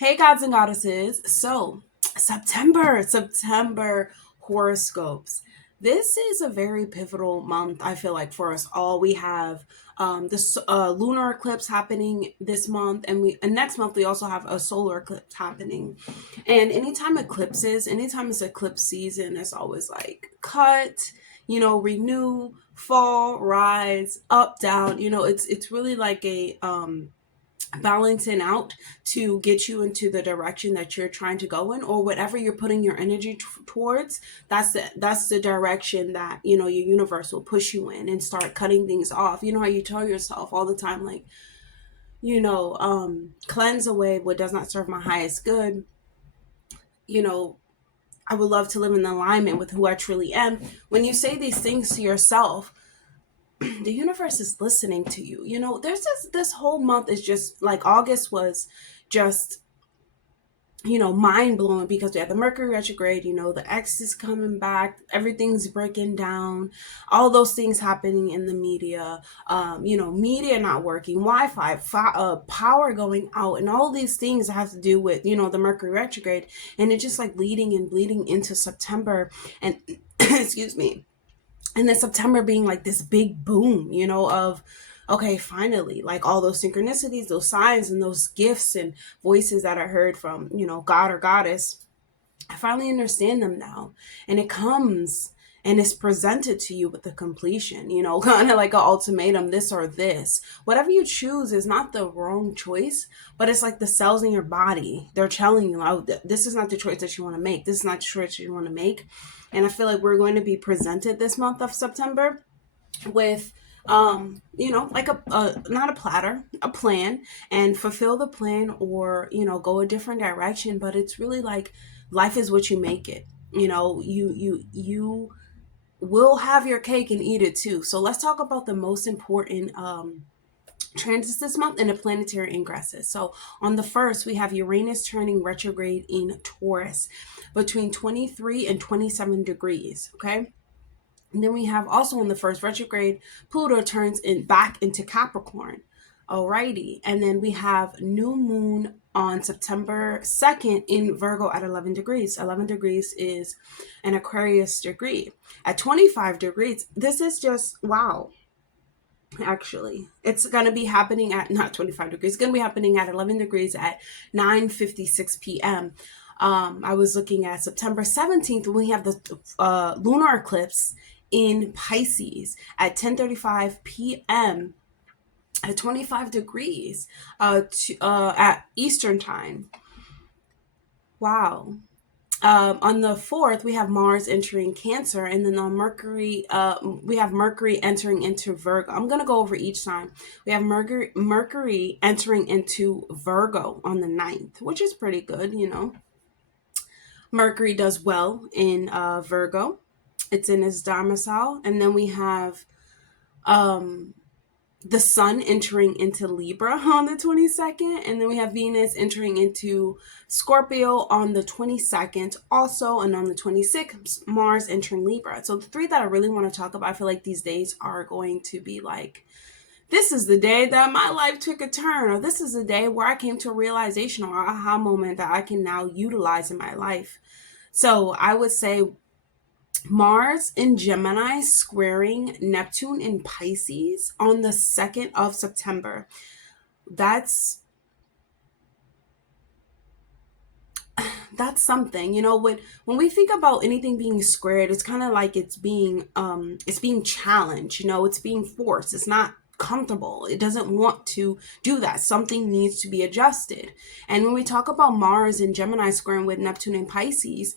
Hey, gods and goddesses. So, September horoscopes. This is a very pivotal month, I feel like, for us all. We have this lunar eclipse happening this month, and next month we also have a solar eclipse happening. And anytime it's eclipse season, it's always like cut, renew, fall, rise, up, down. It's really like a balancing out to get you into the direction that you're trying to go in, or whatever you're putting your energy towards. That's the direction that your universe will push you in and start cutting things off. You know how you tell yourself all the time, like, cleanse away what does not serve my highest good. you know I would love to live in alignment with who I truly am. When you say these things to yourself, the universe is listening to you. There's this whole month is just like August was just mind blowing, because we have the Mercury retrograde. The X is coming back, everything's breaking down, all those things happening in the media. Media not working, Wi-Fi, power going out, and all these things that have to do with the Mercury retrograde, and it's just like leading and bleeding into September, and excuse me, and then September being like this big boom, of okay, finally, like all those synchronicities, those signs, and those gifts and voices that I heard from, God or goddess, I finally understand them now. And it comes and is presented to you with the completion, kind of like an ultimatum, this or this. Whatever you choose is not the wrong choice, but it's like the cells in your body. They're telling you, oh, this is not the choice that you want to make. This is not the choice you want to make. And I feel like we're going to be presented this month of September with like a not a platter, a plan, and fulfill the plan, or go a different direction. But it's really like life is what you make it. You will have your cake and eat it too. So let's talk about the most important transits this month and the planetary ingresses. So on the first, we have Uranus turning retrograde in Taurus between 23 and 27 degrees. Okay. And then we have also on the first retrograde, Pluto turns back into Capricorn. Alrighty. And then we have new moon on September 2nd in Virgo at 11 degrees. 11 degrees is an Aquarius degree. At 25 degrees, this is just wow. Actually, it's going to be happening at not 25 degrees. It's going to be happening at 11 degrees at 9:56 p.m. I was looking at September 17th when we have the lunar eclipse in Pisces at 10:35 p.m. at 25 degrees at Eastern time. Wow. On the 4th, we have Mars entering Cancer, and then on Mercury, we have Mercury entering into Virgo. I'm going to go over each sign. We have Mercury entering into Virgo on the 9th, which is pretty good, Mercury does well in Virgo. It's in his domicile. And then we have the sun entering into Libra on the 22nd. And then we have Venus entering into Scorpio on the 22nd also. And on the 26th, Mars entering Libra. So the three that I really want to talk about, I feel like these days are going to be like, this is the day that my life took a turn, or this is the day where I came to a realization or aha moment that I can now utilize in my life. So I would say Mars in Gemini squaring Neptune in Pisces on the 2nd of September. That's something. When we think about anything being squared, it's kind of like it's being challenged, it's being forced. It's not comfortable. It doesn't want to do that. Something needs to be adjusted. And when we talk about Mars in Gemini squaring with Neptune in Pisces,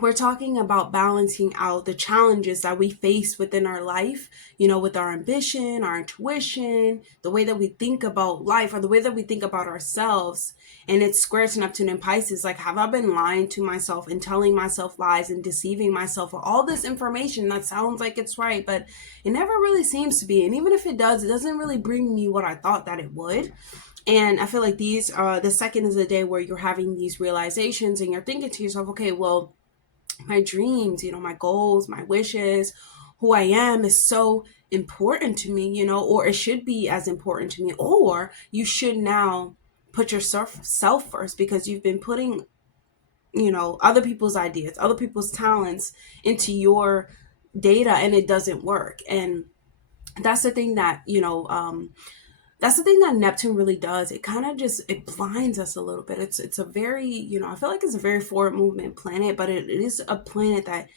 we're talking about balancing out the challenges that we face within our life, with our ambition, our intuition, the way that we think about life, or the way that we think about ourselves. And it's square to Neptune and Pisces. Like, have I been lying to myself and telling myself lies and deceiving myself with all this information that sounds like it's right, but it never really seems to be. And even if it does, it doesn't really bring me what I thought that it would. And I feel like the second is a day where you're having these realizations and you're thinking to yourself, okay, well, my dreams, my goals, my wishes, who I am is so important to me, or it should be as important to me, or you should now put yourself first, because you've been putting, other people's ideas, other people's talents into your data, and it doesn't work. And that's the thing that, that's the thing that Neptune really does. It kind of just, it blinds us a little bit. It's a very, I feel like it's a very forward movement planet, but it is a planet that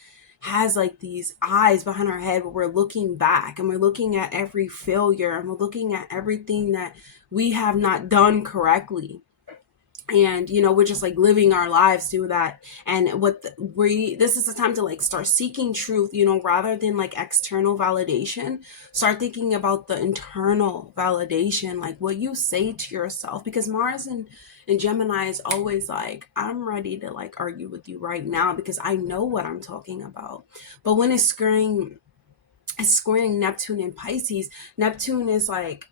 has like these eyes behind our head, where we're looking back and we're looking at every failure, and we're looking at everything that we have not done correctly. And we're just like living our lives through that. And this is the time to like start seeking truth, rather than like external validation. Start thinking about the internal validation, like what you say to yourself, because Mars and Gemini is always like, I'm ready to like argue with you right now because I know what I'm talking about. But when it's squaring Neptune and Pisces, Neptune is like,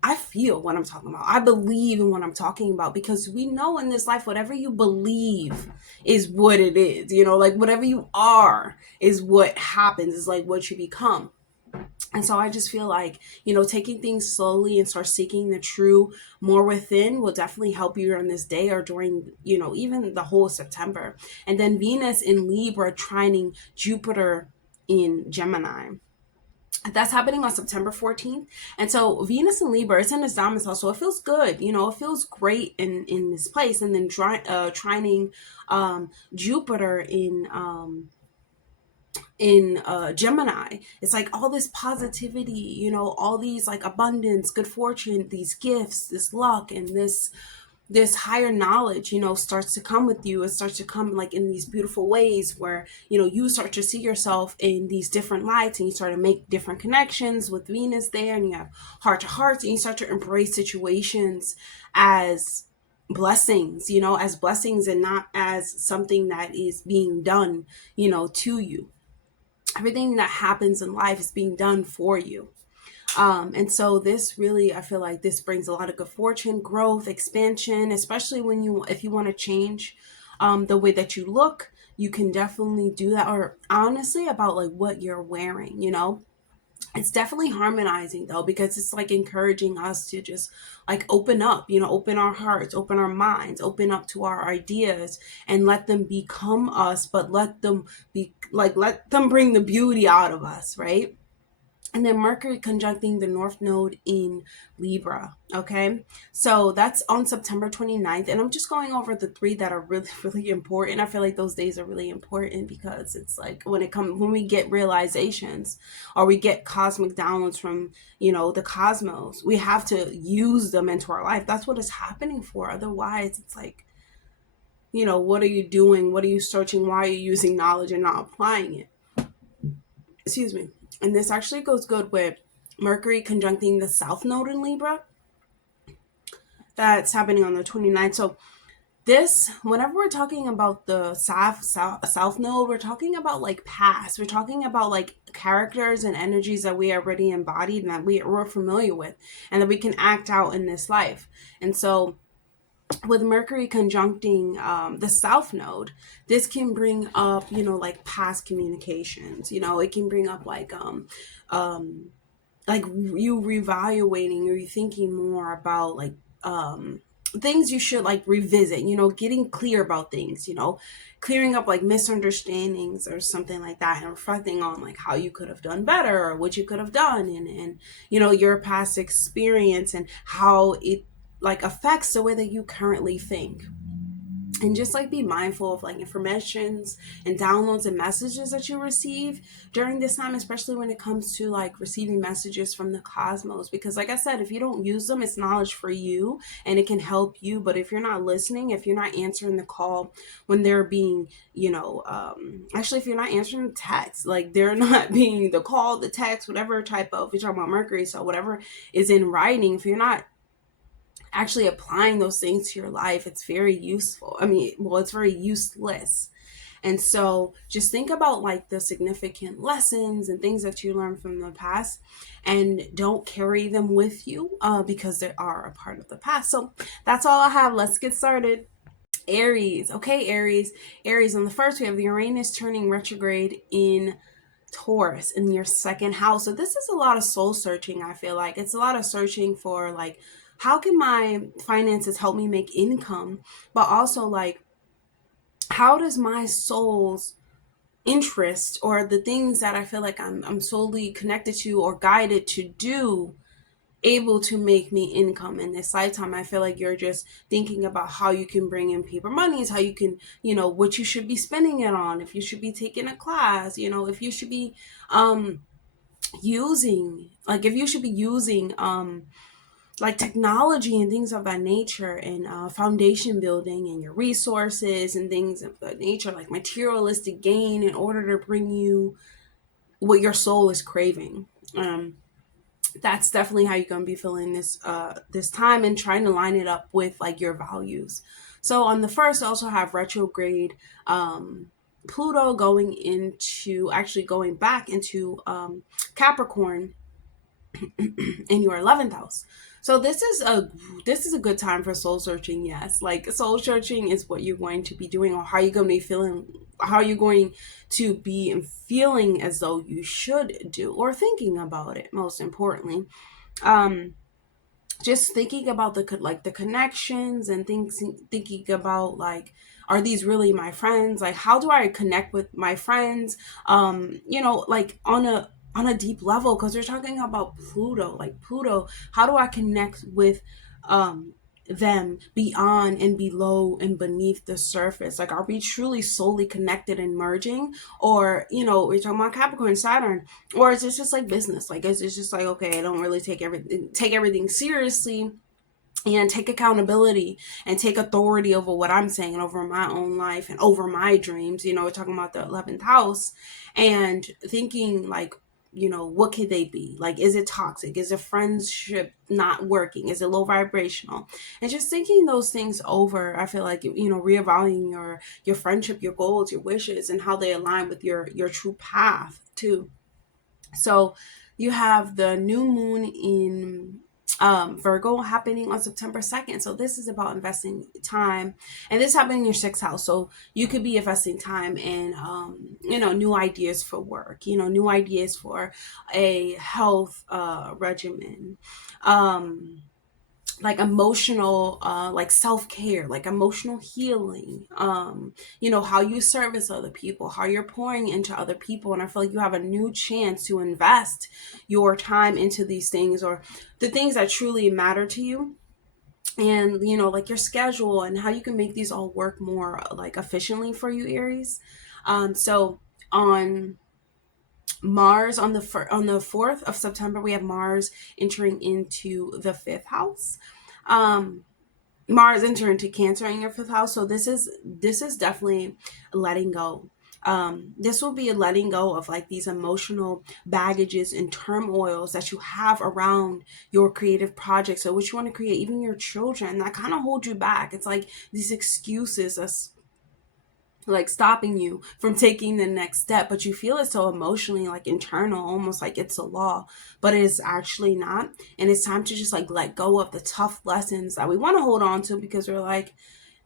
I feel what I'm talking about. I believe in what I'm talking about, because we know in this life, whatever you believe is what it is. Like whatever you are is what happens, is like what you become. And so I just feel like, taking things slowly and start seeking the true more within will definitely help you on this day, or during, even the whole September. And then Venus in Libra trining Jupiter in Gemini. That's happening on September 14th. And so Venus in Libra, it's in this diamond house, so it feels good. It feels great in this place. And then trining Jupiter in Gemini, it's like all this positivity, all these like abundance, good fortune, these gifts, this luck, and this higher knowledge, starts to come with you. It starts to come like in these beautiful ways, where, you start to see yourself in these different lights, and you start to make different connections with Venus there, and you have heart to hearts, and you start to embrace situations as blessings, as blessings, and not as something that is being done, to you. Everything that happens in life is being done for you. And so this really, I feel like this brings a lot of good fortune, growth, expansion, especially if you want to change the way that you look, you can definitely do that. Or honestly, about like what you're wearing, it's definitely harmonizing though, because it's like encouraging us to just like open up, open our hearts, open our minds, open up to our ideas, and let them become us, but let them bring the beauty out of us, right? And then Mercury conjuncting the North Node in Libra. Okay. So that's on September 29th. And I'm just going over the three that are really, really important. I feel like those days are really important, because it's like when we get realizations, or we get cosmic downloads from, the cosmos, we have to use them into our life. That's what it's happening for. Otherwise, it's like, what are you doing? What are you searching? Why are you using knowledge and not applying it? Excuse me. And this actually goes good with Mercury conjuncting the South Node in Libra. That's happening on the 29th. So whenever we're talking about the South Node, we're talking about like past. We're talking about like characters and energies that we already embodied and that we're familiar with, and that we can act out in this life. And so with Mercury conjuncting the South Node, this can bring up, like past communications. It can bring up like you reevaluating, or you thinking more about like things you should like revisit, getting clear about things, clearing up like misunderstandings or something like that, and reflecting on like how you could have done better, or what you could have done, and your past experience, and how it like affects the way that you currently think. And just like be mindful of like informations and downloads and messages that you receive during this time, especially when it comes to like receiving messages from the cosmos. Because like I said, if you don't use them, it's knowledge for you and it can help you. But if you're not listening, if you're not answering the call when they're being, actually, if you're not answering the text, like they're not being the call, the text, whatever type of, you're talking about Mercury, so whatever is in writing, if you're not actually applying those things to your life, it's very useful. It's very useless. And so just think about like the significant lessons and things that you learned from the past, and don't carry them with you because they are a part of the past. So that's all I have. Let's get started. Aries. Okay, Aries. Aries, on the first, we have the Uranus turning retrograde in Taurus in your second house. So this is a lot of soul searching. I feel like it's a lot of searching for like how can my finances help me make income, but also like, how does my soul's interest or the things that I feel like I'm solely connected to or guided to do able to make me income in this lifetime? I feel like you're just thinking about how you can bring in paper monies, how you can, what you should be spending it on, if you should be taking a class, if you should be if you should be using like technology and things of that nature, and foundation building and your resources and things of that nature, like materialistic gain, in order to bring you what your soul is craving. That's definitely how you're going to be feeling this time, and trying to line it up with like your values. So on the first, I also have retrograde Pluto going back into Capricorn in your 11th house. So this is a good time for soul searching. Yes, like soul searching is what you're going to be doing, or how you're going to be feeling, how you're going to be and feeling as though you should do, or thinking about it, most importantly. um just thinking about the connections, and thinking about like, are these really my friends? Like, how do I connect with my friends, like on a deep level, because we're talking about Pluto. Like Pluto, how do I connect with um them beyond and below and beneath the surface? Like, are we truly solely connected and merging? Or, we're talking about Capricorn, Saturn. Or is it just like business? Like, is it just like, okay, I don't really take everything seriously, and take accountability and take authority over what I'm saying, and over my own life and over my dreams. We're talking about the 11th house, and thinking like, what could they be? Like, is it toxic? Is a friendship not working? Is it low vibrational? And just thinking those things over, I feel like, reevaluating your friendship, your goals, your wishes, and how they align with your true path too. So you have the new moon in Virgo happening on September 2nd. So this is about investing time. And this happened in your sixth house. So you could be investing time in, new ideas for work, new ideas for a health regimen. Like emotional, like self-care, like emotional healing, how you service other people, how you're pouring into other people. And I feel like you have a new chance to invest your time into these things, or the things that truly matter to you. And like your schedule, and how you can make these all work more like efficiently for you, Aries. So on Mars, on the 4th of September, we have Mars entering into the 5th house. um Mars enter into Cancer in your 5th house. So this is definitely letting go. This will be a letting go of like these emotional baggages and turmoils that you have around your creative projects, or what you want to create, even your children, that kind of hold you back. It's like these excuses that's like stopping you from taking the next step, but you feel it so emotionally, like internal, almost like it's a law, but it's actually not. And it's time to just like let go of the tough lessons that we want to hold on to, because we're like,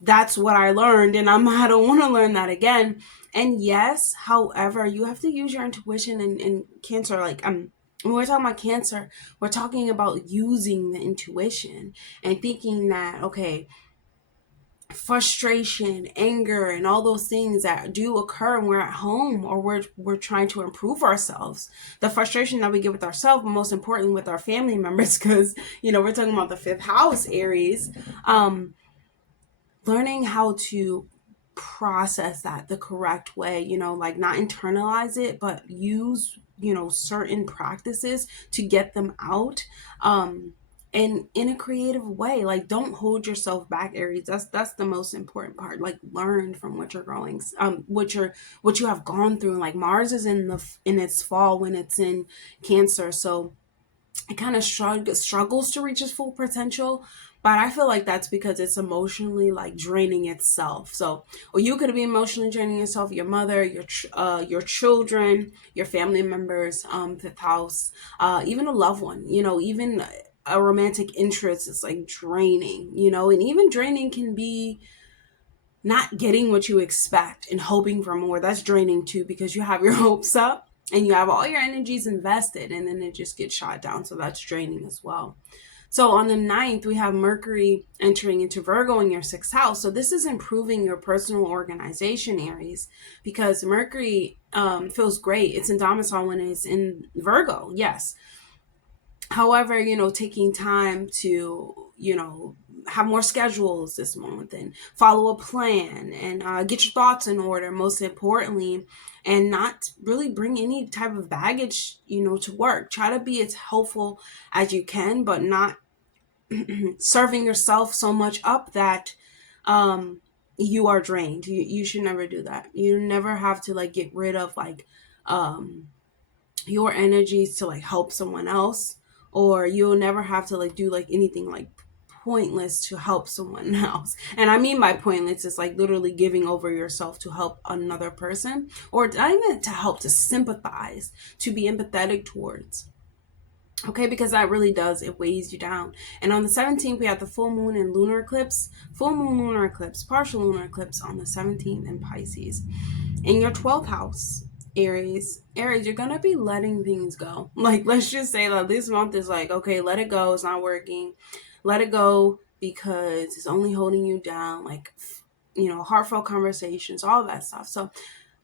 that's what I learned, and I don't want to learn that again. And yes, however, you have to use your intuition in Cancer. Like, when we're talking about Cancer, we're talking about using the intuition and thinking that, okay, frustration, anger, and all those things that do occur when we're at home, or we're trying to improve ourselves. The frustration that we get with ourselves, but most importantly with our family members, because we're talking about the 5th house, Aries. Learning how to process that the correct way, like not internalize it, but use certain practices to get them out, and in a creative way. Like, don't hold yourself back, Aries. That's the most important part. Like, learn from what you're growing, what you have gone through. Like, Mars is in its fall when it's in Cancer, so it kind of struggles to reach its full potential. But I feel like that's because it's emotionally like draining itself. So, or you could be emotionally draining yourself, your mother, your children, your family members, 5th house, even a loved one, even a romantic interest is like draining, and even draining can be not getting what you expect and hoping for more. That's draining too, because you have your hopes up and you have all your energies invested, and then it just gets shot down. So that's draining as well. So on the 9th, we have Mercury entering into Virgo in your 6th house. So this is improving your personal organization, Aries, because Mercury feels great. It's in domicile when it's in Virgo, yes. However, taking time to, have more schedules this month and follow a plan and get your thoughts in order, most importantly, and not really bring any type of baggage, to work. Try to be as helpful as you can, but not serving yourself so much up that you are drained. You should never do that. You never have to like get rid of like your energies to like help someone else, or you'll never have to like do like anything like pointless to help someone else. And I mean by pointless is like literally giving over yourself to help another person, or not even to help, to sympathize, to be empathetic towards. Okay, because that really does, it weighs you down. And on the 17th, we have the full moon and lunar eclipse, full moon lunar eclipse, partial lunar eclipse on the 17th in Pisces. In your 12th house, Aries, you're gonna be letting things go. Like, let's just say that this month is like, okay, let it go, it's not working. Let it go because it's only holding you down, like, heartfelt conversations, all that stuff. So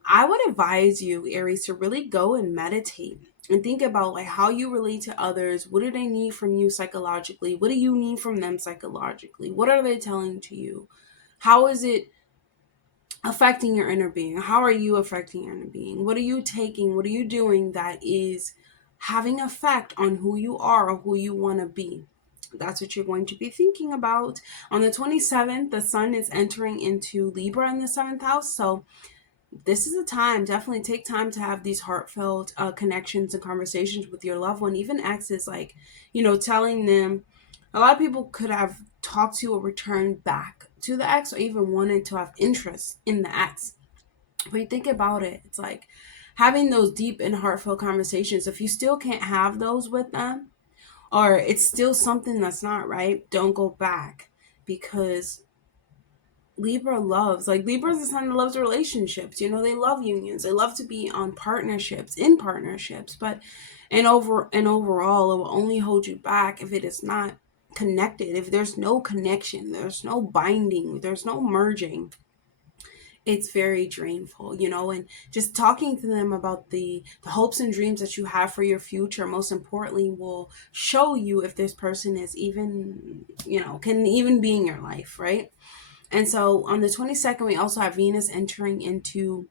I would advise you, Aries, to really go and meditate and think about like how you relate to others. What do they need from you psychologically? What do you need from them psychologically? What are they telling to you? How is it affecting your inner being? How are you affecting your inner being? What are you taking? What are you doing that is having effect on who you are or who you want to be? That's what you're going to be thinking about. On the 27th, the sun is entering into Libra in the 7th house. So this is a time, definitely take time to have these heartfelt connections and conversations with your loved one. Even exes, like, telling them, a lot of people could have talked to or returned back to the ex, or even wanted to have interest in the ex. But you think about it, it's like having those deep and heartfelt conversations. If you still can't have those with them, or it's still something that's not right, don't go back, because Libra is a sign that loves relationships. They love unions. They love to be on in partnerships. But overall, it will only hold you back if it is not connected. If there's no connection, there's no binding, there's no merging. It's very drainful. And just talking to them about the hopes and dreams that you have for your future, most importantly, will show you if this person is even, can even be in your life, right? And so on the 22nd, we also have Venus entering into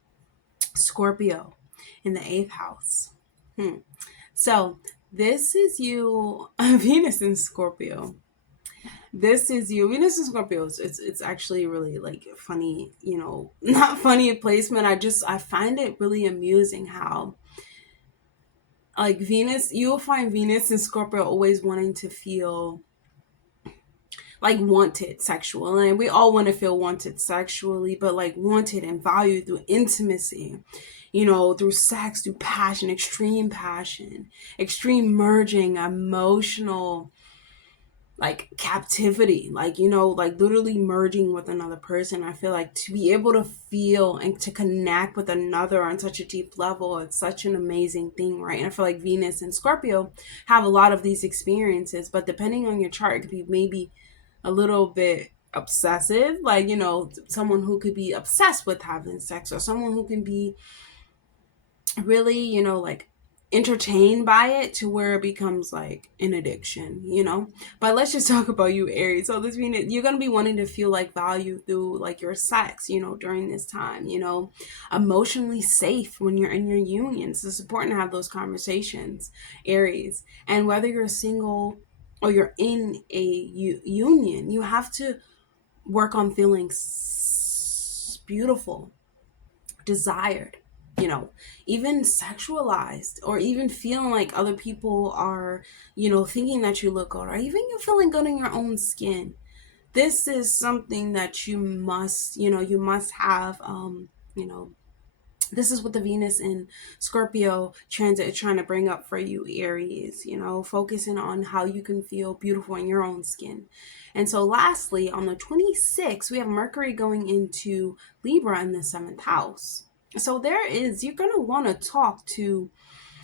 Scorpio in the 8th house. So this is you, Venus in Scorpio. This is you, Venus in Scorpio. It's actually really like funny, not funny placement. I find it really amusing how like Venus, you will find Venus in Scorpio always wanting to feel like wanted sexual, and we all want to feel wanted sexually, but like wanted and valued through intimacy, through sex, through passion, extreme merging, emotional like captivity, like like literally merging with another person. I feel like to be able to feel and to connect with another on such a deep level, it's such an amazing thing, right? And I feel like Venus and Scorpio have a lot of these experiences, but depending on your chart, it could be maybe a little bit obsessive, like someone who could be obsessed with having sex, or someone who can be really like entertained by it to where it becomes like an addiction. But let's just talk about you, Aries. So this means you're going to be wanting to feel like value through like your sex, during this time, emotionally safe when you're in your unions. It's important to have those conversations, Aries. And whether you're single or you're in a union, you have to work on feeling beautiful, desired, even sexualized, or even feeling like other people are, thinking that you look good, or even you feeling good in your own skin. This is something that you must have, this is what the Venus in Scorpio transit is trying to bring up for you, Aries, focusing on how you can feel beautiful in your own skin. And so lastly, on the 26th, we have Mercury going into Libra in the 7th house. So you're going to want to talk to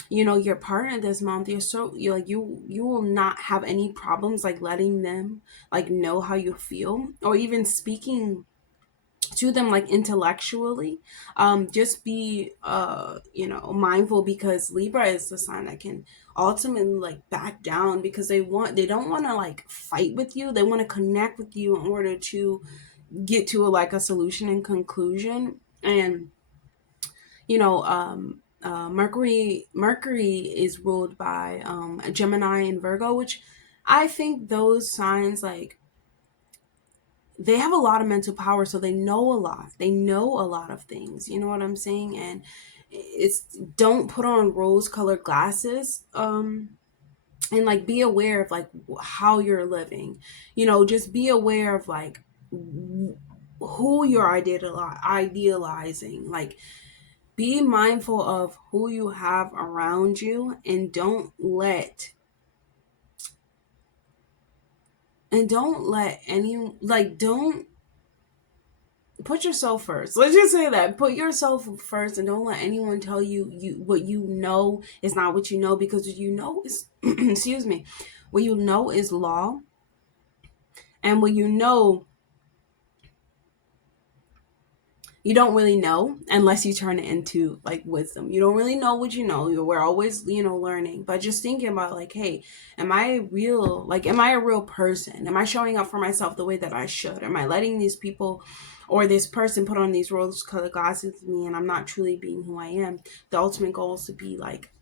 your partner this month, you're like, you will not have any problems like letting them like know how you feel, or even speaking to them like intellectually. Just be mindful, because Libra is the sign that can ultimately like back down, because they don't want to like fight with you. They want to connect with you in order to get to like a solution and conclusion. And Mercury is ruled by Gemini and Virgo, which I think those signs, like, they have a lot of mental power, so they know a lot of things, you know what I'm saying? And it's, don't put on rose colored glasses, and like be aware of like how you're living, just be aware of like who you're idealizing, like be mindful of who you have around you, and don't let any, like, don't put yourself first. Let's just say that. Put yourself first, and don't let anyone tell you what you know is not what you know, because what you know is excuse me. What you know is law, and what you don't really know unless you turn it into like wisdom. You don't really know what you know. We're always, learning. But just thinking about like, hey, am I real? Like, am I a real person? Am I showing up for myself the way that I should? Am I letting these people or this person put on these rose colored glasses with me, and I'm not truly being who I am? The ultimate goal is to be like,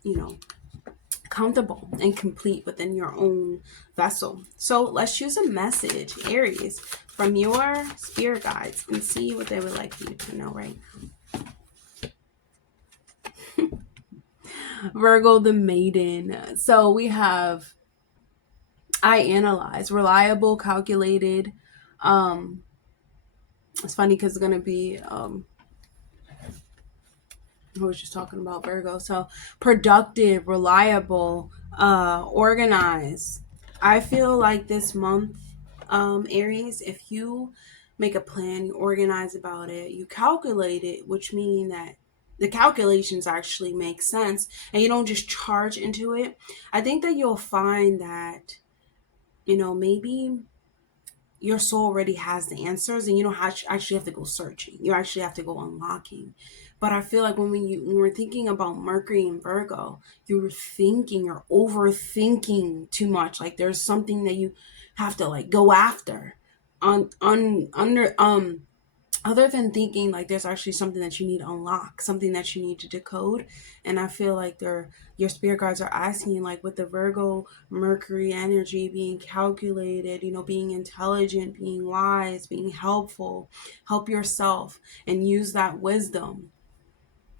comfortable and complete within your own vessel. So let's choose a message, Aries, from your spirit guides, and see what they would like for you to know right now. Virgo the Maiden. So we have, I analyze, reliable, calculated. It's funny because it's going to be, I was just talking about Virgo. So productive, reliable, organized. I feel like this month, Aries, if you make a plan, you organize about it, you calculate it, which meaning that the calculations actually make sense, and you don't just charge into it, I think that you'll find that, maybe your soul already has the answers, and you don't actually have to go searching. You actually have to go unlocking. But I feel like when we're thinking about Mercury and Virgo, you're overthinking too much. Like there's something that you have to like go after on under other than thinking, like there's actually something that you need to unlock, something that you need to decode. And I feel like your spirit guides are asking, like with the Virgo Mercury energy, being calculated, being intelligent, being wise, being helpful, help yourself and use that wisdom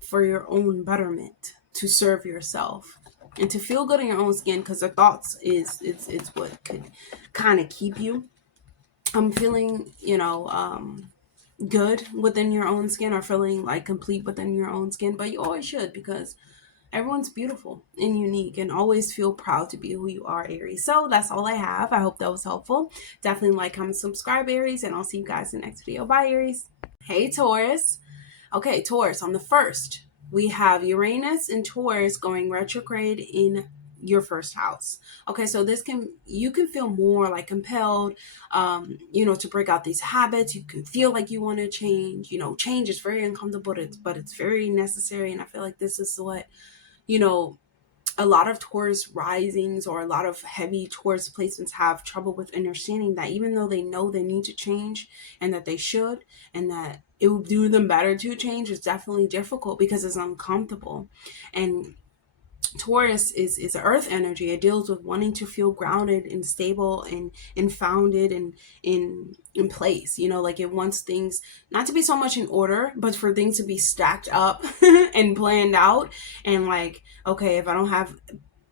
for your own betterment, to serve yourself and to feel good in your own skin, because the thoughts it's what could kind of keep you. I'm feeling, good within your own skin, or feeling like complete within your own skin. But you always should, because everyone's beautiful and unique, and always feel proud to be who you are, Aries. So that's all I have. I hope that was helpful. Definitely like, comment, subscribe, Aries, and I'll see you guys in the next video. Bye, Aries. Hey, Taurus. Okay, Taurus, on the 1st, we have Uranus and Taurus going retrograde in your first house. Okay, so you can feel more like compelled, to break out these habits. You can feel like you want to change. Change is very uncomfortable, but it's very necessary. And I feel like this is what, a lot of Taurus risings, or a lot of heavy Taurus placements, have trouble with understanding that even though they know they need to change, and that they should, and that it will do them better to change, it's definitely difficult because it's uncomfortable. And Taurus is earth energy. It deals with wanting to feel grounded and stable and founded and in place. Like it wants things not to be so much in order, but for things to be stacked up and planned out. And like, okay, if I don't have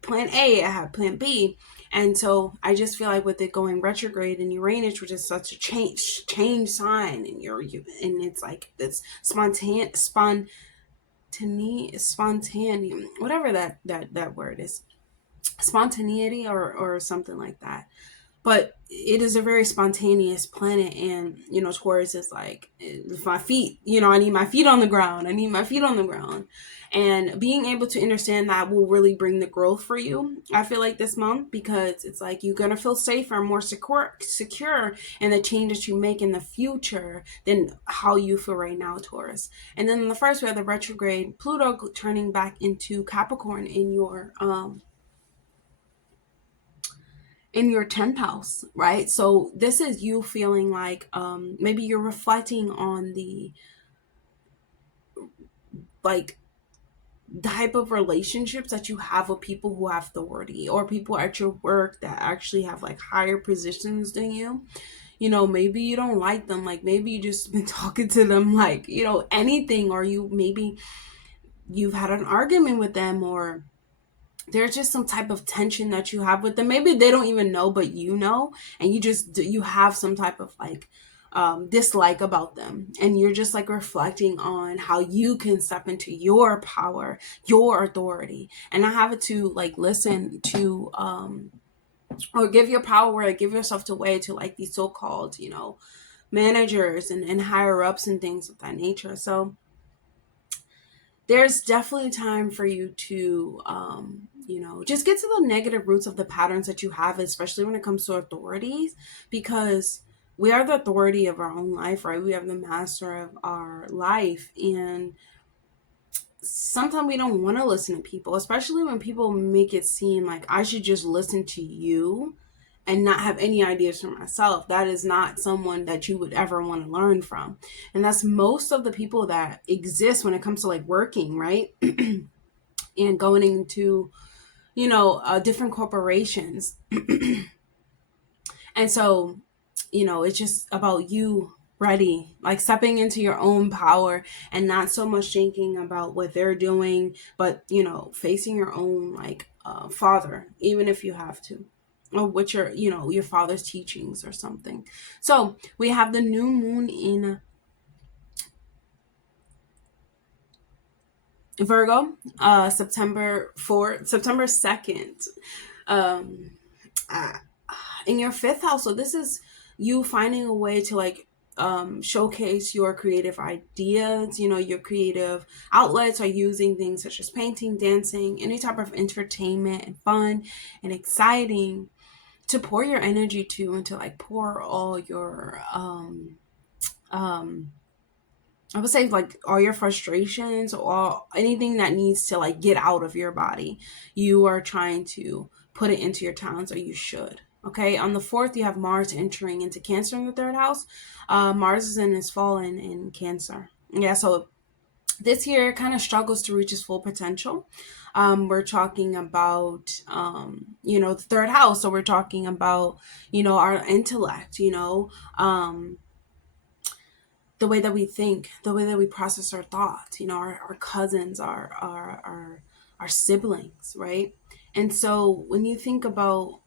plan A, I have plan B. And so I just feel like with it going retrograde in Uranus, which is such a change sign, and and it's like this spontaneity, whatever that word is, spontaneity or something like that. but it is a very spontaneous planet. And Taurus is like, my feet, I need my feet on the ground. I need my feet on the ground. And being able to understand that will really bring the growth for you, I feel like, this month, because it's like you're gonna feel safer, more secure in the changes you make in the future than how you feel right now, Taurus. And then the first, we have the retrograde Pluto turning back into Capricorn in your 10th house, right? So this is you feeling like maybe you're reflecting on the like type of relationships that you have with people who have authority, or people at your work that actually have like higher positions than you. Maybe you don't like them, like maybe you just been talking to them like, anything, or you've had an argument with them, or there's just some type of tension that you have with them. Maybe they don't even know, but and you have some type of like dislike about them, and you're just like reflecting on how you can step into your power, your authority, and not have it to like listen to or give your power, or give yourself away to like these so-called managers and higher ups and things of that nature. So there's definitely time for you to just get to the negative roots of the patterns that you have, especially when it comes to authorities, because we are the authority of our own life, right? We have the master of our life, and sometimes we don't want to listen to people, especially when people make it seem like I should just listen to you and not have any ideas for myself. That is not someone that you would ever want to learn from. And that's most of the people that exist when it comes to like working, right? And going into, different corporations. And so, it's just about you ready, like stepping into your own power, and not so much thinking about what they're doing, but, facing your own like father, even if you have to, or what your father's teachings or something. So we have the new moon in Virgo, September 2nd, um, uh, in your 5th house. So this is you finding a way to like showcase your creative ideas. Your creative outlets are using things such as painting, dancing, any type of entertainment and fun and exciting to pour your energy to, and to like pour all your um I would say like all your frustrations, or anything that needs to like get out of your body. You are trying to put it into your talents, or you should. Okay, on the 4th, you have Mars entering into Cancer in the 3rd house. Mars is in his fallen in Cancer. Yeah, so this year kind of struggles to reach its full potential. We're talking about, the 3rd house. So we're talking about, our intellect, the way that we think, the way that we process our thoughts, our cousins, our siblings, right? And so when you think about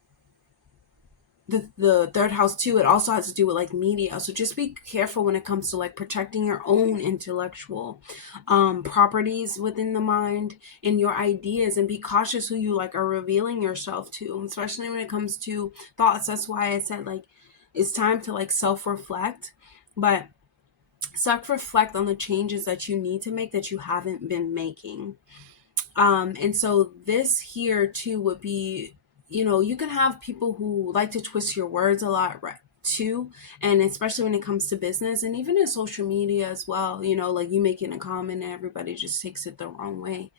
the 3rd house too, it also has to do with like media. So just be careful when it comes to like protecting your own intellectual properties within the mind and your ideas, and be cautious who you like are revealing yourself to, especially when it comes to thoughts. That's why I said like it's time to like self-reflect, but self-reflect on the changes that you need to make that you haven't been making. And so this here too would be, you can have people who like to twist your words a lot, right? Too, and especially when it comes to business, and even in social media as well, like you making a comment and everybody just takes it the wrong way.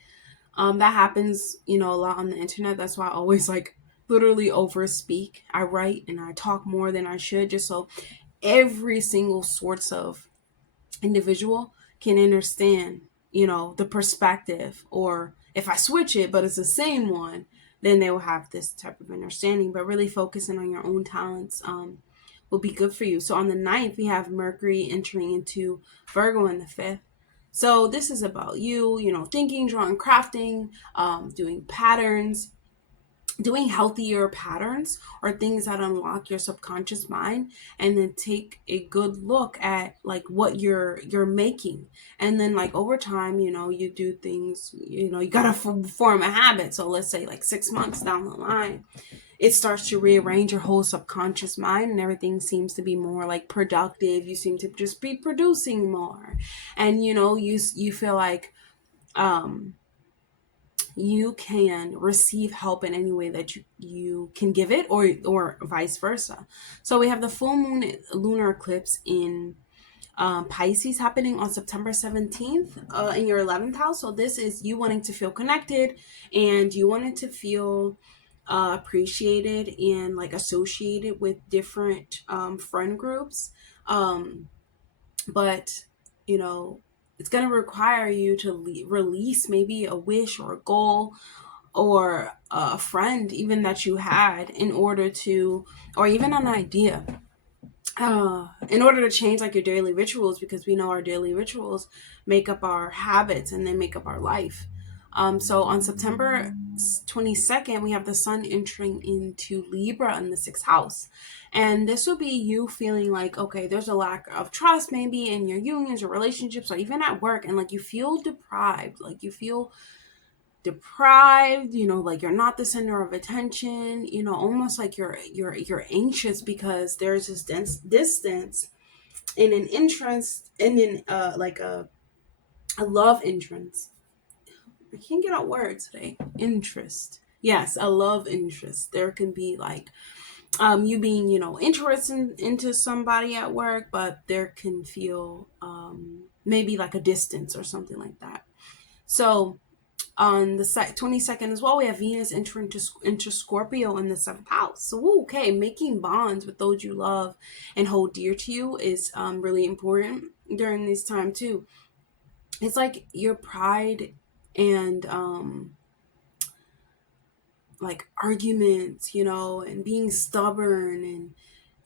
That happens, a lot on the internet. That's why I always like literally overspeak. I write and I talk more than I should, just so every single sorts of individual can understand, the perspective, or if I switch it, but it's the same one, then they will have this type of understanding. But really focusing on your own talents will be good for you. So on the 9th, we have Mercury entering into Virgo in the 5th. So this is about you, thinking, drawing, crafting, doing patterns, doing healthier patterns, or things that unlock your subconscious mind, and then take a good look at like what you're making. And then like over time, you do things, you gotta form a habit. So let's say like 6 months down the line, it starts to rearrange your whole subconscious mind, and everything seems to be more like productive. You seem to just be producing more, and you feel like um you can receive help in any way that you can give it, or vice versa. So we have the full moon lunar eclipse in Pisces happening on September 17th in your 11th house. So this is you wanting to feel connected, and you wanting to feel appreciated and like associated with different friend groups. Um, but, you know, it's going to require you to release maybe a wish or a goal or a friend even that you had in order to, or even an idea, in order to change like your daily rituals, because we know our daily rituals make up our habits and they make up our life. So on September 22nd, we have the sun entering into Libra in the sixth house. And this will be you feeling like, okay, there's a lack of trust maybe in your unions or relationships or even at work. And like you feel deprived, like you're not the center of attention, almost like you're anxious because there's this dense distance in an entrance and in like a love entrance. I can't get out words today. Interest. Yes, a love interest. There can be like you being, interested into somebody at work, but there can feel maybe like a distance or something like that. So on the 22nd as well, we have Venus entering into Scorpio in the seventh house. So, okay, making bonds with those you love and hold dear to you is really important during this time too. It's like your pride and like arguments, and being stubborn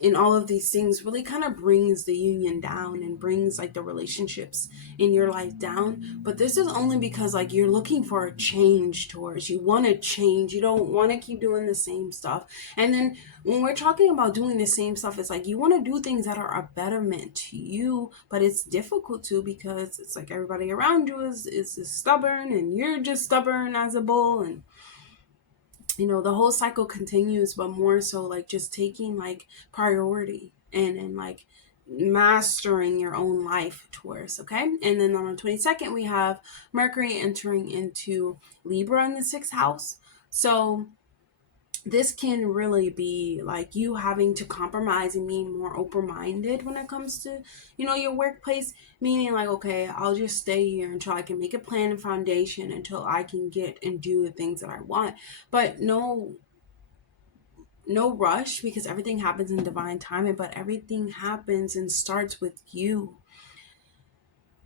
and all of these things really kind of brings the union down and brings like the relationships in your life down. But this is only because like you're looking for a change, towards you want to change, you don't want to keep doing the same stuff. And then when we're talking about doing the same stuff, it's like you want to do things that are a betterment to you, but it's difficult to, because it's like everybody around you is stubborn and you're just stubborn as a bull. And the whole cycle continues, but more so like just taking like priority and like mastering your own life, Taurus. Okay. And then on the 22nd, we have Mercury entering into Libra in the sixth house. So this can really be like you having to compromise and being more open-minded when it comes to your workplace, meaning like, okay, I'll just stay here until I can make a plan and foundation, until I can get and do the things that I want. But no rush, because everything happens in divine timing, but everything happens and starts with you.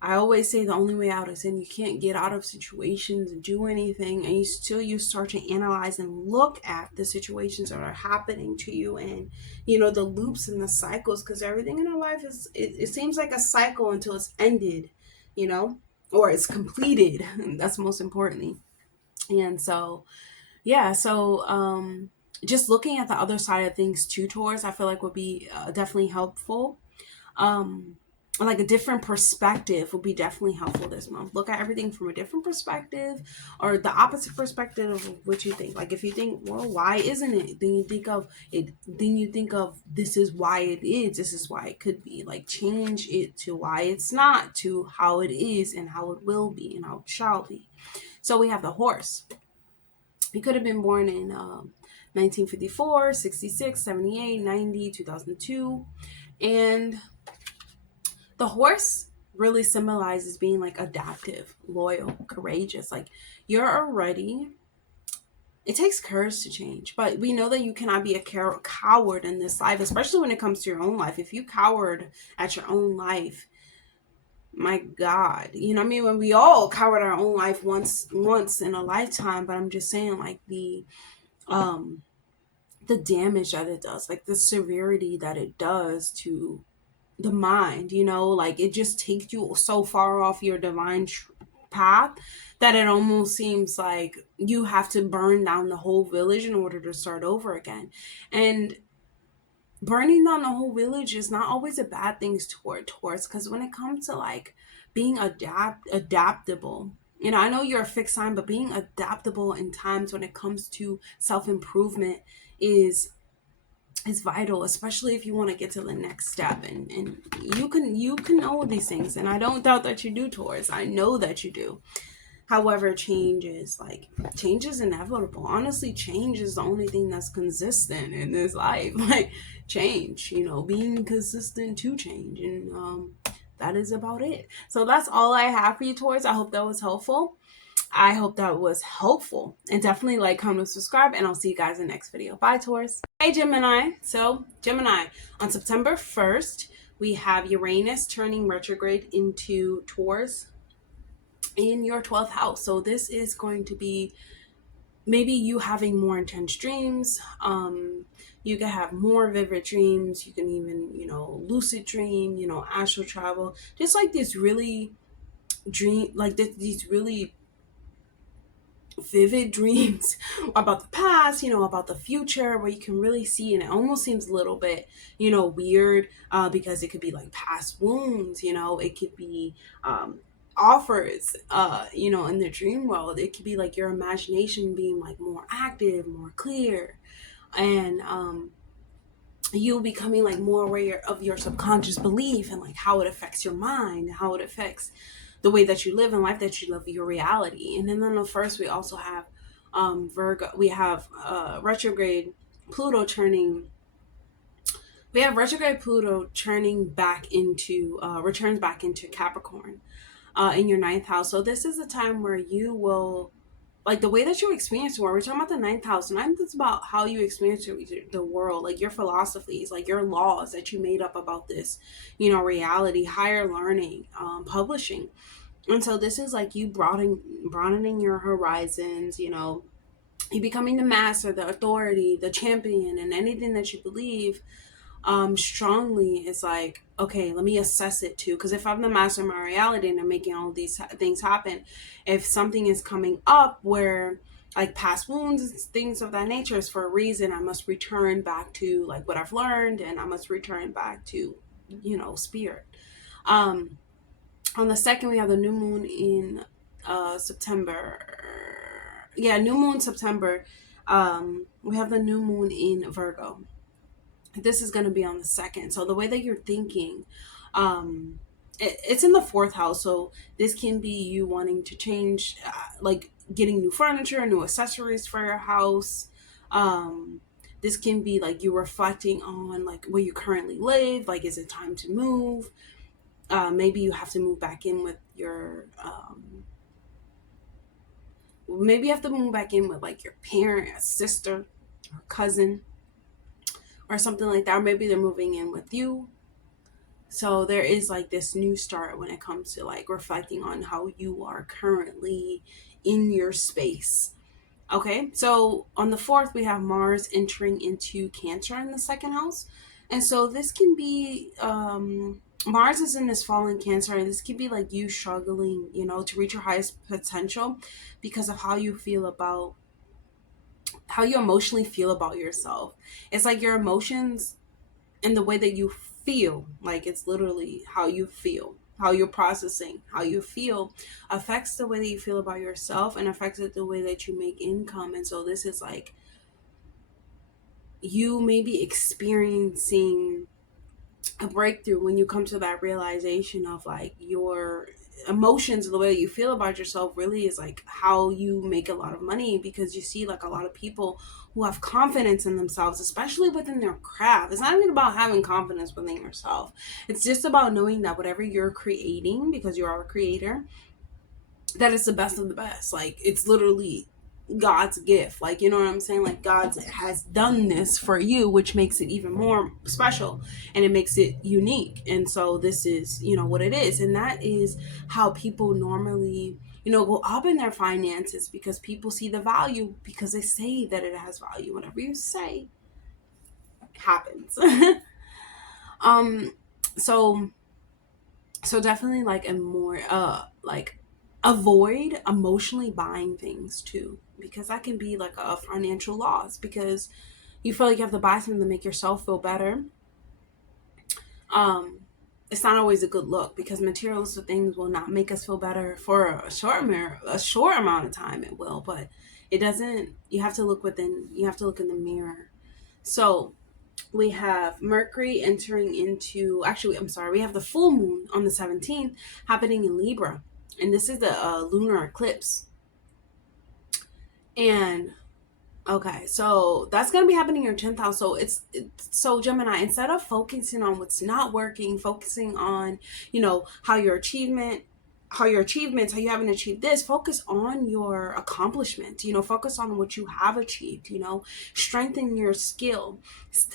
I always say the only way out is in. You can't get out of situations and do anything, and you start to analyze and look at the situations that are happening to you, and the loops and the cycles, because everything in our life it seems like a cycle until it's ended, or it's completed. That's most importantly. And so just looking at the other side of things too, Taurus, I feel like would be definitely helpful. um like a different perspective would be definitely helpful this month. Look at everything from a different perspective, or the opposite perspective of what you think. Like if you think, well, why isn't it, then you think of it, this is why it is, this is why it could be. Like change it to why it's not, to how it is and how it will be and how it shall be. So we have the horse. He could have been born in 1954, 66, 78, 90, 2002. And the horse really symbolizes being like adaptive, loyal, courageous. Like you're already, it takes courage to change, but we know that you cannot be a coward in this life, especially when it comes to your own life. If you coward at your own life, my God, I mean, when we all coward our own life once in a lifetime, but I'm just saying like um the damage that it does, like the severity that it does to the mind, like it just takes you so far off your divine path that it almost seems like you have to burn down the whole village in order to start over again. And burning down the whole village is not always a bad thing towards, because when it comes to like being adaptable, I know you're a fixed sign, but being adaptable in times when it comes to self-improvement is vital, especially if you want to get to the next step. And you can know these things, and I don't doubt that you do, Taurus. I know that you do. However, change is inevitable. Honestly, change is the only thing that's consistent in this life. Like change, being consistent to change. And that is about it. So that's all I have for you, Taurus. I hope that was helpful. I hope that was helpful. And definitely like, comment, subscribe, and I'll see you guys in the next video. Bye, Taurus. Hey, Gemini. So, Gemini, on September 1st, we have Uranus turning retrograde into Taurus in your 12th house. So this is going to be maybe you having more intense dreams. You can have more vivid dreams. You can even, lucid dream, astral travel. Just like this really these really vivid dreams about the past, about the future, where you can really see, and it almost seems a little bit, weird, because it could be like past wounds, it could be offers, in the dream world. It could be like your imagination being like more active, more clear, and you becoming like more aware of your subconscious belief and like how it affects your mind, how it affects the way that you live in life, that you live your reality. And then on the first, we also have Virgo. We have retrograde Pluto turning. We have retrograde Pluto turning back into returns back into Capricorn in your ninth house. So this is a time where you will, like, the way that you experience the world. We're talking about the ninth house. Ninth is about how you experience the world, like your philosophies, like your laws that you made up about this, reality, higher learning, publishing. And so this is like you broadening your horizons, you becoming the master, the authority, the champion, and anything that you believe strongly is like, okay, let me assess it too. Because if I'm the master of my reality and I'm making all these things happen, if something is coming up where like past wounds, things of that nature, is for a reason. I must return back to like what I've learned, and I must return back to, spirit. On the second, we have the new moon in September. Yeah, new moon September. We have the new moon in Virgo. This is going to be on the second. So the way that you're thinking, it's in the fourth house. So this can be you wanting to change, like getting new furniture, new accessories for your house. This can be like you reflecting on like where you currently live. Like, is it time to move? Maybe you have to move back in with your, maybe you have to move back in with like your parent, a sister, or cousin, or something like that. Or maybe they're moving in with you. So there is like this new start when it comes to like reflecting on how you are currently in your space. Okay, so on the fourth, we have Mars entering into Cancer in the second house. And so this can be, Mars is in this fallen Cancer, and this can be like you struggling, to reach your highest potential because of how you emotionally feel about yourself. It's like your emotions and the way that you feel, like it's literally how you feel, how you're processing, how you feel affects the way that you feel about yourself, and affects it the way that you make income. And so this is like you may be experiencing a breakthrough when you come to that realization of like your emotions, the way you feel about yourself really is like how you make a lot of money, because you see like a lot of people who have confidence in themselves, especially within their craft. It's not even about having confidence within yourself. It's just about knowing that whatever you're creating, because you are a creator, that is the best of the best. Like, it's literally God's gift. Like, you know what I'm saying? Like, God has done this for you, which makes it even more special, and it makes it unique. And so this is, what it is. And that is how people normally, go up in their finances, because people see the value, because they say that it has value. Whatever you say happens. um, so definitely like a more, like, avoid emotionally buying things too, because that can be like a financial loss, because you feel like you have to buy something to make yourself feel better. it's not always a good look, because materialistic things will not make us feel better for a short amount of time. It will, but it doesn't. You have to look within. You have to look in the mirror. So we have Mercury entering into, actually, I'm sorry, we have the full moon on the 17th happening in Libra. And this is the lunar eclipse. And okay, so that's gonna be happening in your 10th house. So it's so Gemini, instead of focusing on what's not working, focusing on, how your achievement, how your achievements, how you haven't achieved this, focus on your accomplishment. Focus on what you have achieved. Strengthen your skill.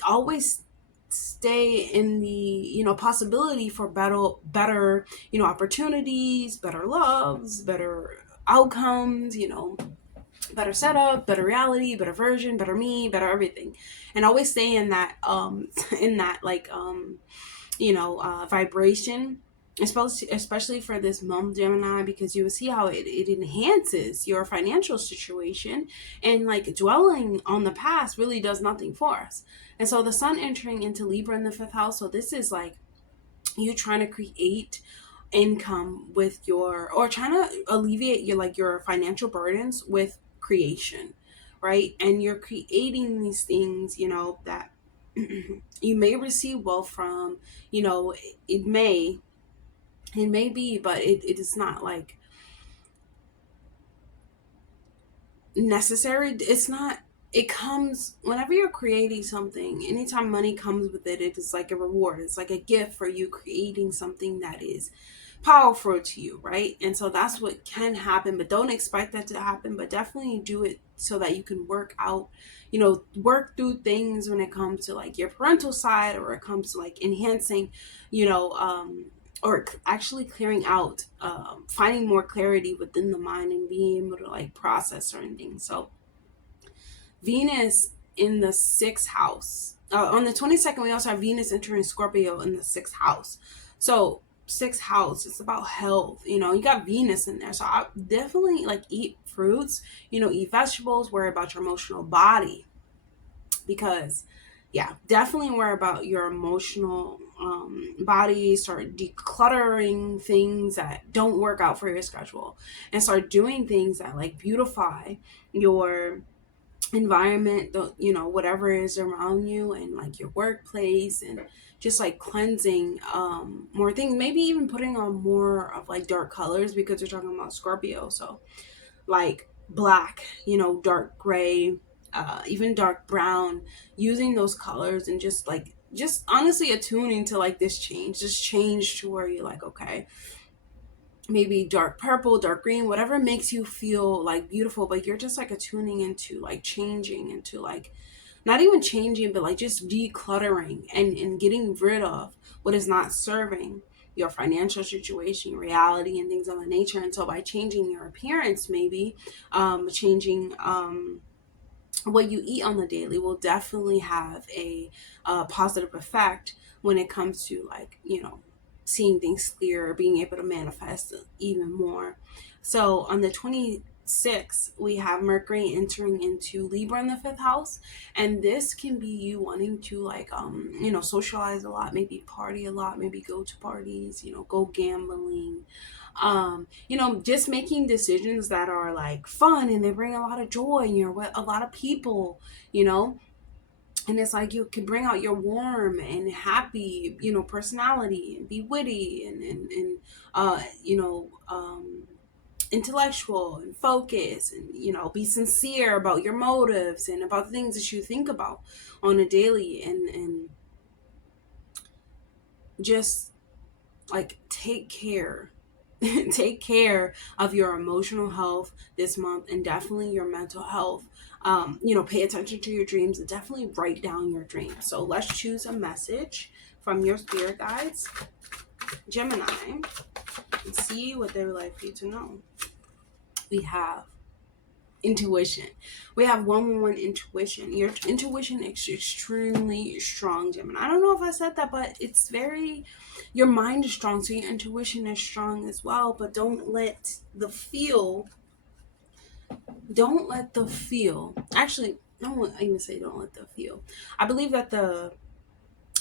Always stay in the possibility for better opportunities, better loves, better outcomes. Better setup, better reality, better version, better me, better everything. And always stay in that in that like vibration, especially for this month, Gemini, because you will see how it enhances your financial situation, and like dwelling on the past really does nothing for us. And so the sun entering into Libra in the 5th house, so this is like you trying to create income with your, or trying to alleviate your financial burdens with creation, right? And you're creating these things, that you may receive wealth from. It may be, but it is not like necessary. It's not, it comes whenever you're creating something. Anytime money comes with it, it is like a reward. It's like a gift for you creating something that is powerful to you, right? And so that's what can happen, but don't expect that to happen. But definitely do it so that you can work out, work through things when it comes to like your parental side, or it comes to like enhancing, or actually clearing out, finding more clarity within the mind and being able to like process certain things. So Venus in the 6th house. On the 22nd, we also have Venus entering Scorpio in the 6th house. So 6th house, it's about health. You got Venus in there. So I definitely like eat fruits, eat vegetables, worry about your emotional body. Because yeah, definitely worry about your emotional body. Start decluttering things that don't work out for your schedule, and start doing things that like beautify your environment, whatever is around you, and like your workplace, and just like cleansing more things, maybe even putting on more of like dark colors, because we're talking about Scorpio. So like black, dark gray, even dark brown, using those colors, and just honestly attuning to like this change to where you're like, okay, maybe dark purple, dark green, whatever makes you feel like beautiful, but you're just like attuning into like changing into like, not even changing, but like just decluttering, and getting rid of what is not serving your financial situation, reality, and things of that nature. And so by changing your appearance, maybe changing what you eat on the daily will definitely have a positive effect when it comes to like, seeing things clearer, being able to manifest even more. So on the 26th, we have Mercury entering into Libra in the 5th house. And this can be you wanting to like, socialize a lot, maybe party a lot, maybe go to parties, go gambling, just making decisions that are like fun, and they bring a lot of joy, and you're with a lot of people, and it's like you can bring out your warm and happy, personality, and be witty, and intellectual and focus, and be sincere about your motives and about the things that you think about on a daily, and just like take care take care of your emotional health this month, and definitely your mental health. Pay attention to your dreams, and definitely write down your dreams. So let's choose a message from your spirit guides, Gemini, and see what they would like for you to know. We have intuition. We have 111 intuition. Your intuition is extremely strong, Gemini. I don't know if I said that, but it's very, your mind is strong, so your intuition is strong as well. But don't let the feel, actually, I won't even say don't let the feel. I believe that the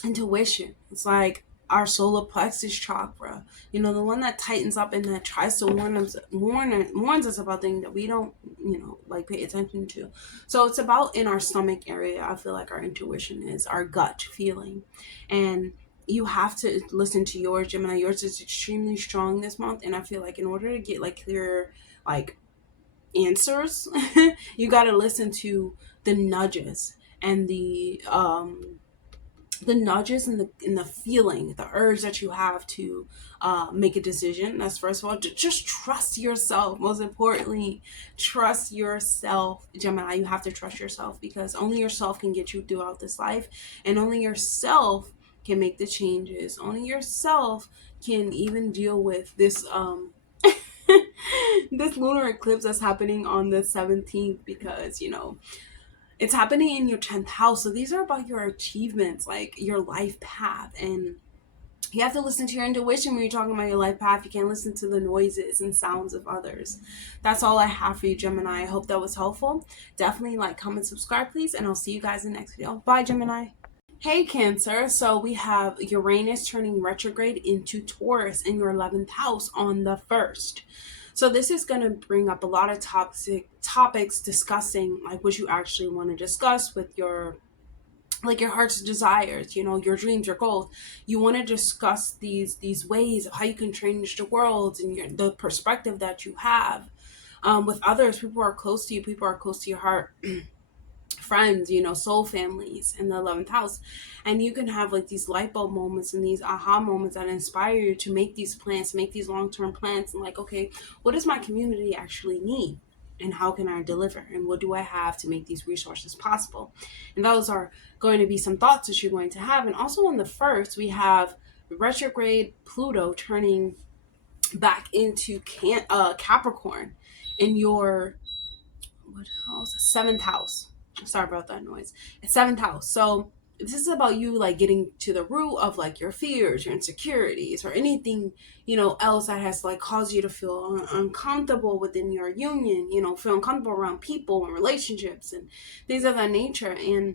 intuition, it's like our solar plexus chakra, you know, the one that tightens up and that tries to warns us about things that we don't, you know, like pay attention to. So it's about in our stomach area. I feel like our intuition is our gut feeling, and you have to listen to yours, Gemini. Yours is extremely strong this month, and I feel like in order to get like clear like answers, you got to listen to the nudges and the nudges and the feeling, the urge that you have to make a decision. That's first of all. Just trust yourself. Most importantly, trust yourself, Gemini. You have to trust yourself, because only yourself can get you throughout this life, and only yourself can make the changes. Only yourself can even deal with this this lunar eclipse that's happening on the 17th, because you know it's happening in your 10th house. So these are about your achievements, like your life path. And you have to listen to your intuition when you're talking about your life path. You can't listen to the noises and sounds of others. That's all I have for you, Gemini. I hope that was helpful. Definitely like, comment, subscribe, please. And I'll see you guys in the next video. Bye, Gemini. Hey, Cancer. So we have Uranus turning retrograde into Taurus in your 11th house on the 1st. So this is going to bring up a lot of topics discussing like what you actually want to discuss with your like your heart's desires, you know, your dreams, your goals. You want to discuss these ways of how you can change the world and the perspective that you have with others. People are close to you. People are close to your heart. Friends, you know, soul families in the 11th house. And you can have like these light bulb moments and these aha moments that inspire you to make these plans, make these long-term plans, and like, okay, what does my community actually need, and how can I deliver, and what do I have to make these resources possible? And those are going to be some thoughts that you're going to have. And also on the 1st, we have retrograde Pluto turning back into Capricorn in your what house? 7th house. Sorry about that noise. It's 7th house. So this is about you like getting to the root of like your fears, your insecurities, or anything, you know, else that has like caused you to feel uncomfortable within your union, you know, feel uncomfortable around people and relationships and things of that nature. And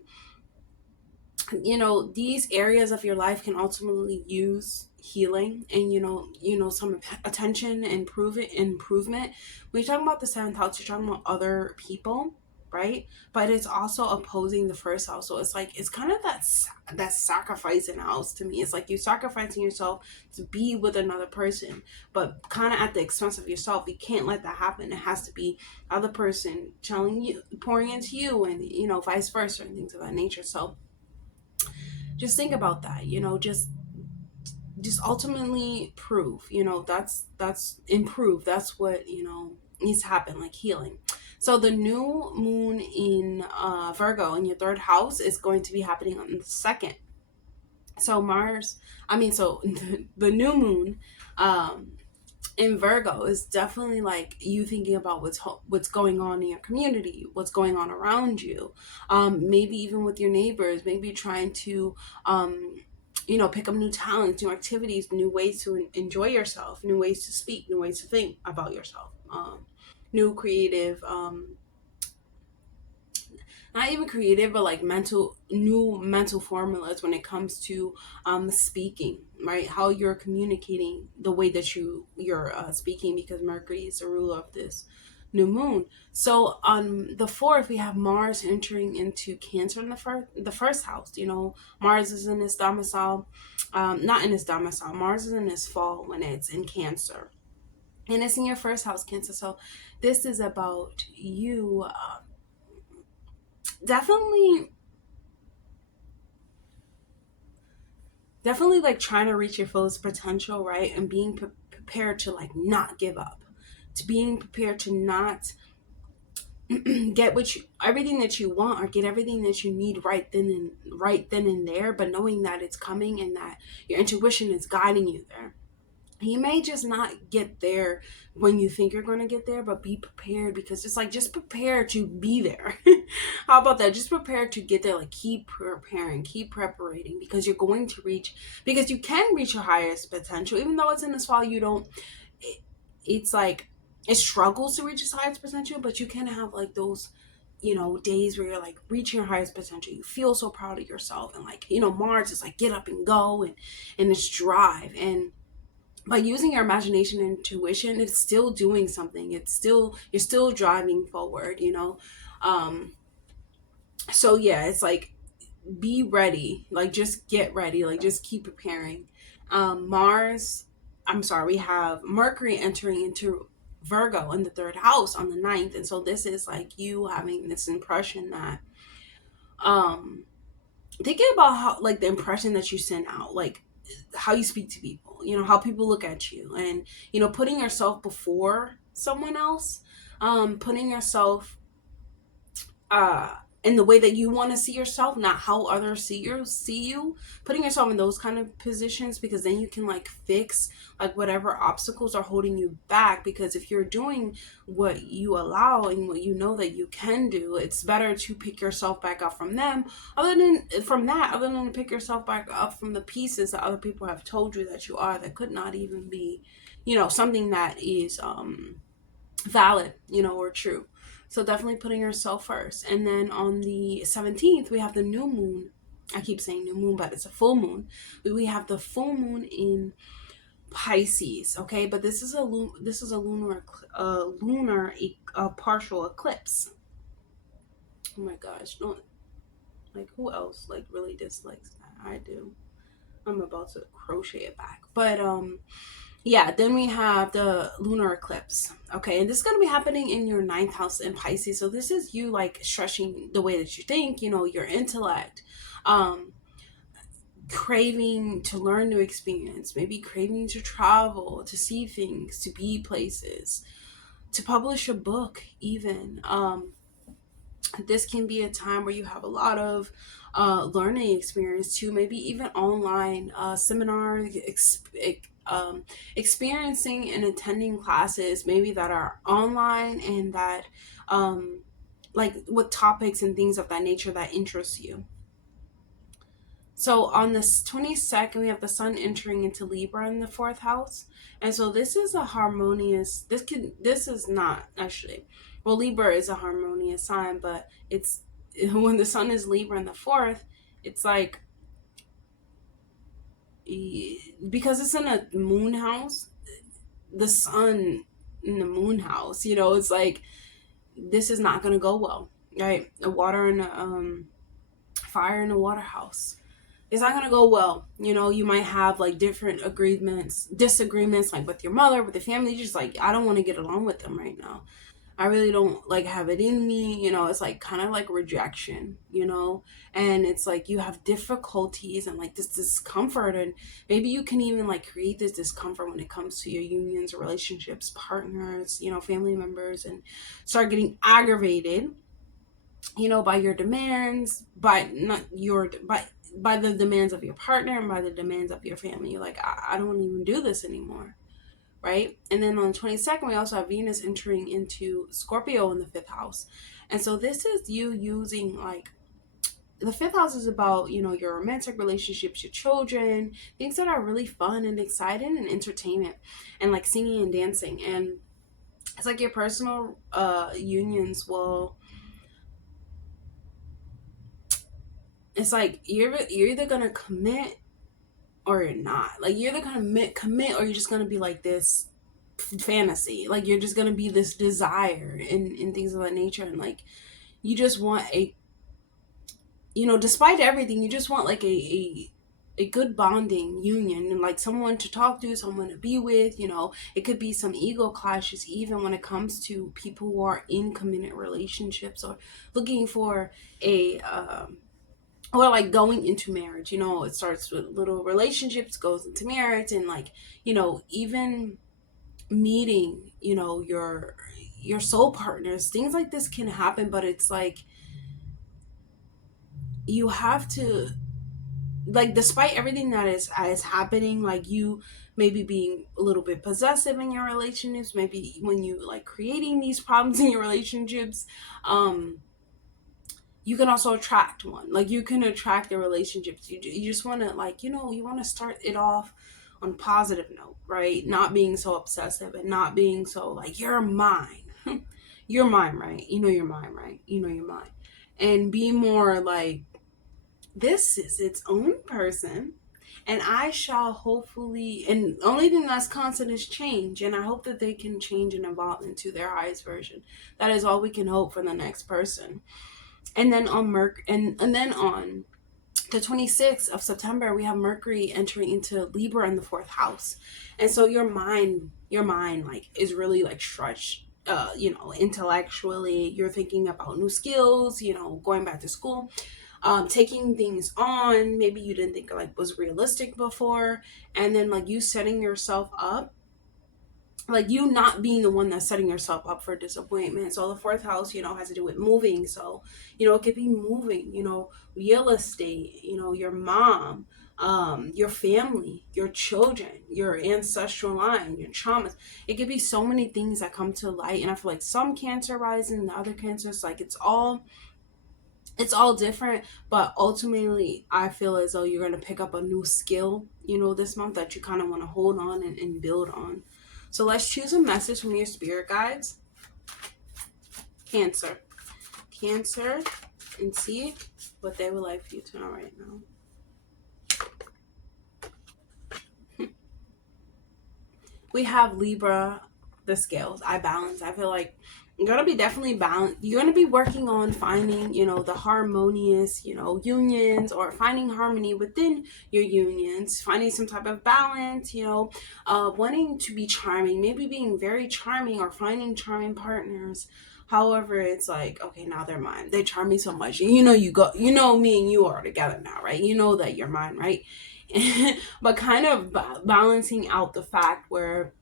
you know, these areas of your life can ultimately use healing and you know some attention and improvement. When you're talking about the 7th house, you're talking about other people, right? But it's also opposing the 1st house. So it's like, it's kind of that sacrificing house to me. It's like you're sacrificing yourself to be with another person, but kind of at the expense of yourself. You can't let that happen. It has to be other person telling you, pouring into you, and you know, vice versa, and things of that nature. So just think about that, you know, just ultimately prove, you know, that's improve. That's what, you know, needs to happen, like healing. So the new moon in Virgo in your 3rd house is going to be happening on the 2nd. So the new moon in Virgo is definitely like you thinking about what's going on in your community, what's going on around you, maybe even with your neighbors, maybe trying to you know, pick up new talents, new activities, new ways to enjoy yourself, new ways to speak, new ways to think about yourself, new creative not even creative, but like new mental formulas when it comes to speaking, right? How you're communicating, the way that you're speaking, because Mercury is the ruler of this new moon. So on the 4th, we have Mars entering into Cancer in the first house. You know, Mars is in his domicile, not in his domicile. Mars is in his fall when it's in Cancer, and it's in your 1st house, Cancer. So this is about you. Definitely like trying to reach your fullest potential, right? And being prepared to like not give up, to being prepared to not get everything that you want, or get everything that you need right then and there, but knowing that it's coming and that your intuition is guiding you there. You may just not get there when you think you're going to get there, but be prepared, because it's like, just prepare to be there. How about that? Just prepare to get there. Like, keep preparing, keep preparating, because you're going to because you can reach your highest potential. Even though it's in this fall, it's like, it struggles to reach its highest potential, but you can have like those days where you're like reaching your highest potential. You feel so proud of yourself, and like, Mars is like get up and go, and it's drive. And by using your imagination and intuition, it's still doing something. You're still driving forward. So yeah, it's like, be ready, like just get ready, like just keep preparing. Mars, I'm sorry, we have Mercury entering into Virgo in the third house on the ninth. And so this is like you having this impression that, um thinking about how, like, the impression that you send out, like how you speak to people, how people look at you, and putting yourself before someone else, putting yourself uh in the way that you want to see yourself, not how others see you, putting yourself in those kind of positions, because then you can like fix like whatever obstacles are holding you back. Because if you're doing what you allow and what you know that you can do, it's better to pick yourself back up from them, other than to pick yourself back up from the pieces that other people have told you that you are, that could not even be something that is valid, or true. So definitely putting yourself first. And then on the 17th, we have the new moon. I keep saying new moon, but it's a full moon. We have the full moon in Pisces, okay? But this is a lunar partial eclipse. Oh my gosh, no, like who else like really dislikes that? I do. I'm about to crochet it back. But yeah, then we have the lunar eclipse. Okay, and this is going to be happening in your ninth house in Pisces. So this is you like stretching the way that you think, your intellect, um, craving to learn new experience, maybe craving to travel, to see things, to be places, to publish a book, even. This can be a time where you have a lot of learning experience too, maybe even online seminars, experiencing and attending classes maybe that are online, and that like with topics and things of that nature that interest you. So on this 22nd, we have the sun entering into Libra in the fourth house. And so this is a harmonious, this is not actually, well, Libra is a harmonious sign, but it's, when the sun is Libra in the fourth, it's like, because it's in a moon house, the sun in the moon house, it's like, this is not going to go well, right? The water in the, fire in the water house, it's not gonna go well. You might have like different disagreements, like with your mother, with the family. Just like, I don't want to get along with them right now. I really don't like have it in me. It's like kind of like rejection. And it's like you have difficulties and like this discomfort, and maybe you can even like create this discomfort when it comes to your unions or relationships, partners, family members, and start getting aggravated, by your demands, by the demands of your partner, and by the demands of your family. You're like, I don't even do this anymore, right? And then on the 22nd, we also have Venus entering into Scorpio in the fifth house. And so this is you using like, the fifth house is about, your romantic relationships, your children, things that are really fun and exciting, and entertainment, and like singing and dancing. And it's like your personal unions will, it's like you're either gonna commit or you're not. Like, you're either gonna commit, or you're just gonna be like this fantasy. Like, you're just gonna be this desire and things of that nature. And like, you just want despite everything, you just want like a good bonding union, and like someone to talk to, someone to be with. It could be some ego clashes even when it comes to people who are in committed relationships, or looking for a or like going into marriage. It starts with little relationships, goes into marriage, and like, even meeting, your soul partners. Things like this can happen, but it's like, you have to, like, despite everything that is happening, like you maybe being a little bit possessive in your relationships, maybe when you like creating these problems in your relationships, you can also attract one. Like, you can attract the relationships. You just want to, like, you want to start it off on a positive note, right? Not being so obsessive, and not being so like, you're mine. your mind, right? You know your mind, right? You know your mind. And be more like, this is its own person. And I shall hopefully, and the only thing that's constant is change. And I hope that they can change and evolve into their highest version. That is all we can hope for the next person. And then on and then on the 26th of September, we have Mercury entering into Libra in the fourth house. And so your mind like is really like stretched, intellectually. You're thinking about new skills, going back to school, taking things on maybe you didn't think like was realistic before, and then like you setting yourself up, like you not being the one that's setting yourself up for disappointment. So the fourth house, has to do with moving. So, it could be moving, real estate, your mom, your family, your children, your ancestral line, your traumas. It could be so many things that come to light. And I feel like some Cancer rising, the other Cancers, like it's all different, but ultimately I feel as though you're going to pick up a new skill, this month that you kind of want to hold on and build on. So let's choose a message from your spirit guides. Cancer. Cancer, and see what they would like for you to know right now. We have Libra, the scales. I balance. I feel like you're going to be definitely balanced. You're going to be working on finding, the harmonious, unions, or finding harmony within your unions, finding some type of balance, wanting to be charming, maybe being very charming or finding charming partners. However, it's like, okay, now they're mine. They charm me so much. Me and you are together now, right? You know that you're mine, right? But kind of balancing out the fact where,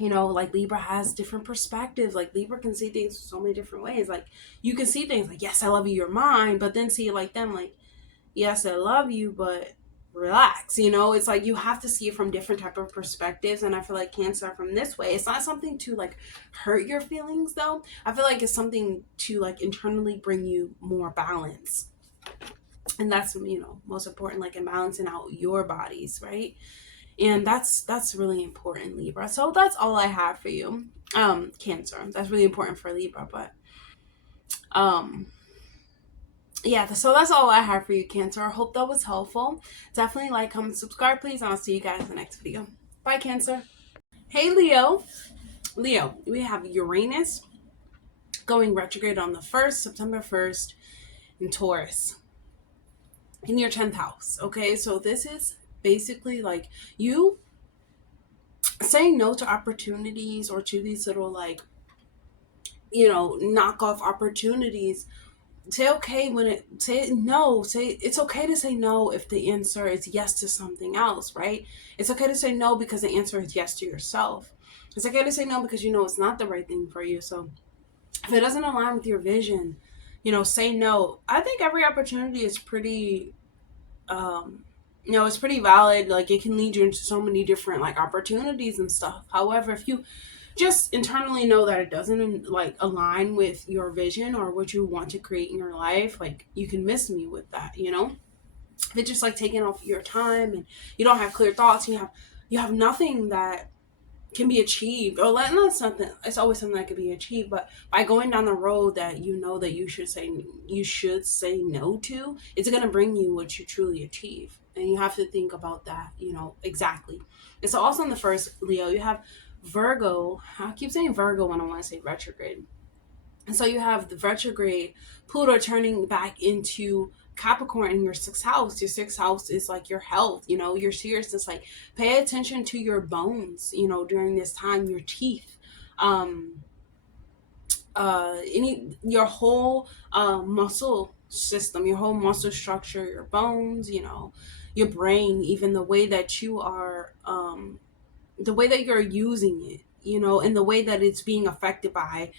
like Libra has different perspectives. Like Libra can see things so many different ways. Like you can see things like, yes, I love you, you're mine, but then see it like them, like, yes, I love you, but relax. It's like you have to see it from different type of perspectives. And I feel like Cancer from this way, it's not something to like hurt your feelings though. I feel like it's something to like internally bring you more balance. And that's, most important, like in balancing out your bodies, right? And that's really important, Libra. So that's all I have for you, Cancer. That's really important for Libra. But yeah, so that's all I have for you, Cancer. I hope that was helpful. Definitely like, comment, subscribe, please, and I'll see you guys in the next video. Bye, Cancer. Hey, Leo. Leo, we have Uranus going retrograde on the 1st, September 1st, in Taurus, in your 10th house. Okay, so this is basically like you saying no to opportunities, or to these little like, knockoff opportunities. Say okay when it say no. Say it's okay to say no if the answer is yes to something else, right? It's okay to say no because the answer is yes to yourself. It's okay to say no because it's not the right thing for you. So if it doesn't align with your vision, say no. I think every opportunity is pretty it's pretty valid. Like it can lead you into so many different like opportunities and stuff. However, if you just internally know that it doesn't like align with your vision or what you want to create in your life, like you can miss me with that. If it's just like taking off your time and you don't have clear thoughts, and you have nothing that can be achieved, or that's something, it's always something that could be achieved, but by going down the road that that you should say no to, it's going to bring you what you truly achieve. And you have to think about that, exactly. And so also in the first, Leo, you have Virgo. I keep saying Virgo when I want to say retrograde. And so you have the retrograde Pluto turning back into Capricorn in your sixth house. Your sixth house is like your health, your seriousness. Like pay attention to your bones, during this time, your teeth, your whole muscle system, your whole muscle structure, your bones, your brain, even the way that you are, the way that you're using it, and the way that it's being affected by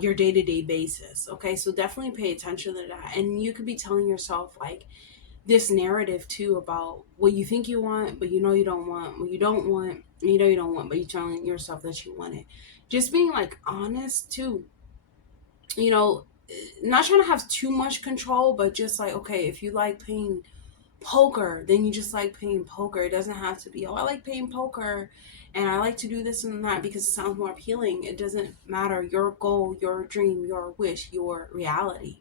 your day-to-day basis. Okay, so definitely pay attention to that. And you could be telling yourself like this narrative too about what you think you want, but you don't want, what you don't want, you don't want, but you're telling yourself that you want it. Just being like honest too, not trying to have too much control, but just like, okay, if you like playing poker, then you just like playing poker. It doesn't have to be, oh, I like playing poker and I like to do this and that because it sounds more appealing. It doesn't matter. Your goal, your dream, your wish, your reality,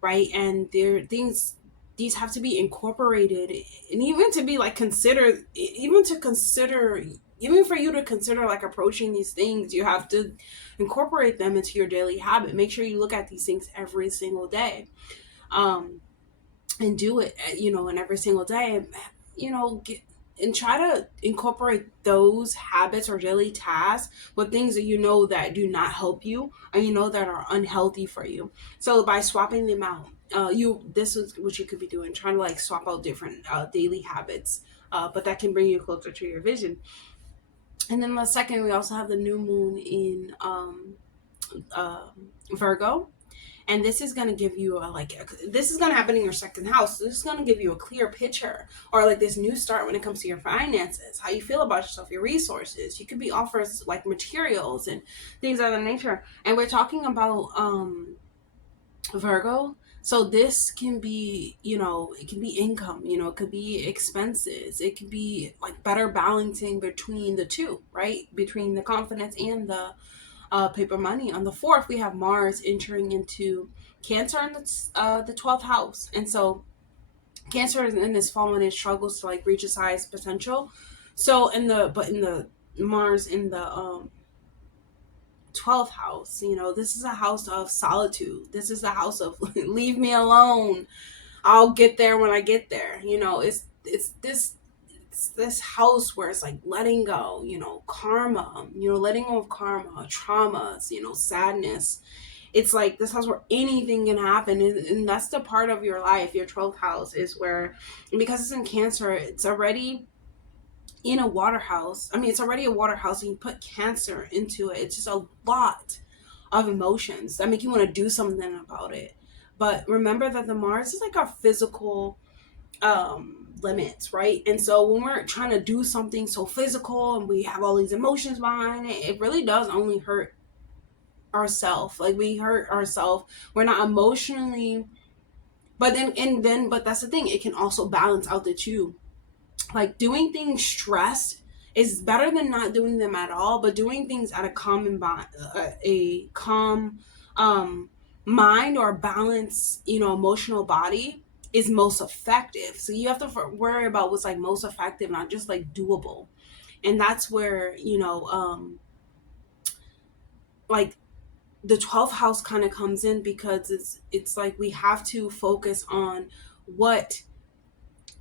right? And there things, these have to be incorporated, and even to be like considered, even for you to consider like approaching these things, you have to incorporate them into your daily habit. Make sure you look at these things every single day. Um, and do it, and every single day, get, and try to incorporate those habits or daily tasks with things that that do not help you, and that are unhealthy for you. So by swapping them out, this is what you could be doing, trying to like swap out different daily habits, but that can bring you closer to your vision. And then the second, we also have the new moon in uh, Virgo. And this is going to give you this is going to happen in your second house. So this is going to give you a clear picture, or like this new start when it comes to your finances, how you feel about yourself, your resources. You could be offered like materials and things of that nature. And we're talking about Virgo. So this can be, it can be income, it could be expenses. It could be like better balancing between the two, right? Between the confidence and the paper money. On the 4th, we have Mars entering into Cancer in the 12th house. And so Cancer is in this fallen and struggles to like reach its highest potential. So in the Mars in the 12th house, this is a house of solitude. This is the house of leave me alone. I'll get there when I get there. It's this house where it's like letting go, karma, letting go of karma, traumas, sadness. It's like this house where anything can happen. And that's the part of your life. Your 12th house is where, because it's in Cancer, it's already in a water house. I mean, it's already a water house, and you put Cancer into it. It's just a lot of emotions that make you want to do something about it. But remember that the Mars is like our physical limits, right? And so when we're trying to do something so physical and we have all these emotions behind it, it really does only hurt ourselves. Like we hurt ourselves. We're not emotionally, but but that's the thing. It can also balance out the two. Like doing things stressed is better than not doing them at all, but doing things at a calm mind or balance, emotional body is most effective. So you have to worry about what's like most effective, not just like doable. And that's where, like the 12th house kind of comes in, because it's like we have to focus on what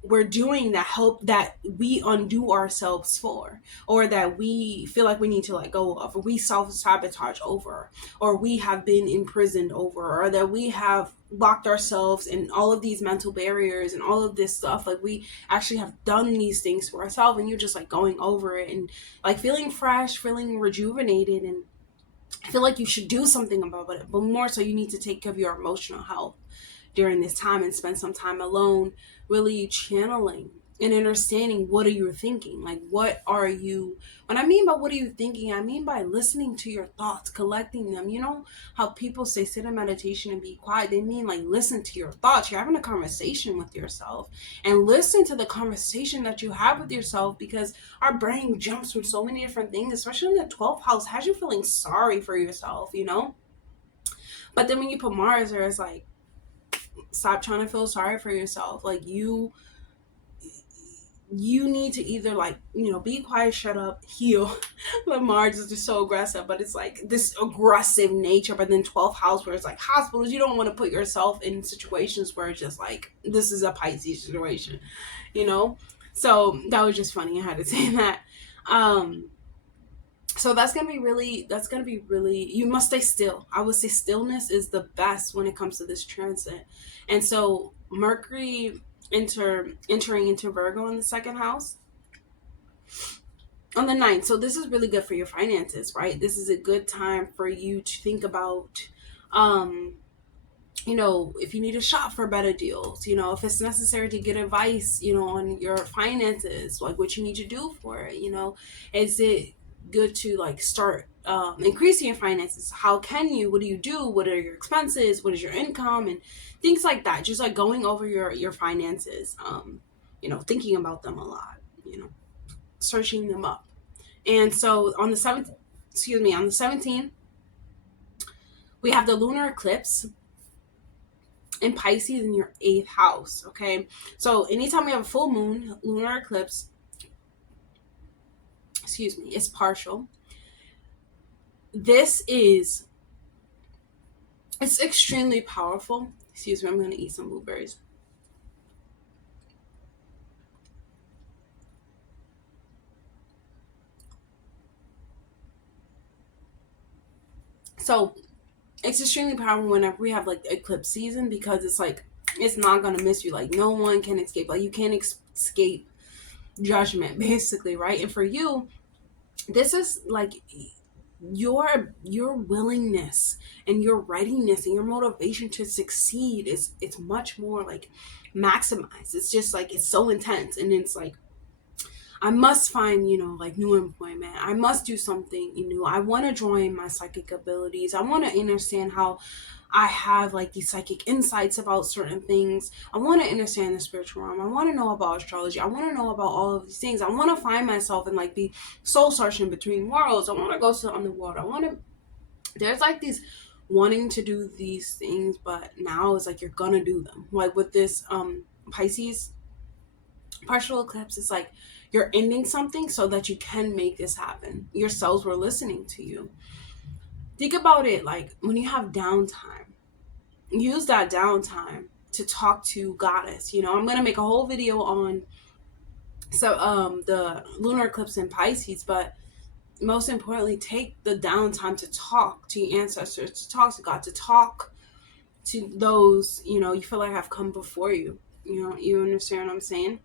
we're doing that we undo ourselves for, or that we feel like we need to let go of, or we self-sabotage over, or we have been imprisoned over, or that we have locked ourselves in all of these mental barriers and all of this stuff. Like we actually have done these things to ourselves, and you're just like going over it and like feeling fresh, feeling rejuvenated, and I feel like you should do something about it. But more so, you need to take care of your emotional health during this time and spend some time alone, really channeling and understanding what are you thinking. Like, what are you, when I mean by what are you thinking, I mean by listening to your thoughts, collecting them. You know how people say sit in meditation and be quiet? They mean like listen to your thoughts. You're having a conversation with yourself, and listen to the conversation that you have with yourself, because our brain jumps from so many different things, especially in the 12th house, has you feeling sorry for yourself, But then when you put Mars there, it's like, stop trying to feel sorry for yourself. Like you need to either be quiet, shut up, heal. But Mars is just so aggressive, but it's like this aggressive nature. But then 12th house, where it's like hospitals, you don't want to put yourself in situations where it's just like, this is a Pisces situation, So that was just funny. I had to say that. So that's going to be really, you must stay still. I would say stillness is the best when it comes to this transit. And so Mercury entering into Virgo in the second house on the 9th. So this is really good for your finances, right? This is a good time for you to think about, if you need to shop for better deals, if it's necessary to get advice, on your finances, like what you need to do for it, is it good to like start increasing your finances. How can you? What do you do? What are your expenses? What is your income? And things like that. Just like going over your finances, thinking about them a lot, searching them up. And so on the 17th, we have the lunar eclipse in Pisces in your 8th house. Okay, so anytime we have a full moon, lunar eclipse, it's partial. It's extremely powerful. Excuse me, I'm going to eat some blueberries. So it's extremely powerful whenever we have like eclipse season, because it's like, it's not going to miss you. Like no one can escape. Like you can't escape judgment, basically, right? And for you, this is like your willingness and your readiness and your motivation to succeed is, it's much more like maximized. It's just like, it's so intense, and it's like, I must find, like new employment. I must do something new. I want to join my psychic abilities. I want to understand how I have like these psychic insights about certain things. I want to understand the spiritual realm. I want to know about astrology. I want to know about all of these things. I want to find myself and like be soul searching between worlds. I want to go to the underworld. There's like these wanting to do these things, but now it's like you're gonna do them. Like with this Pisces partial eclipse, it's like you're ending something so that you can make this happen. Your cells were listening to you. Think about it like when you have downtime, use that downtime to talk to Goddess. I'm gonna make a whole video on the lunar eclipse in Pisces, but most importantly, take the downtime to talk to your ancestors, to talk to God, to talk to those you feel like have come before you. You understand what I'm saying?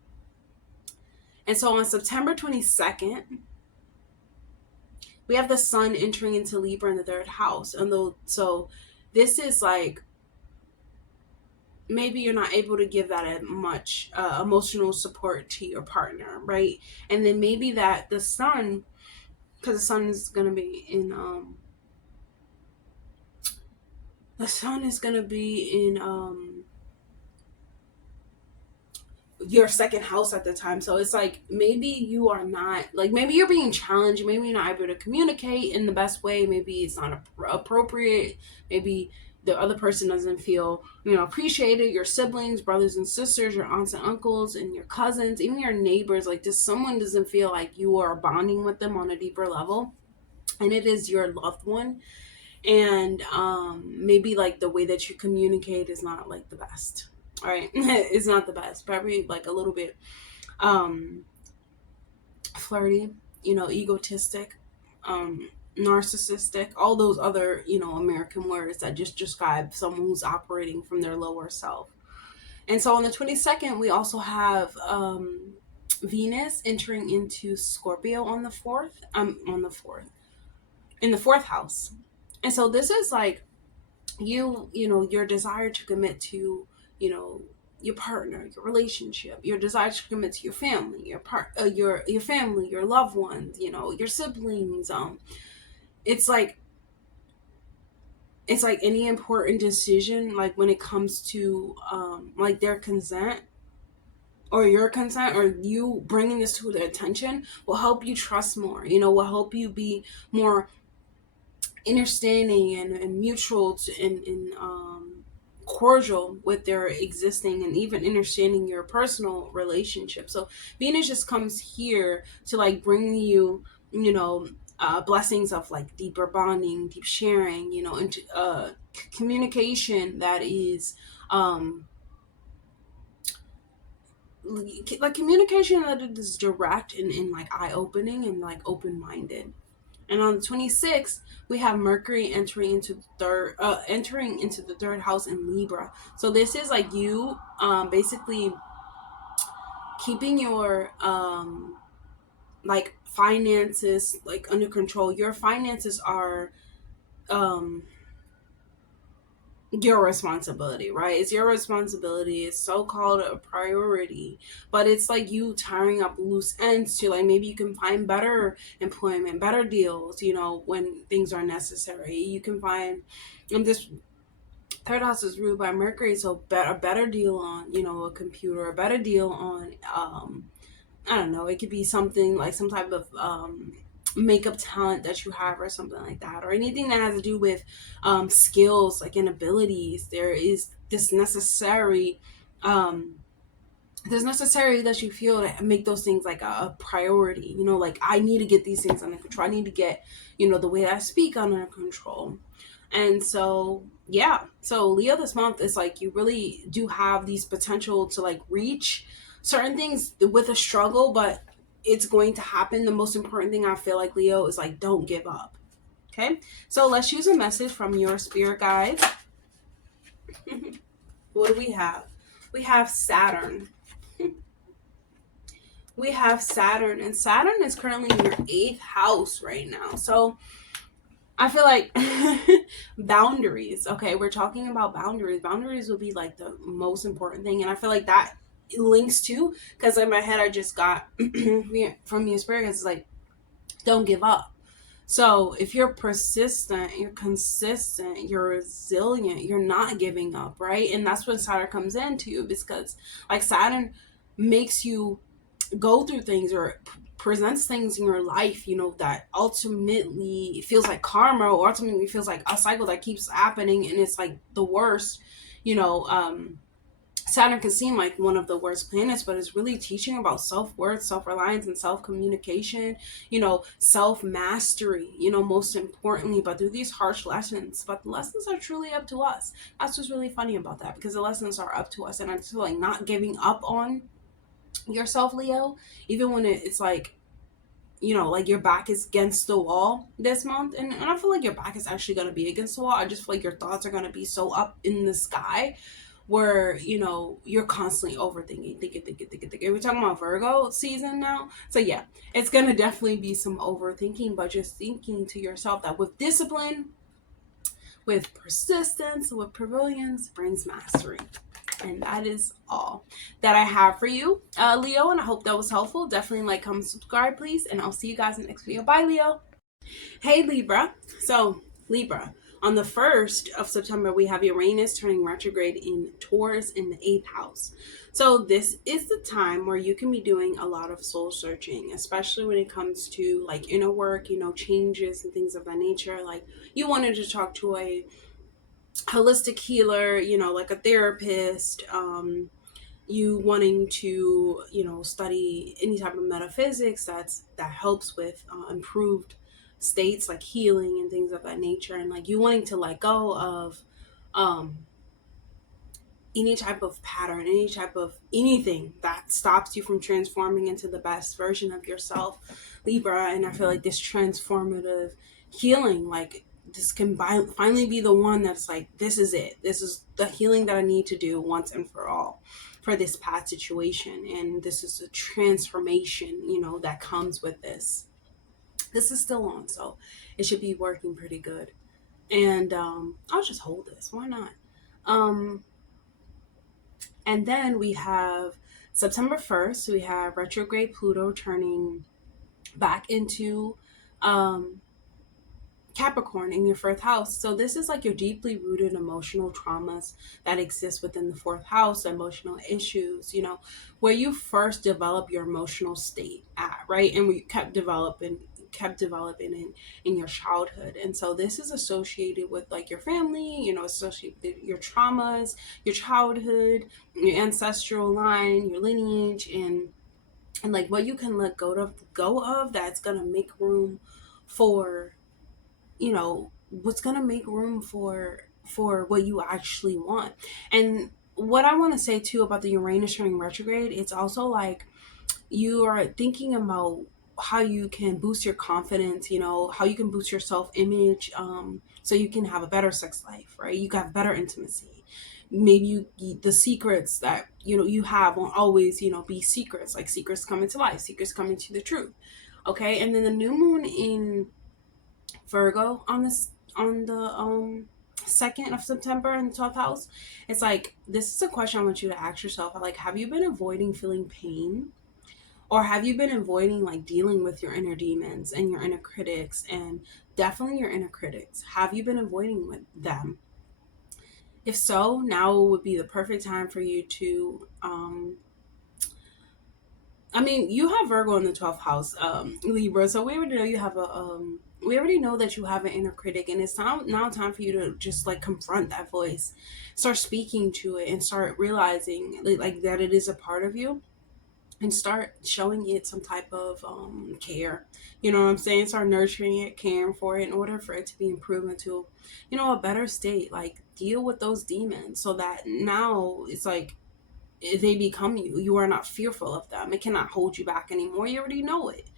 And so on September 22nd, we have the sun entering into Libra in the 3rd house. So this is like, maybe you're not able to give that as much emotional support to your partner, right? And then maybe that the sun, because the sun is going to be in your 2nd house at the time. So it's like, maybe you are not, like, maybe you're being challenged, maybe you're not able to communicate in the best way, maybe it's not appropriate, maybe the other person doesn't feel appreciated. Your siblings, brothers and sisters, your aunts and uncles, and your cousins, even your neighbors, like just someone doesn't feel like you are bonding with them on a deeper level, and it is your loved one. And maybe like the way that you communicate is not like the best. All right. It's not the best, probably like a little bit flirty, egotistic, narcissistic, all those other American words that just describe someone who's operating from their lower self. And so on the 22nd, we also have Venus entering into Scorpio on the 4th, in the 4th house. And so this is like your desire to commit to your partner, your relationship, your desire to commit to your family, your family, your loved ones, your siblings. It's like any important decision, like when it comes to like their consent or your consent, or you bringing this to their attention, will help you trust more. Will help you be more understanding and mutual and cordial with their existing, and even understanding your personal relationship. So Venus just comes here to like bring you blessings of like deeper bonding, deep sharing, into communication that is like communication that is direct and like eye-opening and like open-minded. And on the 26th, we have Mercury entering into the 3rd house in Libra. So this is like you basically keeping your like finances like under control. Your finances are your responsibility, right? It's your responsibility. It's so called a priority, but it's like you tying up loose ends to, like, maybe you can find better employment, better deals, when things are necessary. You can find, and this third house is ruled by Mercury, so a better deal on, a computer, a better deal on, I don't know, it could be something like some type of makeup talent that you have or something like that, or anything that has to do with skills like and abilities. Um, there's necessary that you feel to make those things like a priority, like I need to get these things under control. I need to get, the way that I speak under control. And so, yeah. So Leo this month is like you really do have these potential to like reach certain things with a struggle, but it's going to happen. The most important thing I feel like, Leo, is like don't give up. Okay? So let's use a message from your spirit guides. What do we have? We have Saturn. We have Saturn, and Saturn is currently in your 8th house right now. So I feel like boundaries. Okay, we're talking about boundaries. Boundaries will be like the most important thing, and I feel like that links to, because in my head I just got from the experience, it's like don't give up. So if you're persistent, you're consistent, you're resilient, you're not giving up, right? And that's when Saturn comes into, because like Saturn makes you go through things or presents things in your life, that ultimately feels like karma, or ultimately feels like a cycle that keeps happening, and it's like the worst. you know um Saturn can seem like one of the worst planets, but it's really teaching about self-worth, self-reliance, and self-communication, self-mastery, most importantly, but through these harsh lessons. But the lessons are truly up to us. That's what's really funny about that, because the lessons are up to us. And I just feel like not giving up on yourself, Leo, even when it's like, like your back is against the wall this month. And I feel like your back is actually going to be against the wall. I just feel like your thoughts are going to be so up in the sky where, you're constantly overthinking, thinking. We're talking about Virgo season now. So yeah, it's going to definitely be some overthinking, but just thinking to yourself that with discipline, with persistence, with prevalence brings mastery. And that is all that I have for you, Leo. And I hope that was helpful. Definitely like, comment, subscribe, please. And I'll see you guys in the next video. Bye, Leo. Hey, Libra. So, Libra, on the 1st of September, we have Uranus turning retrograde in Taurus in the 8th house. So this is the time where you can be doing a lot of soul searching, especially when it comes to like inner work, changes and things of that nature. Like you wanted to talk to a holistic healer, like a therapist, you wanting to, study any type of metaphysics that helps with improved states like healing and things of that nature, and like you wanting to let go of um any type of pattern, any type of anything that stops you from transforming into the best version of yourself, Libra. And I feel like this transformative healing, like this can finally be the one that's like, this is it. This is the healing that I need to do once and for all for this past situation. And this is a transformation, that comes with this. This is still on, so it should be working pretty good. And I'll just hold this. Why not? And then we have September 1st, we have retrograde Pluto turning back into Capricorn in your 4th house. So this is like your deeply rooted emotional traumas that exist within the 4th house, emotional issues, where you first develop your emotional state at, right? And we kept developing in your childhood. And so this is associated with like your family, associated with your traumas, your childhood, your ancestral line, your lineage, and like what you can let go of that's gonna make room for, what's gonna make room for what you actually want. And what I want to say too about the Uranus turning retrograde, it's also like you are thinking about how you can boost your confidence, how you can boost your self-image, so you can have a better sex life, right? You can have better intimacy. Maybe the secrets that you have won't always be secrets. Like secrets come into life, secrets come into the truth. Okay. And then the new moon in Virgo on the 2nd of September in the 12th house. It's like, this is a question I want you to ask yourself. Like, have you been avoiding feeling pain? Or have you been avoiding like dealing with your inner demons and your inner critics, and definitely your inner critics? Have you been avoiding with them? If so, now would be the perfect time for you to I mean, you have Virgo in the 12th house, Libra. So we already know you have a we already know that you have an inner critic, and it's time for you to just like confront that voice, start speaking to it, and start realizing like that it is a part of you, and start showing it some type of care. You know what I'm saying? Start nurturing it, caring for it, in order for it to be improved into, a better state. Like, deal with those demons so that now it's like they become you. You are not fearful of them. It cannot hold you back anymore. You already know it.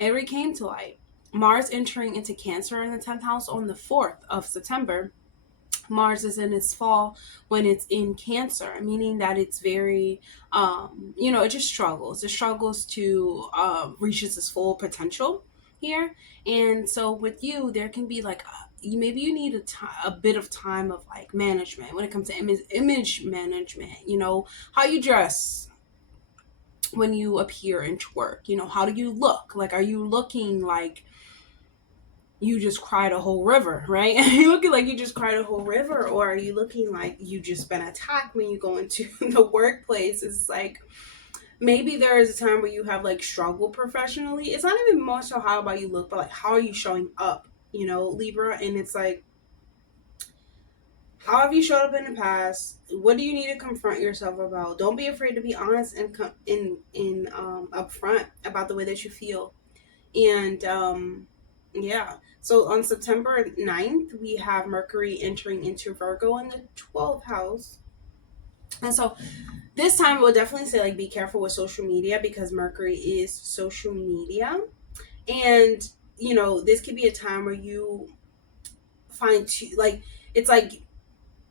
It already came to light. Mars entering into Cancer in the 10th house on the 4th of September. Mars is in its fall when it's in Cancer, meaning that it's very, it just struggles. It struggles to reach its full potential here. And so with you, there can be like, maybe you need a bit of time of like management when it comes to image management, how you dress when you appear into work, how do you look? Like, are you looking like you just cried a whole river, right? Are you looking like you just cried a whole river, or are you looking like you just been attacked when you go into the workplace? It's like, maybe there is a time where you have like struggled professionally. It's not even more so how about you look, but like, how are you showing up, Libra? And it's like, how have you showed up in the past? What do you need to confront yourself about? Don't be afraid to be honest and upfront about the way that you feel. And yeah. So on September 9th, we have Mercury entering into Virgo in the 12th house. And so this time I would definitely say, like, be careful with social media, because Mercury is social media. And, this could be a time where you find, like, it's like,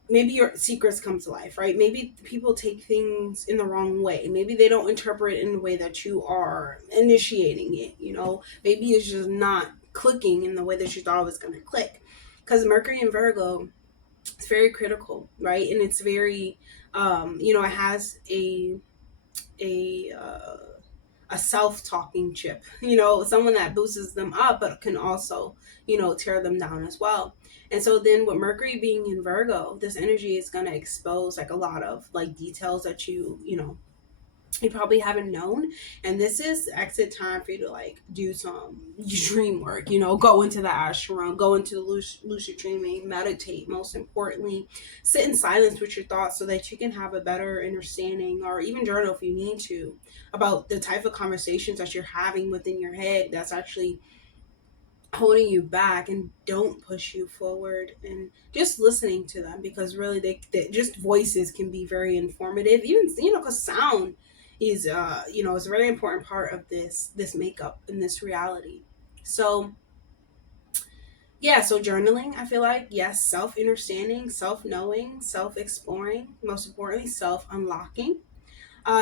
maybe your secrets come to life, right? Maybe people take things in the wrong way. Maybe they don't interpret it in the way that you are initiating it, Maybe it's just not clicking in the way that you thought it was going to click. Because Mercury in Virgo, it's very critical, right? And it's very, it has a, uh, a self-talking chip, someone that boosts them up, but can also, tear them down as well. And so then with Mercury being in Virgo, this energy is going to expose like a lot of like details that you probably haven't known. And this is exit time for you to like do some dream work, go into the ashram, go into the lucid dreaming, meditate, most importantly, sit in silence with your thoughts so that you can have a better understanding, or even journal if you need to, about the type of conversations that you're having within your head that's actually holding you back and don't push you forward, and just listening to them, because really they just voices can be very informative, even because sound is is a very important part of this makeup and this reality. So yeah, so journaling, I feel like, yes, self understanding, self knowing, self exploring, most importantly self unlocking,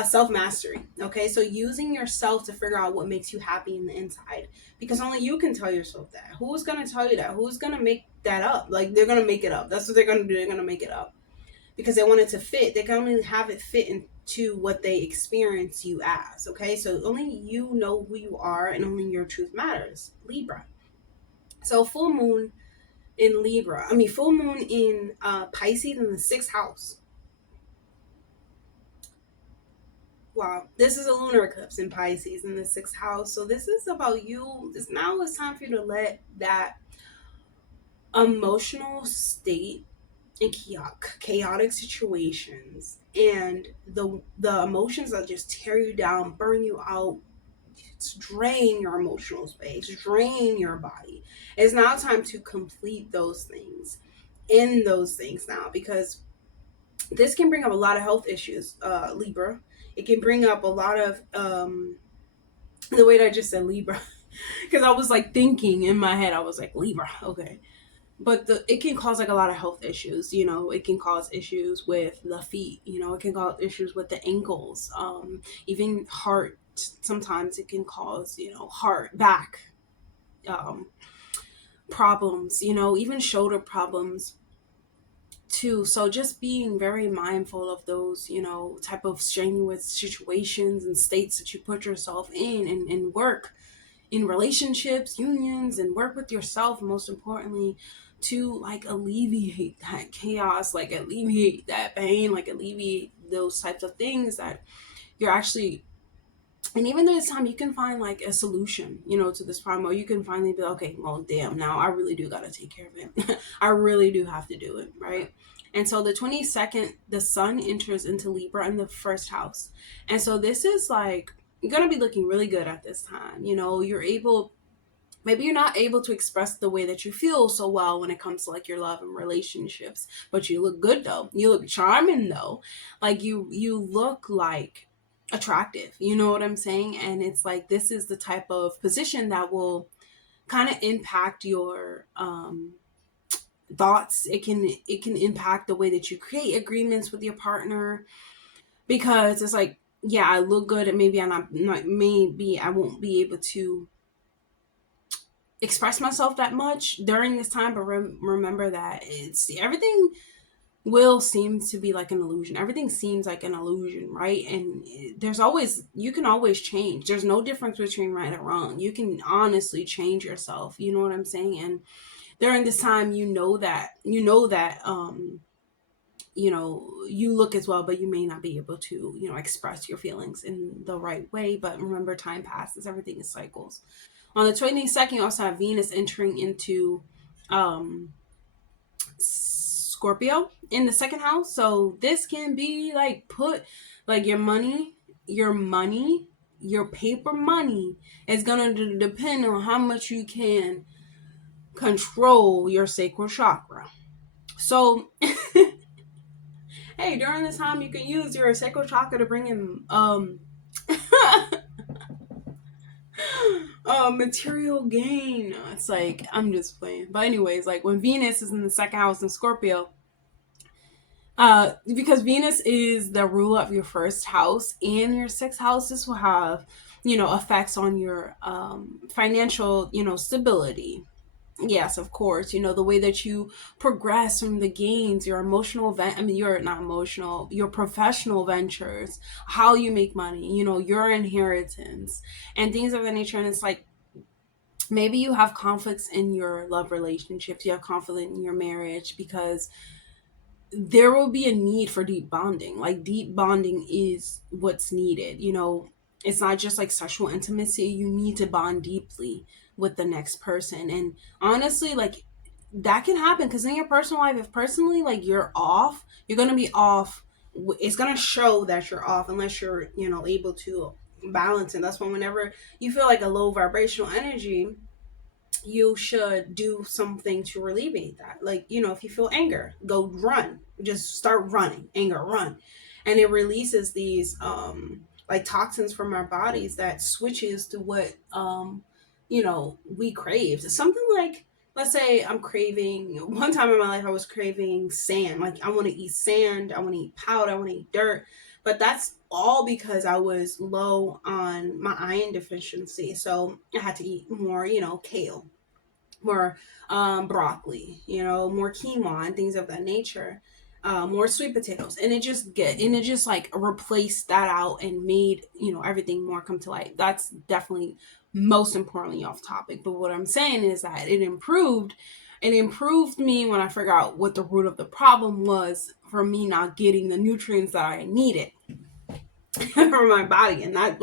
self mastery. Okay, so using yourself to figure out what makes you happy in the inside, because only you can tell yourself that. Who's gonna tell you that? Who's gonna make that up? Like, they're gonna make it up. That's what they're gonna do. They're gonna make it up because they want it to fit. They can only have it fit into what they experience you as. Okay, so only you know who you are, and only your truth matters. Libra. So full moon in Libra. I mean, full moon in Pisces in the 6th house. Wow, this is a lunar eclipse in Pisces in the 6th house. So this is about you. Now it's time for you to let that emotional state and chaotic situations and the emotions that just tear you down, burn you out, drain your emotional space, drain your body. It's now time to complete those things, in those things now, because this can bring up a lot of health issues, Libra. It can bring up a lot of the way that I just said Libra, because I was like thinking in my head, I was like, Libra, okay. But it can cause like a lot of health issues. It can cause issues with the feet. It can cause issues with the ankles, even heart. Sometimes it can cause heart, back um, problems. Even shoulder problems. too. So just being very mindful of those, type of strenuous situations and states that you put yourself in, and work in relationships, unions, and work with yourself, most importantly, to like alleviate that chaos, like alleviate that pain, like alleviate those types of things that you're actually. And even though this time you can find like a solution, to this problem, or you can finally be like, okay, well, damn, now I really do got to take care of it. I really do have to do it, right? And so the 22nd, the sun enters into Libra in the first house. And so this is like, you're going to be looking really good at this time. You're able, maybe you're not able to express the way that you feel so well when it comes to like your love and relationships, but you look good though. You look charming though. Like you look like attractive, you know what I'm saying? And it's like, this is the type of position that will kind of impact your thoughts. It can impact the way that you create agreements with your partner, because it's like, yeah, I look good, and maybe maybe I won't be able to express myself that much during this time, but remember that it's everything will seem to be like an illusion. Everything seems like an illusion, right? And you can always change. There's no difference between right or wrong. You can honestly change yourself, you know what I'm saying? And during this time, you look as well, but you may not be able to, express your feelings in the right way. But remember, time passes. Everything is cycles. On the 22nd, you also have Venus entering into Scorpio in the second house. So this can be like your money, your paper money is going to depend on how much you can control your sacral chakra. So, hey, during this time, you can use your sacral chakra to bring in material gain. It's like, I'm just playing. But anyways, like when Venus is in the second house in Scorpio, because Venus is the ruler of your first house and your sixth house, this will have, effects on your financial, stability. Yes, of course. The way that you progress from the gains, your you're not emotional, your professional ventures, how you make money, your inheritance and things of that nature. And it's like, maybe you have conflicts in your love relationships, you have conflict in your marriage, because there will be a need for deep bonding. Like, deep bonding is what's needed. It's not just like sexual intimacy. You need to bond deeply with the next person. And honestly, like, that can happen because in your personal life, if personally, like, you're off, you're going to be off. It's going to show that you're off unless you're, able to balance it. That's when, whenever you feel like a low vibrational energy, you should do something to alleviate that. Like, if you feel anger, go run. Just start running. Anger, run. And it releases these like toxins from our bodies that switches to what we crave. It's something like, let's say I'm craving, one time in my life I was craving sand. Like, I want to eat sand, I want to eat powder, I want to eat dirt. But that's all because I was low on my iron deficiency. So I had to eat more, kale, more broccoli, more quinoa and things of that nature, more sweet potatoes. And it just like replaced that out and made, everything more come to light. That's definitely most importantly off topic. But what I'm saying is that it improved me when I figured out what the root of the problem was for me not getting the nutrients that I needed for my body. And that's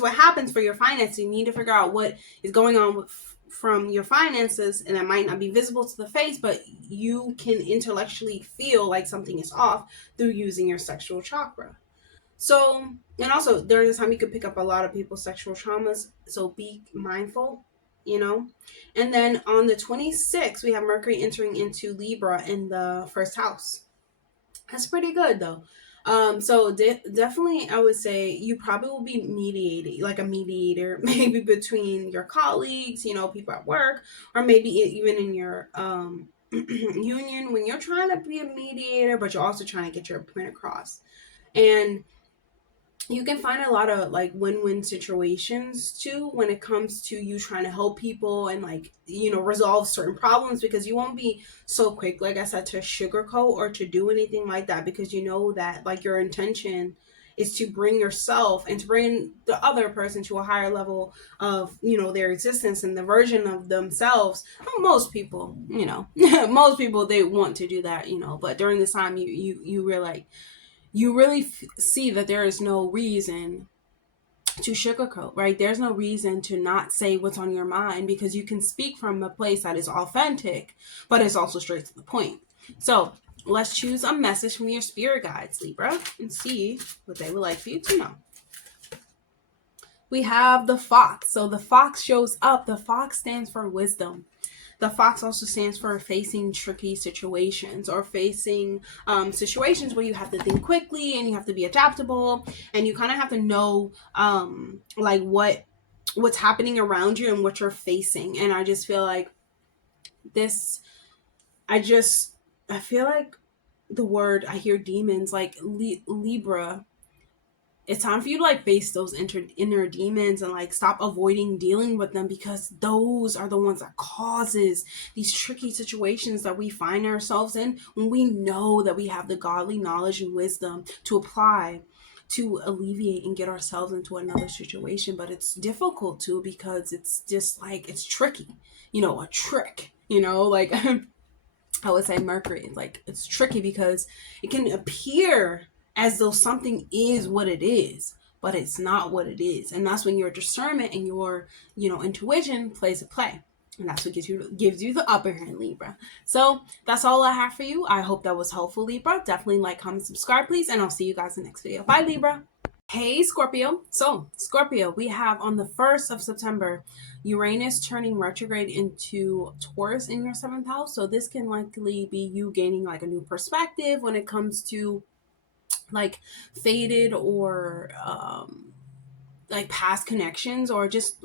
what happens for your finances. You need to figure out what is going on from your finances, and that might not be visible to the face, but you can intellectually feel like something is off through using your sexual chakra. So, and also during this time, you could pick up a lot of people's sexual traumas, so be mindful. And then on the 26th, we have Mercury entering into Libra in the first house. That's pretty good though. So definitely, I would say you probably will be mediating, like a mediator, maybe between your colleagues, people at work, or maybe even in your union, when you're trying to be a mediator, but you're also trying to get your point across. And you can find a lot of like win-win situations too when it comes to you trying to help people and like, you know, resolve certain problems, because you won't be so quick, like I said, to sugarcoat or to do anything like that, because you know that like your intention is to bring yourself and to bring the other person to a higher level of, you know, their existence and the version of themselves. Well, most people, you know, most people, they want to do that, you know, but during this time you realize, you really see that there is no reason to sugarcoat, right? There's no reason to not say what's on your mind, because you can speak from a place that is authentic, but it's also straight to the point. So let's choose a message from your spirit guides, Libra, and see what they would like for you to know. We have the fox. So the fox shows up. The fox stands for wisdom. The fox also stands for facing tricky situations, or facing situations where you have to think quickly and you have to be adaptable, and you kind of have to know like what's happening around you and what you're facing. And I just feel like this, I feel like the word, I hear demons, like Libra. It's time for you to like face those inner demons and like stop avoiding dealing with them, because those are the ones that causes these tricky situations that we find ourselves in, when we know that we have the godly knowledge and wisdom to apply to alleviate and get ourselves into another situation. But it's difficult too, because it's just like, it's tricky, you know, a trick, you know, like I would say Mercury, like it's tricky because it can appear as though something is what it is, but it's not what it is. And that's when your discernment and your, you know, intuition plays a play. And that's what gives you the upper hand, Libra. So that's all I have for you. I hope that was helpful, Libra. Definitely like, comment, subscribe, please. And I'll see you guys in the next video. Bye, Libra. Hey, Scorpio. So, Scorpio, we have on the 1st of September, Uranus turning retrograde into Taurus in your 7th house. So this can likely be you gaining like a new perspective when it comes to like faded or like past connections, or just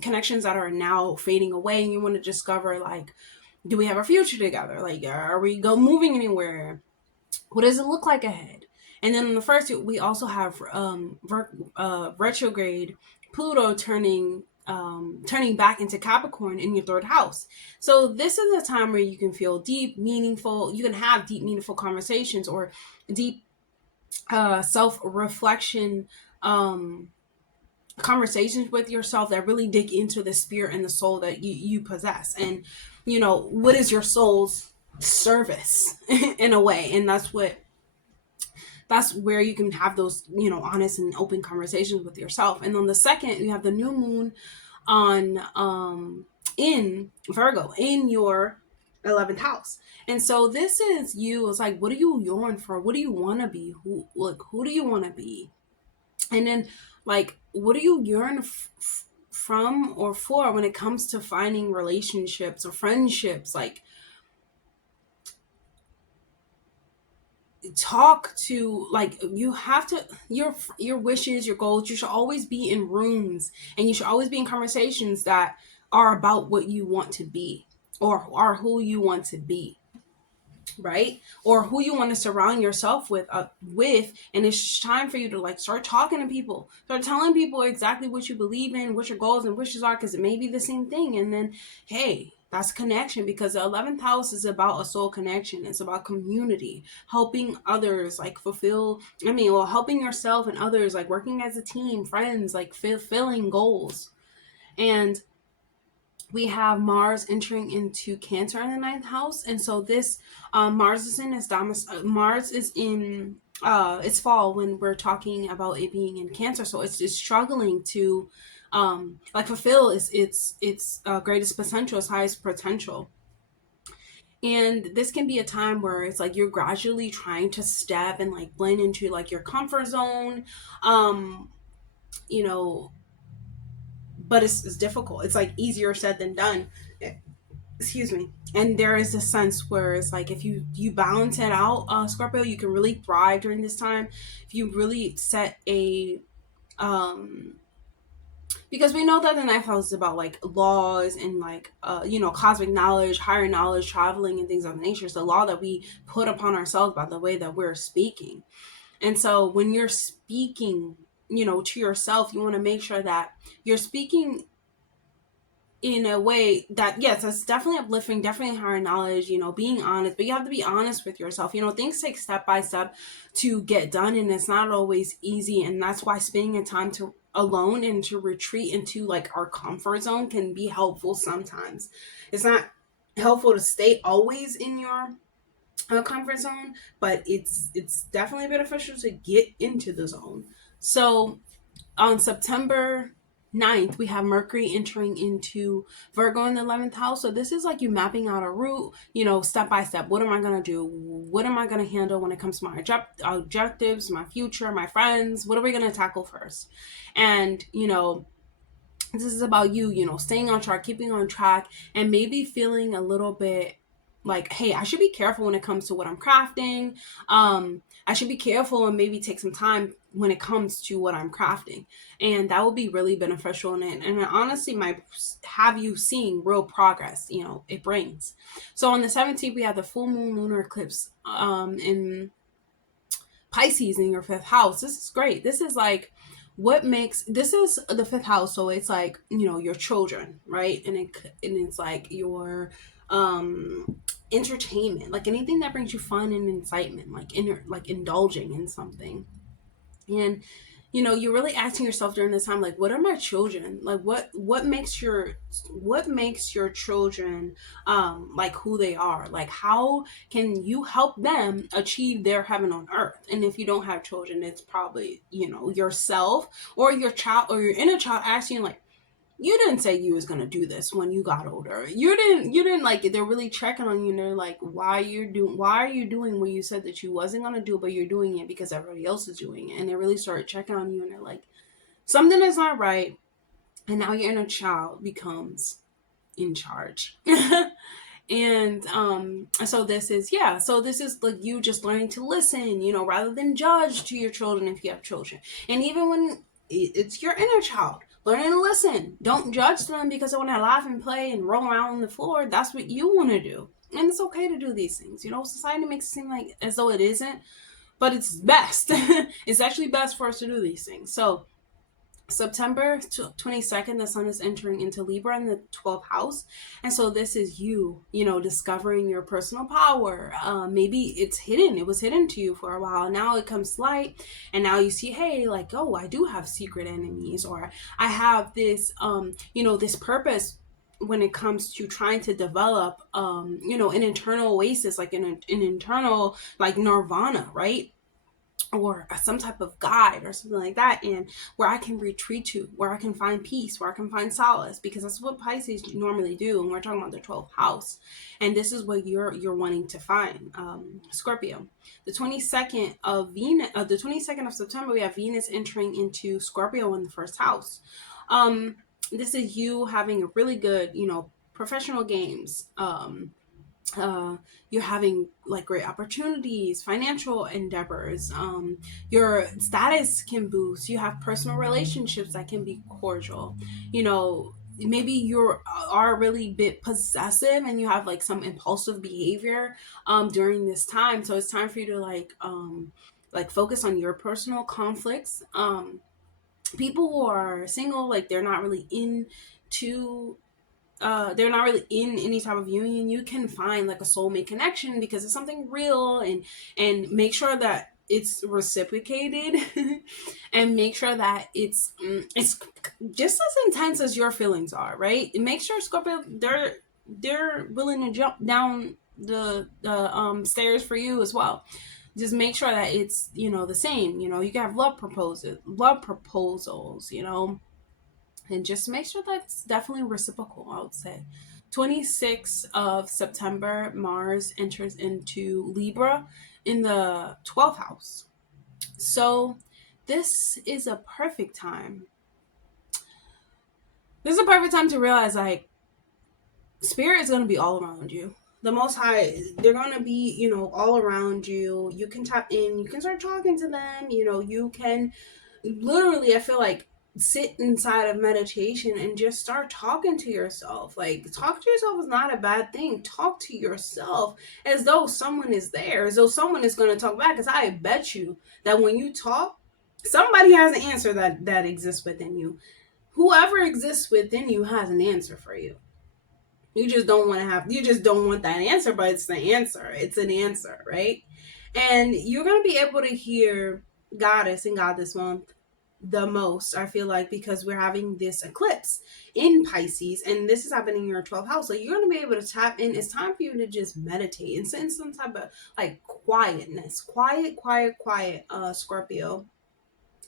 connections that are now fading away, and you want to discover like, do we have a future together? Like, are we moving anywhere? What does it look like ahead? And then on the first, we also have retrograde Pluto turning back into Capricorn in your 3rd house. So this is a time where you can feel deep, meaningful. You can have deep, meaningful conversations, or deep self-reflection conversations with yourself that really dig into the spirit and the soul that you possess. And, you know, what is your soul's service in a way? And that's where you can have those, you know, honest and open conversations with yourself. And on the 2nd, you have the new moon on in Virgo in your 11th house. And so this is you. It's like, what do you yearn for? What do you want to be? Who do you want to be? And then like, what do you yearn from or for when it comes to finding relationships or friendships? Like, talk to, like, you have to, your wishes, your goals, you should always be in rooms, and you should always be in conversations that are about what you want to be, or are who you want to be, right? Or who you want to surround yourself with. And it's time for you to like start talking to people, start telling people exactly what you believe in, what your goals and wishes are, because it may be the same thing. And then, hey, that's connection, because the 11th house is about a soul connection. It's about community, helping others like helping yourself and others, like working as a team, friends, like fulfilling goals. And we have Mars entering into Cancer in the 9th house. And so this Mars is in its fall when we're talking about it being in Cancer. So it's struggling to like fulfill its greatest potential, its highest potential. And this can be a time where it's like you're gradually trying to step and like blend into like your comfort zone, you know, but it's difficult. It's like easier said than done. Excuse me. And there is a sense where it's like, if you balance it out, Scorpio, you can really thrive during this time. If you really set a because we know that the 9th house is about like laws and like you know, cosmic knowledge, higher knowledge, traveling and things of the nature. It's the law that we put upon ourselves by the way that we're speaking. And so when you're speaking, to yourself, you want to make sure that you're speaking in a way that, yes, it's definitely uplifting, definitely higher knowledge, being honest, but you have to be honest with yourself. Things take step by step to get done, and it's not always easy. And that's why spending a time to alone and to retreat into like our comfort zone can be helpful sometimes. It's not helpful to stay always in your comfort zone, but it's definitely beneficial to get into the zone. So on September 9th, we have Mercury entering into Virgo in the 11th house. So this is like you mapping out a route, step by step. What am I going to do? What am I going to handle when it comes to my objectives, my future, my friends? What are we going to tackle first? And, this is about you, staying on track, keeping on track, and maybe feeling a little bit like, hey, I should be careful when it comes to what I'm crafting. I should be careful and maybe take some time when it comes to what I'm crafting. And that will be really beneficial. And it honestly might have you seeing real progress, it brings. So on the 17th, we have the full moon lunar eclipse in Pisces in your 5th house. This is great. This is like this is the 5th house, so it's like, your children, right? And it's like your entertainment, like anything that brings you fun and excitement, like indulging in something. And you're really asking yourself during this time, like, what are my children like? What makes your children like who they are? Like, how can you help them achieve their heaven on earth? And if you don't have children, it's probably yourself or your child or your inner child asking, like, you didn't say you was gonna do this when you got older. You didn't like it. They're really checking on you, and they're like, why are you doing what you said that you wasn't gonna do, but you're doing it because everybody else is doing it. And they really start checking on you, and they're like, something is not right. And now your inner child becomes in charge. And so this is like you just learning to listen, rather than judge to your children if you have children. And even when it's your inner child, learning to listen. Don't judge them because they want to laugh and play and roll around on the floor. That's what you want to do. And it's okay to do these things. Society makes it seem like as though it isn't, but it's best. It's actually best for us to do these things. So September 22nd, the sun is entering into Libra in the 12th house. And so this is you, discovering your personal power. Maybe it's hidden. It was hidden to you for a while. Now it comes light. And now you see, hey, like, oh, I do have secret enemies. Or I have this, this purpose when it comes to trying to develop, an internal oasis, like an internal, like nirvana, right? Or some type of guide or something like that, and where I can retreat to, where I can find peace, where I can find solace, because that's what Pisces normally do. And we're talking about the 12th house, and this is what you're wanting to find. Scorpio, the 22nd of September, we have Venus entering into Scorpio in the 1st house. This is you having a really good, professional games. You're having like great opportunities, financial endeavors. Your status can boost. You have personal relationships that can be cordial. Maybe you are really bit possessive and you have like some impulsive behavior during this time. So it's time for you to like focus on your personal conflicts. People who are single, like they're not really they're not really in any type of union. You can find like a soulmate connection because it's something real, and make sure that it's reciprocated and make sure that it's just as intense as your feelings are, right? And make sure Scorpio, they're willing to jump down the stairs for you as well. Just make sure that it's the same. You can have love proposals, and just make sure that's definitely reciprocal, I would say. 26th of September, Mars enters into Libra in the 12th house. So this is a perfect time. This is a perfect time to realize, like, spirit is going to be all around you. The Most High, they're going to be, all around you. You can tap in. You can start talking to them. You can literally, I feel like sit inside of meditation and just start talking to yourself. Like, talk to yourself is not a bad thing. Talk to yourself as though someone is there, as though someone is going to talk back. Because I bet you that when you talk, somebody has an answer that exists within you. Whoever exists within you has an answer for you. You just don't want to have, you just don't want that answer, but it's the answer. It's an answer, right? And you're going to be able to hear Goddess and God this month the most, I feel like, because we're having this eclipse in Pisces, and this is happening in your 12th house. So you're going to be able to tap in. It's time for you to just meditate and sit in some type of like quietness, quiet, Scorpio.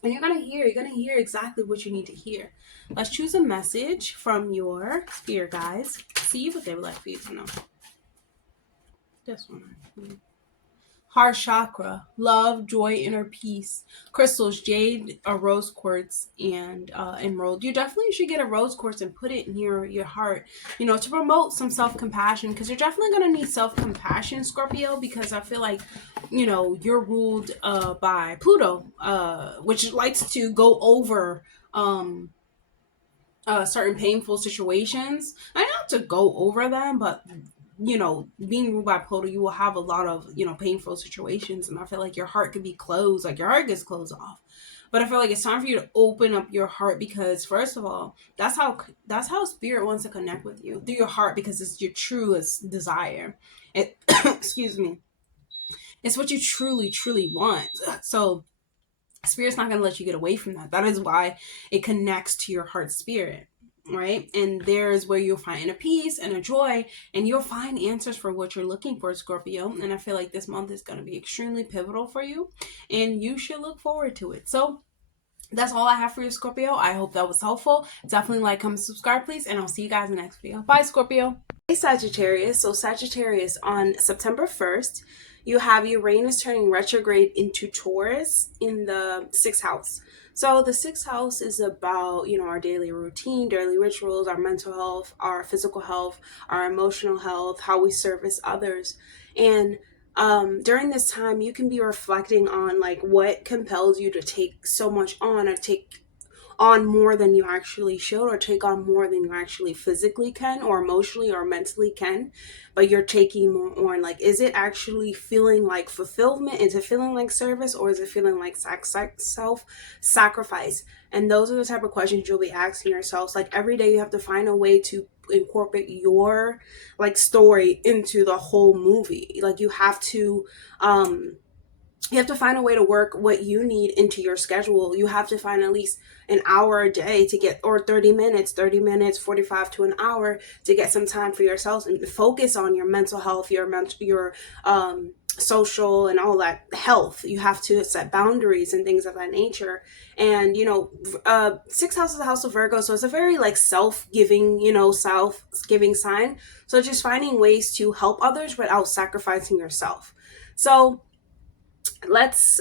And you're gonna hear exactly what you need to hear. Let's choose a message from your spirit guides. See what they would like for you to know. This one. Heart chakra, love, joy, inner peace. Crystals, jade, a rose quartz, and emerald. You definitely should get a rose quartz and put it near your heart, to promote some self-compassion, because you're definitely going to need self-compassion, Scorpio, because I feel like, you're ruled by Pluto, which likes to go over certain painful situations. I don't have to go over them, but being ruled by Pluto, you will have a lot of, painful situations. And I feel like your heart could be closed, like your heart gets closed off. But I feel like it's time for you to open up your heart, because first of all, that's how spirit wants to connect with you, through your heart, because it's your truest desire. It, excuse me. It's what you truly, truly want. So spirit's not going to let you get away from that. That is why it connects to your heart spirit. Right? And there's where you'll find a peace and a joy, and you'll find answers for what you're looking for, Scorpio. And I feel like this month is going to be extremely pivotal for you, and you should look forward to it. So that's all I have for you, Scorpio. I hope that was helpful. Definitely like, comment, subscribe, please, and I'll see you guys in the next video. Bye, Scorpio. Hey, Sagittarius. So Sagittarius, on September 1st, you have Uranus turning retrograde into Taurus in the 6th house. So the 6th house is about, our daily routine, daily rituals, our mental health, our physical health, our emotional health, how we service others. And during this time, you can be reflecting on like what compels you to take so much on, or take on more than you actually should, or take on more than you actually physically can, or emotionally or mentally can, but you're taking more on. Like, is it actually feeling like fulfillment? Is it feeling like service? Or is it feeling like self-sacrifice? And those are the type of questions you'll be asking yourselves. Like, every day you have to find a way to incorporate your like story into the whole movie. Like, you have to find a way to work what you need into your schedule. You have to find at least an hour a day to get, or 30 minutes, 45 to an hour to get some time for yourself, and focus on your mental health, your social and all that health. You have to set boundaries and things of that nature. And 6th house is the house of Virgo, so it's a very like self-giving sign. So just finding ways to help others without sacrificing yourself. So just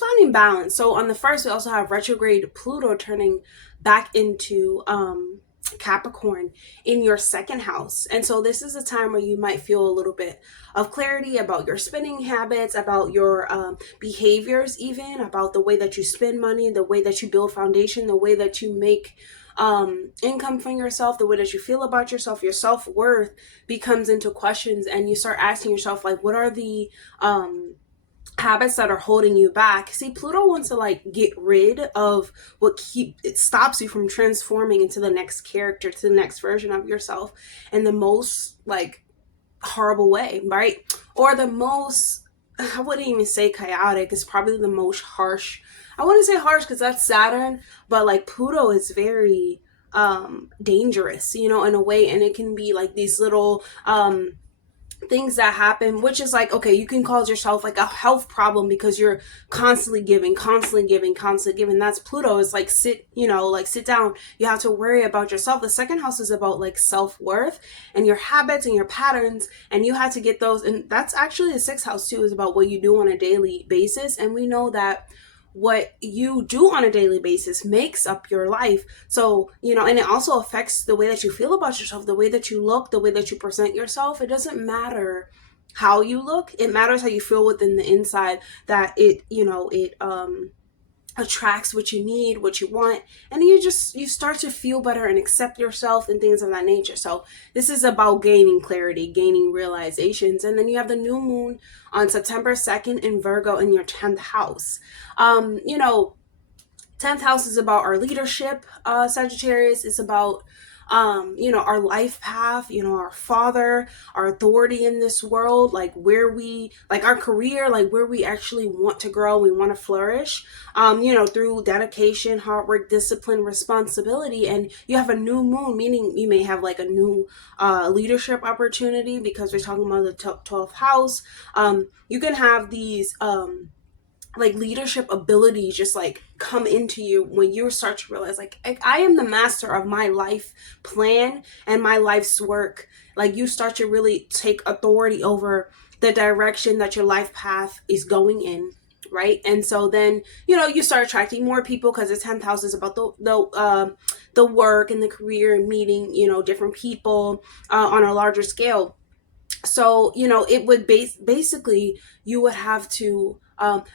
finding balance. So on the 1st, we also have retrograde Pluto turning back into Capricorn in your 2nd house. And so this is a time where you might feel a little bit of clarity about your spending habits, about your behaviors, even about the way that you spend money, the way that you build foundation, the way that you make income from yourself, the way that you feel about yourself. Your self-worth becomes into questions, and you start asking yourself, like, what are the habits that are holding you back? See, Pluto wants to like get rid of what it stops you from transforming into the next character, to the next version of yourself, in the most like horrible way, right? Or the most, I wouldn't even say chaotic, is probably the most harsh. I wouldn't say harsh because that's Saturn, but like Pluto is very dangerous, in a way, and it can be like these little things that happen, which is like, okay, you can cause yourself like a health problem because you're constantly giving. That's Pluto. Is like, sit down. You have to worry about yourself. The 2nd house is about like self-worth and your habits and your patterns, and you have to get those. And that's actually the 6th house too, is about what you do on a daily basis. And we know that what you do on a daily basis makes up your life. So, and it also affects the way that you feel about yourself, the way that you look, the way that you present yourself. It doesn't matter how you look. It matters how you feel within the inside, that it attracts what you need, what you want, and you start to feel better and accept yourself and things of that nature. So this is about gaining clarity, gaining realizations. And then you have the new moon on September 2nd in Virgo in your 10th house. 10th house is about our leadership. Sagittarius is about our life path, our father, our authority in this world, like where we, like our career, like where we actually want to grow, we want to flourish, through dedication, hard work, discipline, responsibility. And you have a new moon, meaning you may have like a new leadership opportunity, because we're talking about the 12th house. You can have these like leadership abilities just like come into you when you start to realize like I am the master of my life plan and my life's work. Like you start to really take authority over the direction that your life path is going in, right? And so then you start attracting more people, because the 10th house is about the work and the career and meeting different people on a larger scale. So it would basically you would have to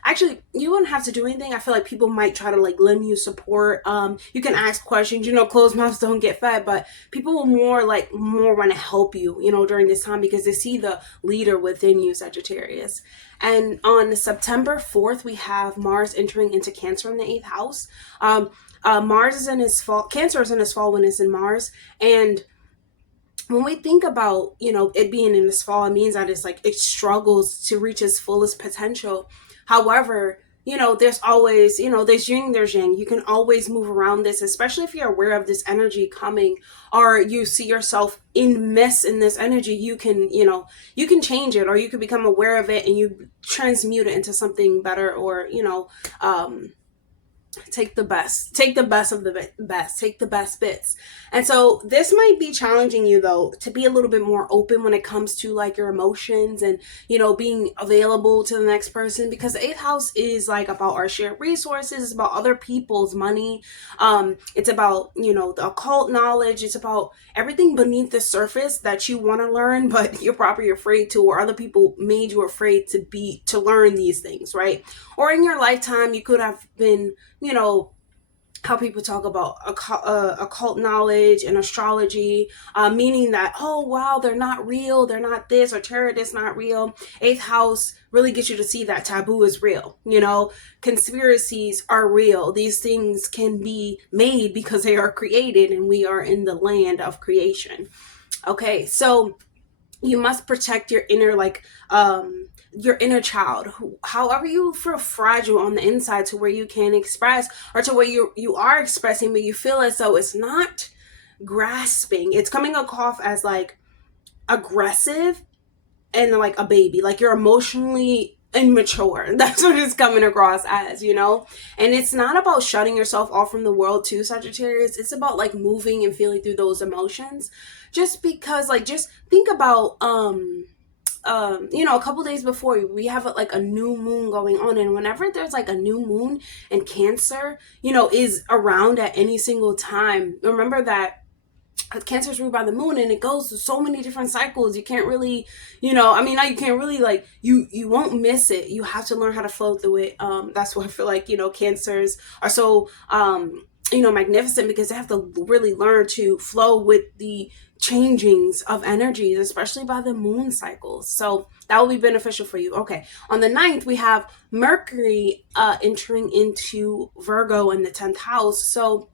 actually you wouldn't have to do anything. I feel like people might try to like lend you support. You can ask questions, closed mouths don't get fed, but people will more want to help you during this time, because they see the leader within you, Sagittarius. And on September 4th we have Mars entering into Cancer in the 8th house. Mars is in his fall, Cancer is in his fall when it's in Mars. And when we think about it being in this fall, it means that it's like it struggles to reach its fullest potential. However, there's always there's yin, there's yang. You can always move around this, especially if you're aware of this energy coming, or you see yourself in this energy. You can change it, or you can become aware of it and you transmute it into something better, or take the best of the best, take the best bits. And so this might be challenging you though to be a little bit more open when it comes to like your emotions and being available to the next person, because the 8th house is like about our shared resources. It's about other people's money. It's about the occult knowledge. It's about everything beneath the surface that you want to learn, but you're probably afraid to, or other people made you afraid to learn these things, right? Or in your lifetime you could have been how people talk about occult knowledge and astrology, meaning that, oh wow, they're not real, they're not this, or tarot is not real. 8th house really gets you to see that taboo is real. Conspiracies are real. These things can be made because they are created, and we are in the land of creation. Okay, so you must protect your inner your inner child, however you feel fragile on the inside, to where you can express, or to where you are expressing, but you feel as though it's not grasping. It's coming off as like aggressive and like a baby, like you're emotionally immature. That's what it's coming across as, and it's not about shutting yourself off from the world too, Sagittarius. It's about like moving and feeling through those emotions, just because just think about a couple days before we have like a new moon going on, and whenever there's like a new moon and Cancer is around at any single time, remember that Cancer is ruled by the moon, and it goes through so many different cycles. You can't really you can't really like you won't miss it. You have to learn how to flow through it. That's why I feel like Cancers are so magnificent, because they have to really learn to flow with the changings of energies, especially by the moon cycles. So that will be beneficial for you. Okay, on the 9th we have Mercury entering into Virgo in the 10th house. So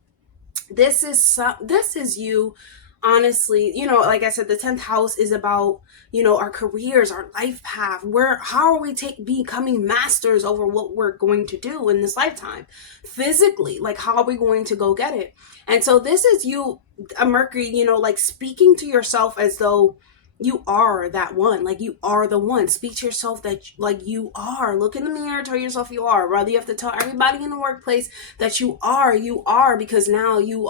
this is you, honestly. Like I said, the 10th house is about our careers, our life path. How are we becoming masters over what we're going to do in this lifetime physically? Like, how are we going to go get it? And so this is you, a Mercury, like speaking to yourself as though you are that one. Like, you are the one. Speak to yourself that like you are. Look in the mirror, tell yourself you are. Rather, you have to tell everybody in the workplace that you are, because now you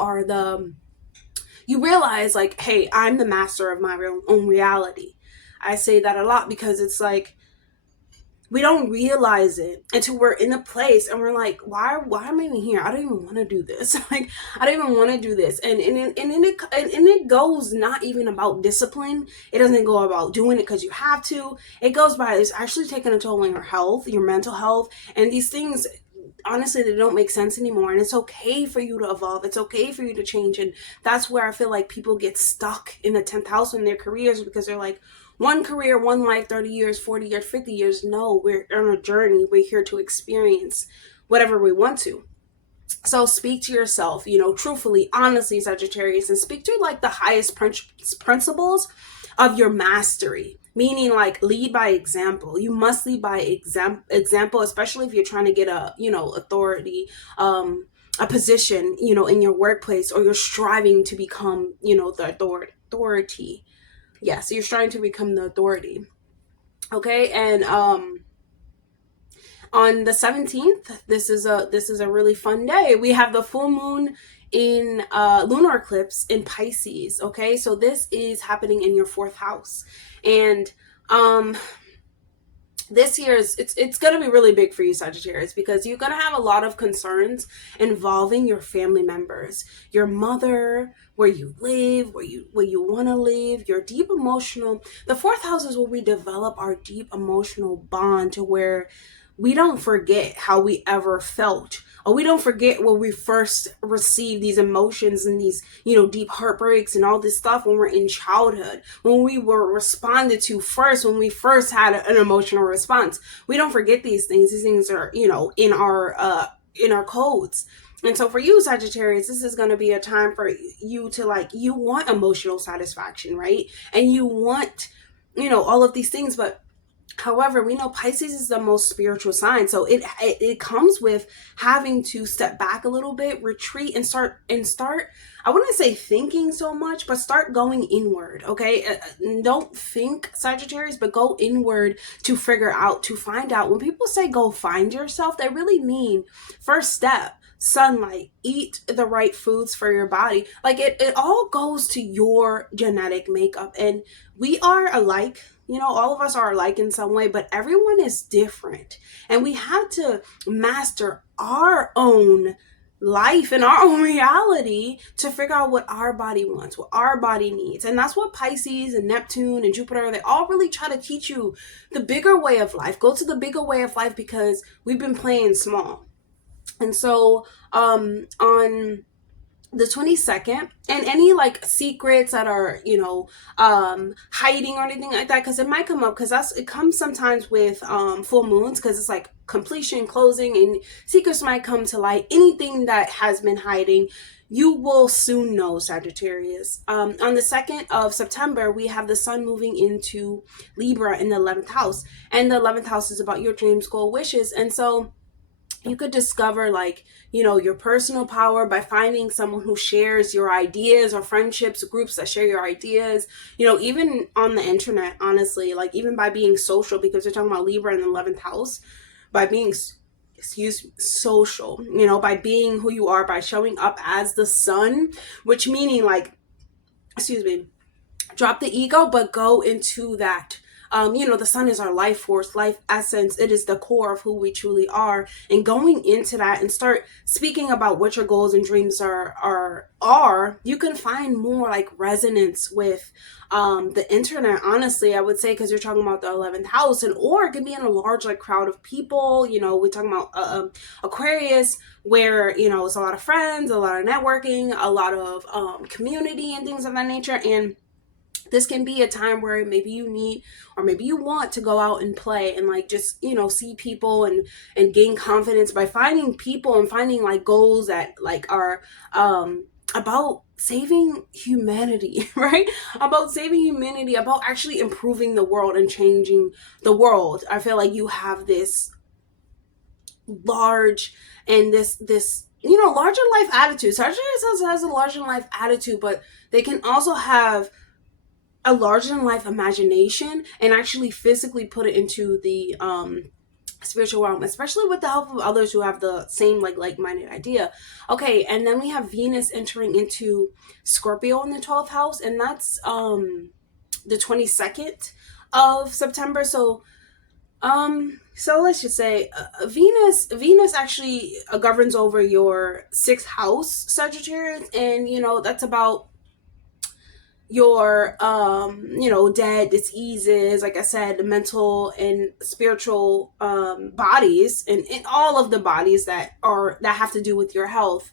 realize like, hey, I'm the master of my own reality. I say that a lot because it's like we don't realize it until we're in a place and we're like, why am I even here? I don't even want to do this. Like, I don't even want to do this. And it goes not even about discipline. It doesn't go about doing it because you have to. It goes by it's actually taking a toll on your health, your mental health, and these things honestly, they don't make sense anymore. And it's okay for you to evolve. It's okay for you to change. And that's where I feel like people get stuck in the 10th house in their careers, because they're like, one career, one life, 30 years, 40 years, 50 years. No, we're on a journey. We're here to experience whatever we want to. So speak to yourself, truthfully, honestly, Sagittarius, and speak to like the highest principles of your mastery. Meaning, like, lead by example. You must lead by example, especially if you're trying to get a, authority, a position, in your workplace, or you're striving to become, the authority. Yeah, so you're striving to become the authority. Okay, and on the 17th, this is a really fun day. We have the full moon in lunar eclipse in Pisces. Okay, so this is happening in your 4th house, and this year it's going to be really big for you, Sagittarius, because you're going to have a lot of concerns involving your family members, your mother, where you live, where you want to live, your deep emotional. The 4th house is where we develop our deep emotional bond, to where we don't forget how we ever felt, or we don't forget when we first received these emotions and these, deep heartbreaks and all this stuff when we're in childhood, when we were responded to first, when we first had an emotional response. We don't forget these things. These things are, in our codes. And so for you, Sagittarius, this is going to be a time for you to, like, you want emotional satisfaction, right? And you want, all of these things, but however, we know Pisces is the most spiritual sign, so it comes with having to step back a little bit, retreat, and start. I wouldn't say thinking so much, but start going inward. Okay, don't think, Sagittarius, but go inward to figure out, to find out. When people say go find yourself, they really mean first step. Sunlight, eat the right foods for your body. Like, it all goes to your genetic makeup, and we are alike. All of us are alike in some way, but everyone is different. And we have to master our own life and our own reality to figure out what our body wants, what our body needs. And that's what Pisces and Neptune and Jupiter, they all really try to teach you, the bigger way of life. Go to the bigger way of life, because we've been playing small. And so on the 22nd, and any like secrets that are hiding or anything like that, because it might come up, because it comes sometimes with full moons, because it's like completion, closing, and secrets might come to light. Anything that has been hiding, you will soon know, Sagittarius. On the 2nd of September, we have the sun moving into Libra in the 11th house, and the 11th house is about your dreams, goal, wishes. And so you could discover, like, your personal power by finding someone who shares your ideas, or friendships, groups that share your ideas, even on the internet, honestly, like, even by being social, because we're talking about Libra in the 11th house, by being social, by being who you are, by showing up as the sun, which meaning, like, drop the ego, but go into that. The sun is our life force, life essence. It is the core of who we truly are. And going into that and start speaking about what your goals and dreams are, you can find more like resonance with the internet, honestly, I would say, because you're talking about the 11th house, or it can be in a large like crowd of people. We're talking about Aquarius, where it's a lot of friends, a lot of networking, a lot of community and things of that nature. And this can be a time where maybe you need, or maybe you want to go out and play and like just, see people and gain confidence by finding people and finding like goals that like are about saving humanity, right? About saving humanity, about actually improving the world and changing the world. I feel like you have this large and this larger life attitude. Sagittarius has a larger life attitude, but they can also have a larger than life imagination and actually physically put it into the spiritual realm, especially with the help of others who have the same like-minded idea. Okay, and then we have Venus entering into Scorpio in the 12th house, and that's the 22nd of September. So let's just say Venus actually governs over your 6th house, Sagittarius, and that's about your dead diseases, like I said, the mental and spiritual bodies, and in all of the bodies that have to do with your health.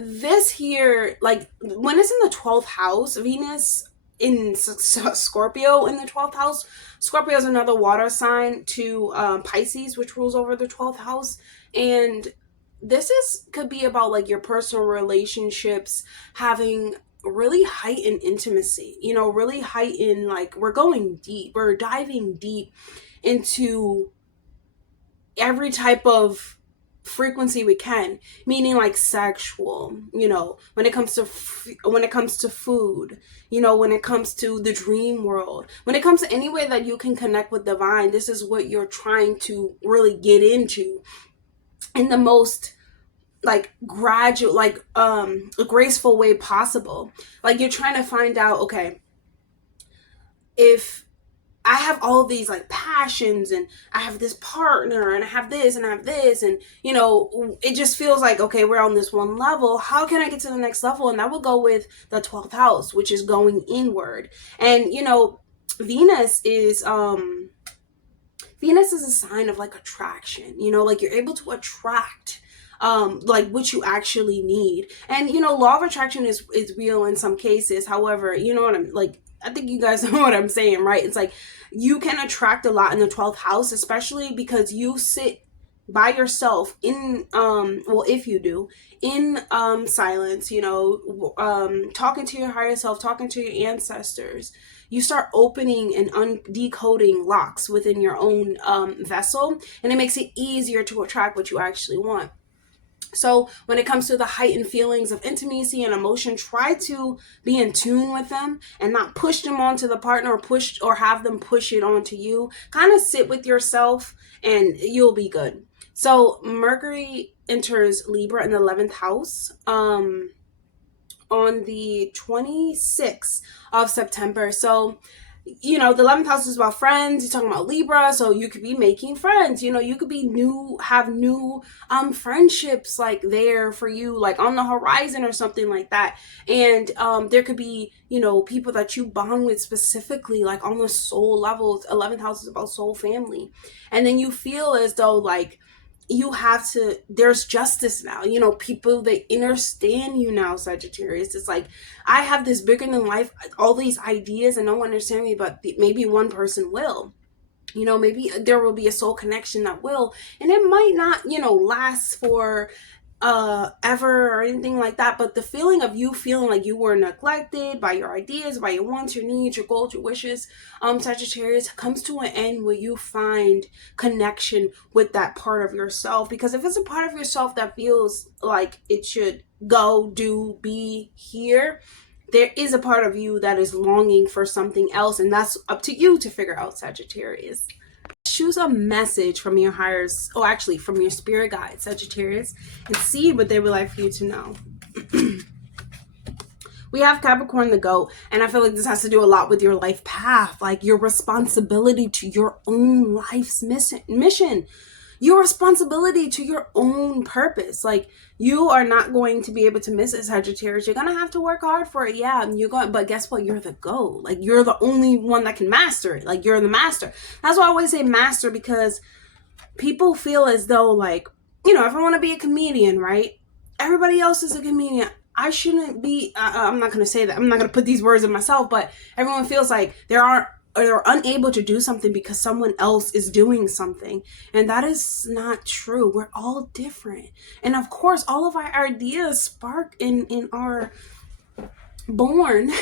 This here, like when it's in the 12th house, Venus in Scorpio in the 12th house. Scorpio is another water sign to Pisces, which rules over the 12th house. And this could be about like your personal relationships having really heightened intimacy, really heightened, like we're going deep, we're diving deep into every type of frequency we can, meaning like sexual, when it comes to food, when it comes to the dream world, when it comes to any way that you can connect with divine. This is what you're trying to really get into in the most like gradual, like a graceful way possible. Like you're trying to find out, okay, if I have all of these like passions, and I have this partner, and I have this, and I have this, and it just feels like, okay, we're on this one level. How can I get to the next level? And that will go with the 12th house, which is going inward. And Venus is Venus is a sign of like attraction. Like you're able to attract like what you actually need. And law of attraction is real in some cases. However, what I'm like, I think you guys know what I'm saying, right? It's like you can attract a lot in the 12th house, especially because you sit by yourself in if you do, in silence, talking to your higher self, talking to your ancestors. You start opening and decoding locks within your own vessel, and it makes it easier to attract what you actually want. So when it comes to the heightened feelings of intimacy and emotion, try to be in tune with them and not push them onto the partner, or have them push it onto you. Kind of sit with yourself and you'll be good. So Mercury enters Libra in the 11th house on the 26th of September. So the 11th house is about friends. You're talking about Libra, so you could be making friends. You could be have new friendships like there for you, like on the horizon or something like that. And there could be people that you bond with specifically, like on the soul level. 11th house is about soul family, and then you feel as though like there's justice now. People, they understand you now, Sagittarius. It's like, I have this bigger than life, all these ideas, and no one understands me, but maybe one person will. Maybe there will be a soul connection that will, and it might not, last for ever or anything like that, but the feeling of you feeling like you were neglected by your ideas, by your wants, your needs, your goals, your wishes, Sagittarius, comes to an end where you find connection with that part of yourself. Because if it's a part of yourself that feels like it should go, do, be here, there is a part of you that is longing for something else, and that's up to you to figure out, Sagittarius. Choose a message from your from your spirit guide, Sagittarius, and see what they would like for you to know. We have Capricorn, the goat, and I feel like this has to do a lot with your life path, like your responsibility to your own life's mission, your responsibility to your own purpose. Like, you are not going to be able to miss it, Sagittarius. You're going to have to work hard for it. Yeah, but guess what? You're the GOAT. Like, you're the only one that can master it. Like, you're the master. That's why I always say master, because people feel as though, like, if I want to be a comedian, right? Everybody else is a comedian. I shouldn't be, I'm not going to say that. I'm not going to put these words in myself, but everyone feels like they're unable to do something because someone else is doing something. And that is not true. We're all different. And of course, all of our ideas spark in our born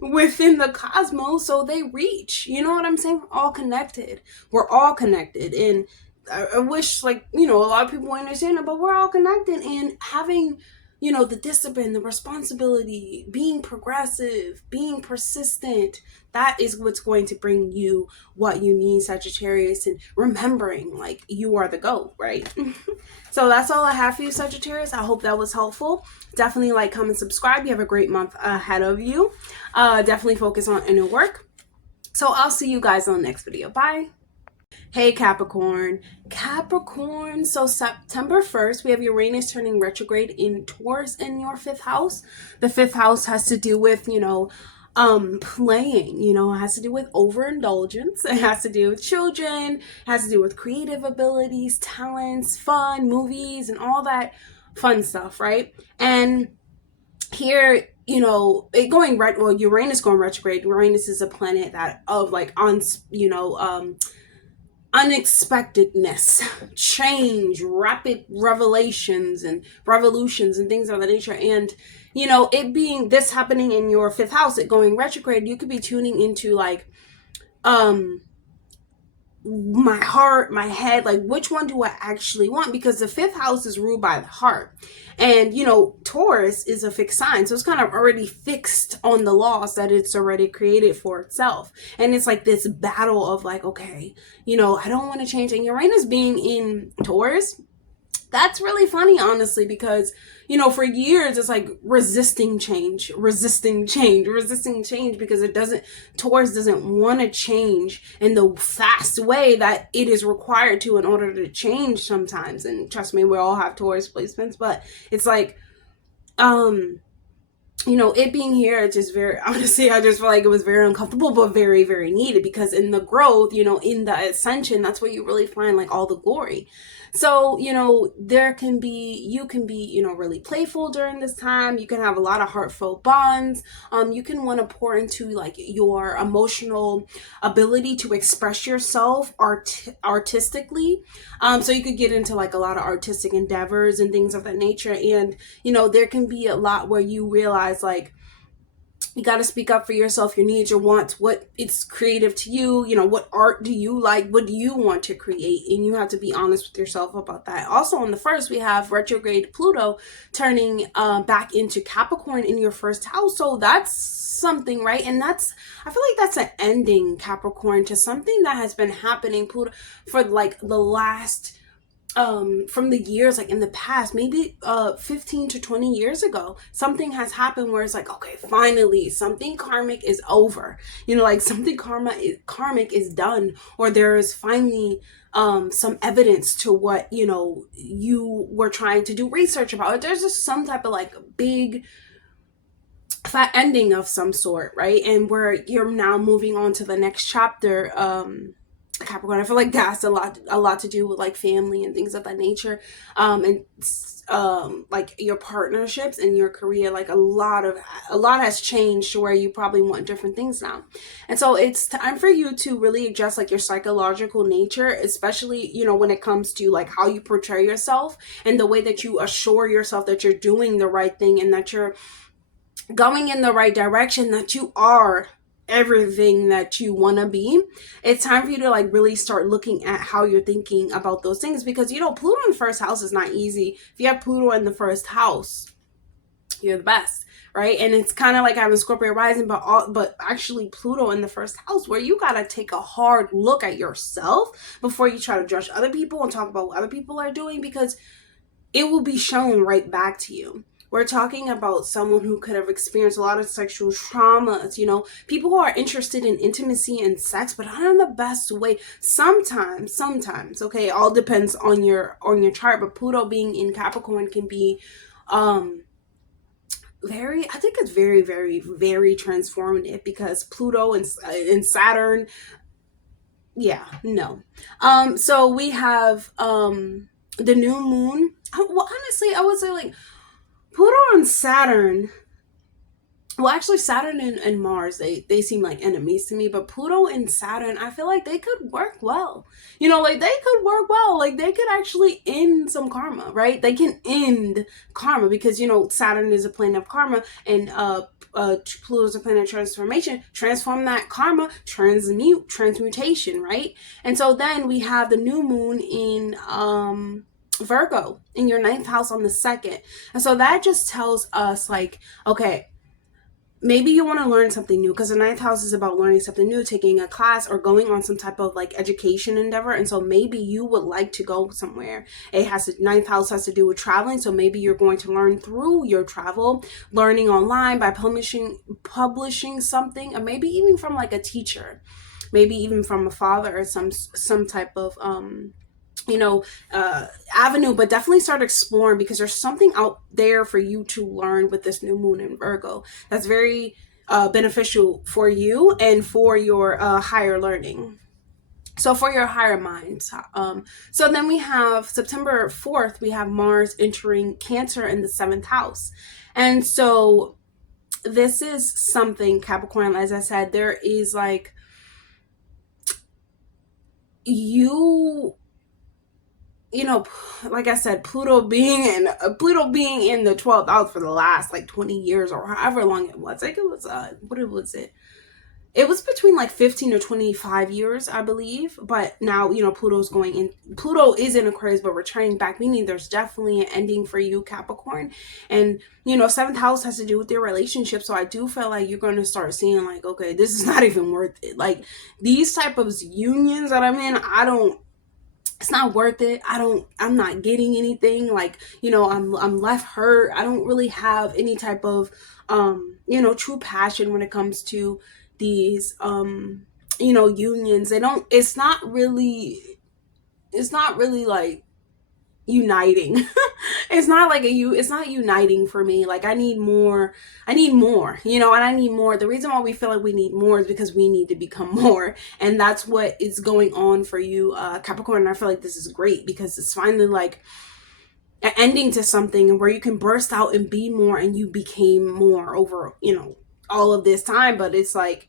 within the cosmos, so they reach. You know what I'm saying? We're all connected. We're all connected. And I wish, like, a lot of people understand it, but we're all connected. And having the discipline, the responsibility, being progressive, being persistent, that is what's going to bring you what you need, Sagittarius, and remembering, like, you are the GOAT, right? So that's all I have for you, Sagittarius. I hope that was helpful. Definitely like, comment, subscribe. You have a great month ahead of you. Definitely focus on inner work. So I'll see you guys on the next video. Bye. Hey Capricorn. Capricorn, so September 1st, we have Uranus turning retrograde in Taurus in your fifth house. The fifth house has to do with, playing, it has to do with overindulgence. It has to do with children, it has to do with creative abilities, talents, fun, movies, and all that fun stuff, right? And here, it going right, well, Uranus going retrograde. Uranus is a planet that of like on, unexpectedness, change, rapid revelations and revolutions and things of that nature. And it being this happening in your fifth house, it going retrograde, you could be tuning into like um my heart, my head, like which one do I actually want? Because the fifth house is ruled by the heart. And Taurus is a fixed sign, so it's kind of already fixed on the laws that it's already created for itself. And it's like this battle of like, okay, I don't want to change. And Uranus being in Taurus, that's really funny, honestly, because for years it's like resisting change, because Taurus doesn't want to change in the fast way that it is required to in order to change sometimes. And trust me, we all have Taurus placements, but it's like it being here, it's just very, honestly, I just feel like it was very uncomfortable, but very, very needed, because in the growth, in the ascension, that's where you really find like all the glory. So, you can be, really playful during this time. You can have a lot of heartfelt bonds. You can want to pour into like your emotional ability to express yourself artistically. So you could get into like a lot of artistic endeavors and things of that nature. And, there can be a lot where you realize like, you got to speak up for yourself, your needs, your wants, what it's creative to you, what art do you like, what do you want to create, and you have to be honest with yourself about that. Also on the first, we have retrograde Pluto turning back into Capricorn in your first house, so that's something, right? And I feel like that's an ending, Capricorn, to something that has been happening Pluto for like the last from the years, like in the past, maybe 15 to 20 years ago, something has happened where it's like, okay, finally something karmic is over, like something karmic is done, or there is finally some evidence to what you were trying to do research about. There's just some type of like big fat ending of some sort, right? And where you're now moving on to the next chapter. Capricorn, I feel like that's a lot to do with like family and things of that nature, and like your partnerships and your career. Like a lot has changed to where you probably want different things now, and so it's time for you to really adjust like your psychological nature, especially when it comes to like how you portray yourself and the way that you assure yourself that you're doing the right thing and that you're going in the right direction, that you are everything that you want to be. It's time for you to like really start looking at how you're thinking about those things, because Pluto in the first house is not easy. If you have Pluto in the first house, you're the best, right? And it's kind of like having Scorpio rising, but actually Pluto in the first house, where you gotta take a hard look at yourself before you try to judge other people and talk about what other people are doing, because it will be shown right back to you. We're talking about someone who could have experienced a lot of sexual traumas, people who are interested in intimacy and sex, but not in the best way. Sometimes, okay, it all depends on your chart, but Pluto being in Capricorn can be I think it's very, very, very transformative, because Pluto and Saturn, yeah, no. So we have the new moon. Well, honestly, I would say like Pluto and Saturn. Well, actually, Saturn and Mars, they seem like enemies to me, but Pluto and Saturn, I feel like they could work well. Like they could work well. Like they could actually end some karma, right? They can end karma, because, Saturn is a planet of karma, and Pluto is a planet of transformation. Transform that karma, transmutation, right? And so then we have the new moon in Virgo in your ninth house on the 2nd. And so that just tells us like, okay, maybe you want to learn something new, because the ninth house is about learning something new, taking a class or going on some type of like education endeavor. And so maybe you would like to go somewhere. Ninth house has to do with traveling. So maybe you're going to learn through your travel, learning online by publishing something, or maybe even from like a teacher. maybe even from a father, or some type of you know, avenue. But definitely start exploring, because there's something out there for you to learn with this new moon in Virgo that's very beneficial for you and for your higher learning. So for your higher minds. So then we have September 4th, we have Mars entering Cancer in the 7th house. And so this is something, Capricorn, as I said, there is like, you know, like I said, Pluto being in the 12th house for the last like 20 years or however long it was. Like it was what was it? It was between like 15 to 25 years, I believe. But now, you know, Pluto is in Aquarius, but returning back, meaning there's definitely an ending for you, Capricorn. And, you know, 7th house has to do with your relationship. So I do feel like you're going to start seeing like, okay, this is not even worth it. Like these type of unions that I'm in, it's not worth it. I'm not getting anything. Like, you know, I'm left hurt. I don't really have any type of, you know, true passion when it comes to these, you know, unions. It's not really like uniting. It's not uniting for me. Like I need more, you know, and I need more. The reason why we feel like we need more is because we need to become more. And that's what is going on for you, Capricorn. And I feel like this is great because it's finally like an ending to something where you can burst out and be more, and you became more over, you know, all of this time. But it's like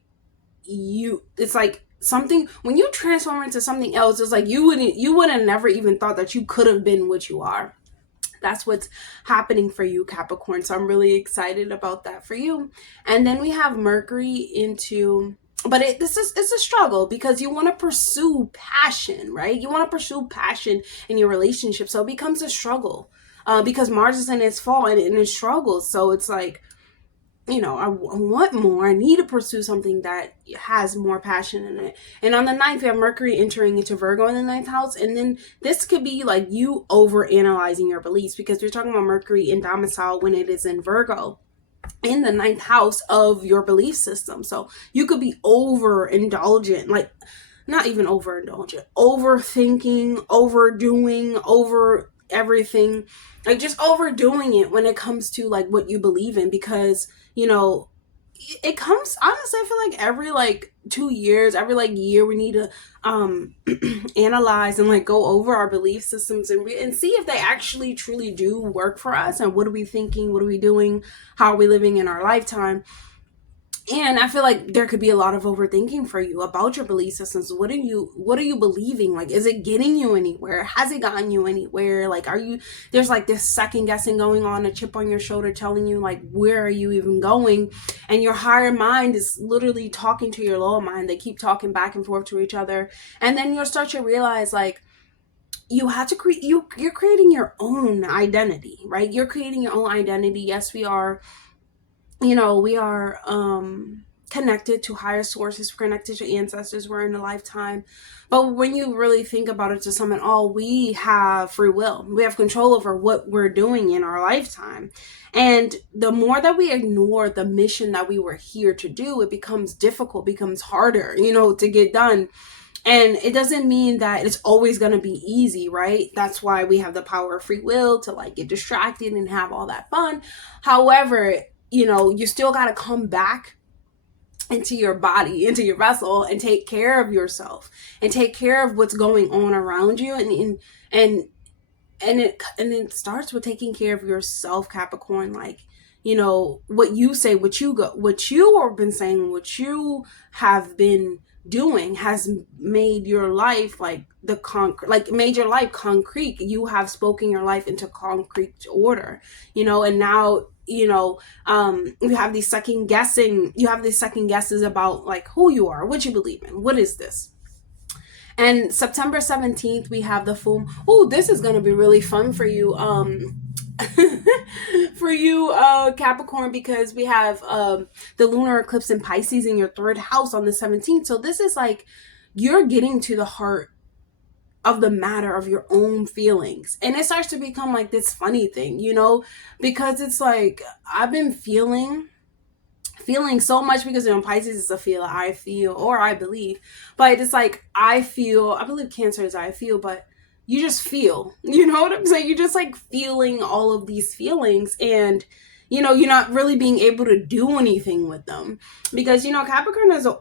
something, when you transform into something else, it's like you would have never even thought that you could have been what you are. That's what's happening for you, Capricorn. So I'm really excited about that for you. And then we have Mercury into, but it's a struggle because you want to pursue passion, right? You want to pursue passion in your relationship. So it becomes a struggle because Mars is in its fall and it struggles. So it's like, you know, I want more. I need to pursue something that has more passion in it. And on the 9th, we have Mercury entering into Virgo in the 9th house. And then this could be like you over analyzing your beliefs, because we're talking about Mercury in domicile when it is in Virgo in the 9th house of your belief system. So you could be overindulgent, like not even overindulgent, overthinking, overdoing, over everything, like just overdoing it when it comes to like what you believe in. Because, you know, it comes, honestly, I feel like every like 2 years, every like year, we need to analyze and like go over our belief systems and see if they actually truly do work for us, and what are we thinking, what are we doing, how are we living in our lifetime. And I feel like there could be a lot of overthinking for you about your belief systems. What are you believing? Like, is it getting you anywhere? Has it gotten you anywhere? Like, there's like this second guessing going on, a chip on your shoulder telling you like, where are you even going? And your higher mind is literally talking to your lower mind. They keep talking back and forth to each other. And then you'll start to realize like, you have to you're creating your own identity, right? You're creating your own identity. Yes, we are, you know, we are connected to higher sources, connected to ancestors, we're in a lifetime. But when you really think about it, to sum it all, we have free will. We have control over what we're doing in our lifetime. And the more that we ignore the mission that we were here to do, it becomes difficult, becomes harder, you know, to get done. And it doesn't mean that it's always going to be easy, right? That's why we have the power of free will to like get distracted and have all that fun. However, you know, you still got to come back into your body, into your vessel, and take care of yourself and take care of what's going on around you. And it starts with taking care of yourself, Capricorn. Like, you know, what you say, what you have been saying, what you have been doing has made your life made your life concrete. You have spoken your life into concrete order, you know. And now, you know, you have these second guesses about like who you are, what you believe in, what is this. And September 17th, we have the full. Oh, this is going to be really fun for you. For you, Capricorn, because we have the lunar eclipse in Pisces in your 3rd house on the 17th. So this is like you're getting to the heart of the matter of your own feelings. And it starts to become like this funny thing, you know, because it's like I've been feeling feeling so much, because Pisces is a feel, I feel, or I believe, but it's like I feel, I believe Cancer is I feel, but you just feel, you know what I'm saying? You're just like feeling all of these feelings, and you're not really being able to do anything with them, because Capricorn is a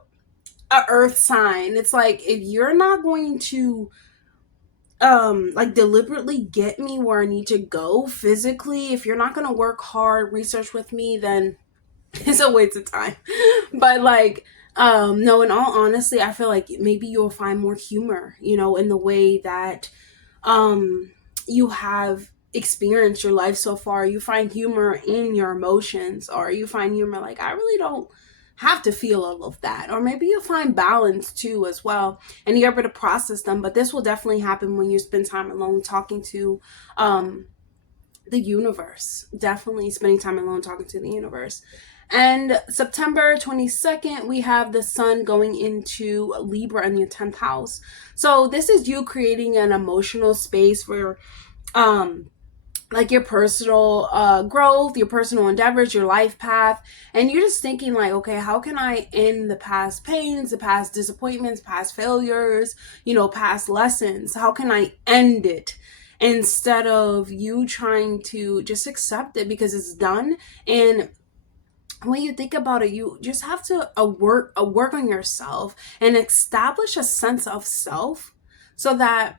earth sign. It's like, if you're not going to like deliberately get me where I need to go physically, if you're not going to work hard, research with me, then it's a waste of time. But like, no, in all honesty, I feel like maybe you'll find more humor, in the way that you have experienced your life so far. You find humor in your emotions, or you find humor like, I really don't have to feel all of that. Or maybe you'll find balance too as well, and you're able to process them. But this will definitely happen when you spend time alone talking to the universe. Definitely spending time alone talking to the universe. And September 22nd, we have the sun going into Libra in your 10th house. So this is you creating an emotional space for like your personal growth, your personal endeavors, your life path. And you're just thinking like, okay, how can I end the past pains, the past disappointments, past failures, past lessons? How can I end it? Instead of you trying to just accept it because it's done. And when you think about it, you just have to work on yourself and establish a sense of self, so that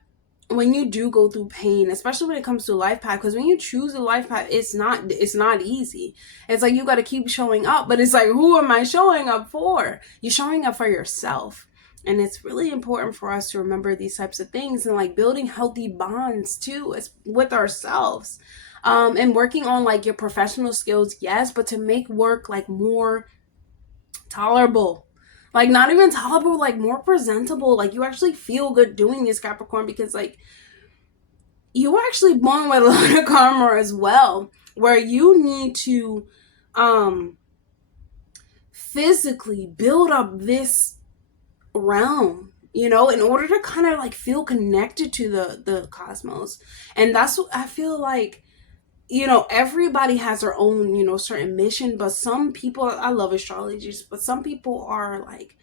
when you do go through pain, especially when it comes to life path, because when you choose a life path, it's not easy. It's like you got to keep showing up, but it's like, who am I showing up for? You're showing up for yourself. And it's really important for us to remember these types of things, and like building healthy bonds too with ourselves. And working on like your professional skills, yes, but to make work like more tolerable, like not even tolerable, like more presentable, like you actually feel good doing this, Capricorn, because like you are actually born with a lot of karma as well, where you need to physically build up this realm, in order to kind of like feel connected to the cosmos. And that's what I feel like, everybody has their own, certain mission, but some people, I love astrologers, but some people are like,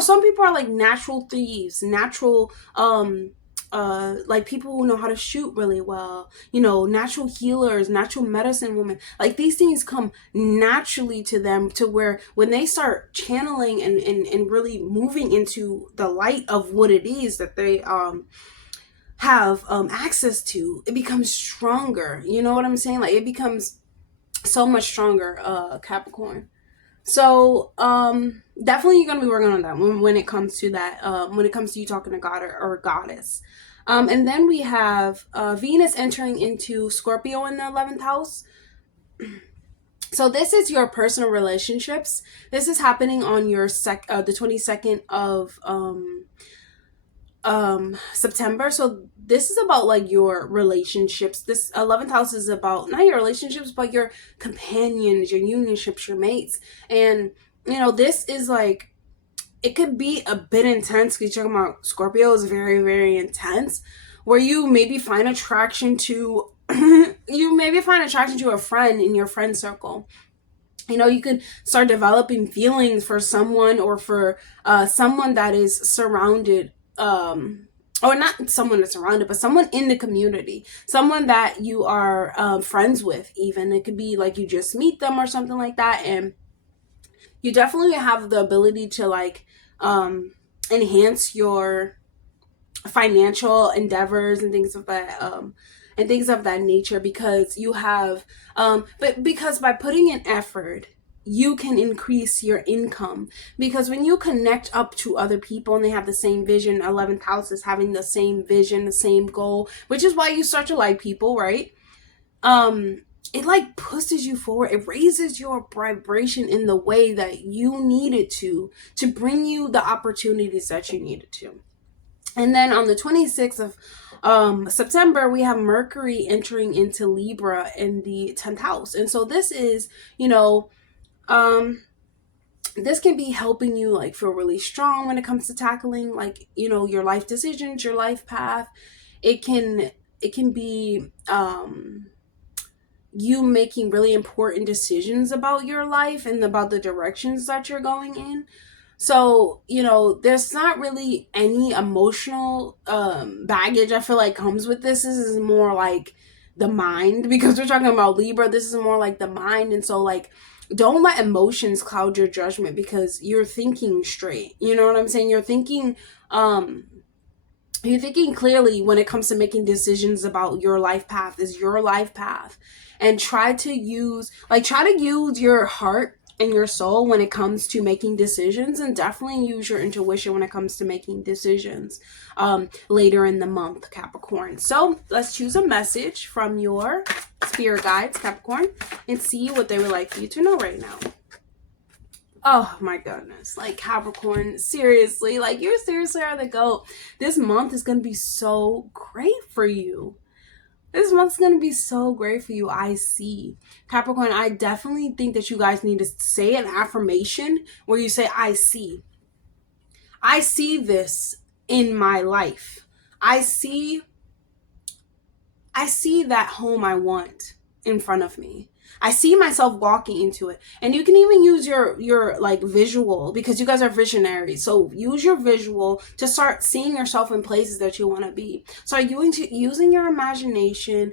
some people are like natural thieves, natural, like people who know how to shoot really well, natural healers, natural medicine women. Like these things come naturally to them, to where when they start channeling and really moving into the light of what it is that they, have access to, it becomes stronger. You know what I'm saying? Like it becomes so much stronger, Capricorn. So definitely you're gonna be working on that when it comes to that, when it comes to you talking to God or goddess. And then we have Venus entering into Scorpio in the 11th house. So this is your personal relationships. This is happening on your the 22nd of September. So this is about like your relationships. This 11th house is about not your relationships, but your companions, your unionships, your mates. And this is like, it could be a bit intense, because you're talking about Scorpio is very, very intense, where you maybe find attraction to a friend in your friend circle. You could start developing feelings for someone, or for someone that is surrounded, or not someone that's surrounded, but someone in the community, someone that you are friends with. Even it could be like you just meet them or something like that, and you definitely have the ability to like enhance your financial endeavors and things of that nature, because you have but because by putting in effort, you can increase your income. Because when you connect up to other people and they have the same vision, 11th house is having the same vision, the same goal, which is why you start to like people, right? It like pushes you forward. It raises your vibration in the way that you need it to bring you the opportunities that you needed to. And then on the 26th of September, we have Mercury entering into Libra in the 10th house. And so this is, this can be helping you like feel really strong when it comes to tackling like, your life decisions, your life path. It can be, you making really important decisions about your life and about the directions that you're going in. So, there's not really any emotional baggage I feel like comes with this. This is more like the mind, because we're talking about Libra. This is more like the mind. And so, like, don't let emotions cloud your judgment, because you're thinking straight. You know what I'm saying? You're thinking clearly when it comes to making decisions about your life path. Is your life path. And try to use your heart and your soul when it comes to making decisions, and definitely use your intuition when it comes to making decisions later in the month, Capricorn. So let's choose a message from your spirit guides, Capricorn, and see what they would like for you to know right now. Oh my goodness, like, Capricorn, seriously, like, you seriously are the GOAT. This month is going to be so great for you. This month's going to be so great for you. I see. Capricorn, I definitely think that you guys need to say an affirmation where you say, I see. I see this in my life. I see that home I want in front of me. I see myself walking into it. And you can even use your like visual, because you guys are visionaries. So use your visual to start seeing yourself in places that you want to be. So using your imagination,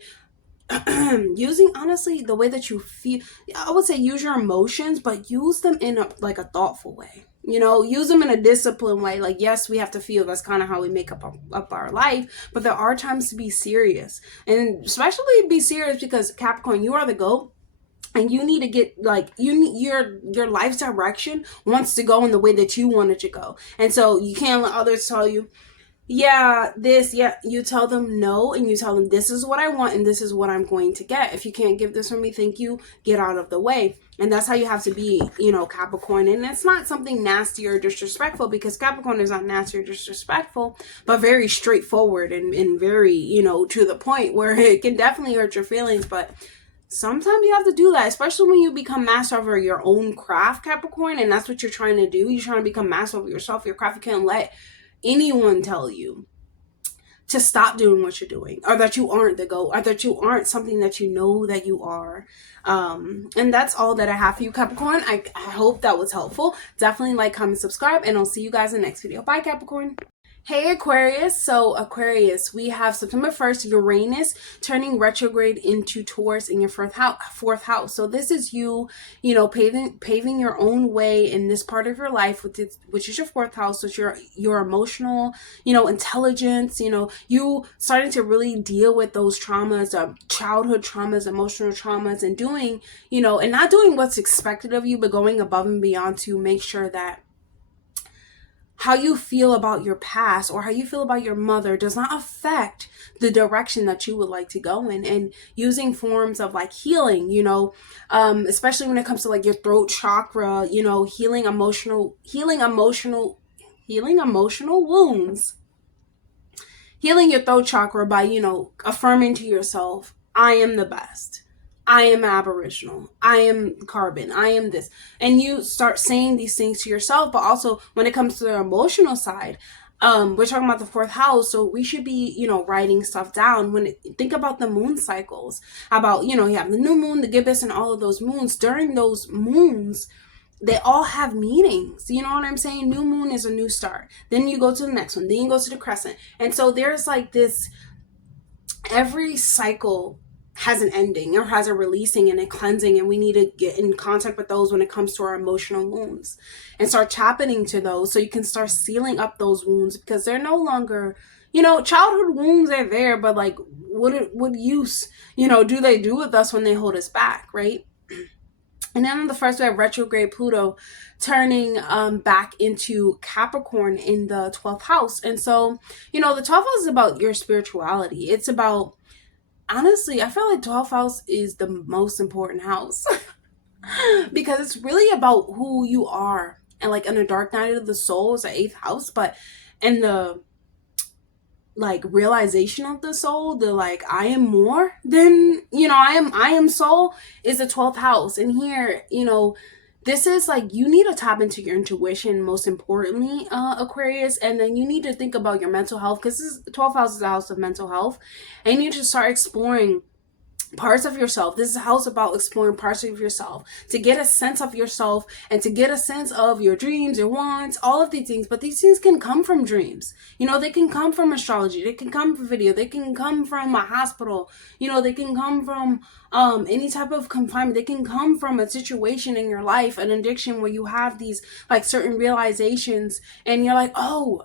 using, honestly, the way that you feel. I would say use your emotions, but use them in a thoughtful way. Use them in a disciplined way. Like, yes, we have to feel. That's kind of how we make up our life. But there are times to be serious, and especially be serious because, Capricorn, you are the GOAT. And you need to get, like, your life's direction wants to go in the way that you want it to go. And so you can't let others tell you, you tell them no, and you tell them, this is what I want and this is what I'm going to get. If you can't give this from me, thank you, get out of the way. And that's how you have to be, Capricorn. And it's not something nasty or disrespectful, because Capricorn is not nasty or disrespectful, but very straightforward and very, to the point, where it can definitely hurt your feelings. But sometimes you have to do that, especially when you become master over your own craft, Capricorn, and that's what you're trying to do. You're trying to become master over yourself, your craft. You can't let anyone tell you to stop doing what you're doing, or that you aren't the GOAT, or that you aren't something that you know that you are. And that's all that I have for you, Capricorn. I hope that was helpful. Definitely like, comment, subscribe, and I'll see you guys in the next video. Bye, Capricorn. Hey, Aquarius. So, Aquarius, we have September 1st, Uranus turning retrograde into Taurus in your fourth house. So this is you, paving your own way in this part of your life, which is your fourth house, which your emotional, intelligence, you starting to really deal with those traumas, childhood traumas, emotional traumas, and doing, and not doing what's expected of you, but going above and beyond to make sure that how you feel about your past or how you feel about your mother does not affect the direction that you would like to go in, and using forms of like healing, especially when it comes to like your throat chakra, healing emotional wounds, healing your throat chakra by, affirming to yourself, I am the best. I am Aboriginal. I am carbon. I am this. And you start saying these things to yourself, but also when it comes to the emotional side, we're talking about the fourth house. So we should be, writing stuff down. Think about the moon cycles, about, you have the new moon, the gibbous, and all of those moons. During those moons, they all have meanings. You know what I'm saying? New moon is a new start. Then you go to the next one. Then you go to the crescent. And so there's like this, every cycle has an ending or has a releasing and a cleansing, and we need to get in contact with those when it comes to our emotional wounds and start tapping into those, so you can start sealing up those wounds, because they're no longer, childhood wounds are there, but like what use, do they do with us when they hold us back, right? And then on the first, we have retrograde Pluto turning back into Capricorn in the 12th house. And so, the 12th house is about your spirituality. It's about, honestly, I feel like 12th house is the most important house because it's really about who you are. And like in the dark night of the soul is the 8th house, but in the like realization of the soul, the like I am more than, I am soul, is the 12th house. And here, this is like, you need to tap into your intuition, most importantly, Aquarius. And then you need to think about your mental health, because this is 12th house is the house of mental health. And you need to start exploring parts of yourself. This is a house about exploring parts of yourself, to get a sense of yourself and to get a sense of your dreams, your wants, all of these things. But these things can come from dreams. They can come from astrology. They can come from video. They can come from a hospital. They can come from any type of confinement. They can come from a situation in your life, an addiction, where you have these like certain realizations and you're like, oh,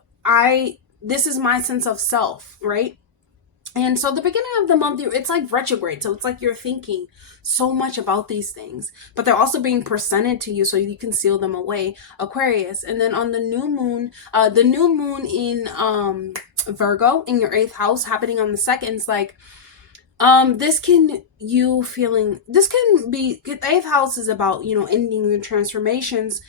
this is my sense of self, right? And so the beginning of the month, it's like retrograde. So it's like you're thinking so much about these things, but they're also being presented to you so you can seal them away, Aquarius. And then on the new moon in Virgo in your 8th house happening on the 2nd, it's like, this can be, the 8th house is about, ending your transformations.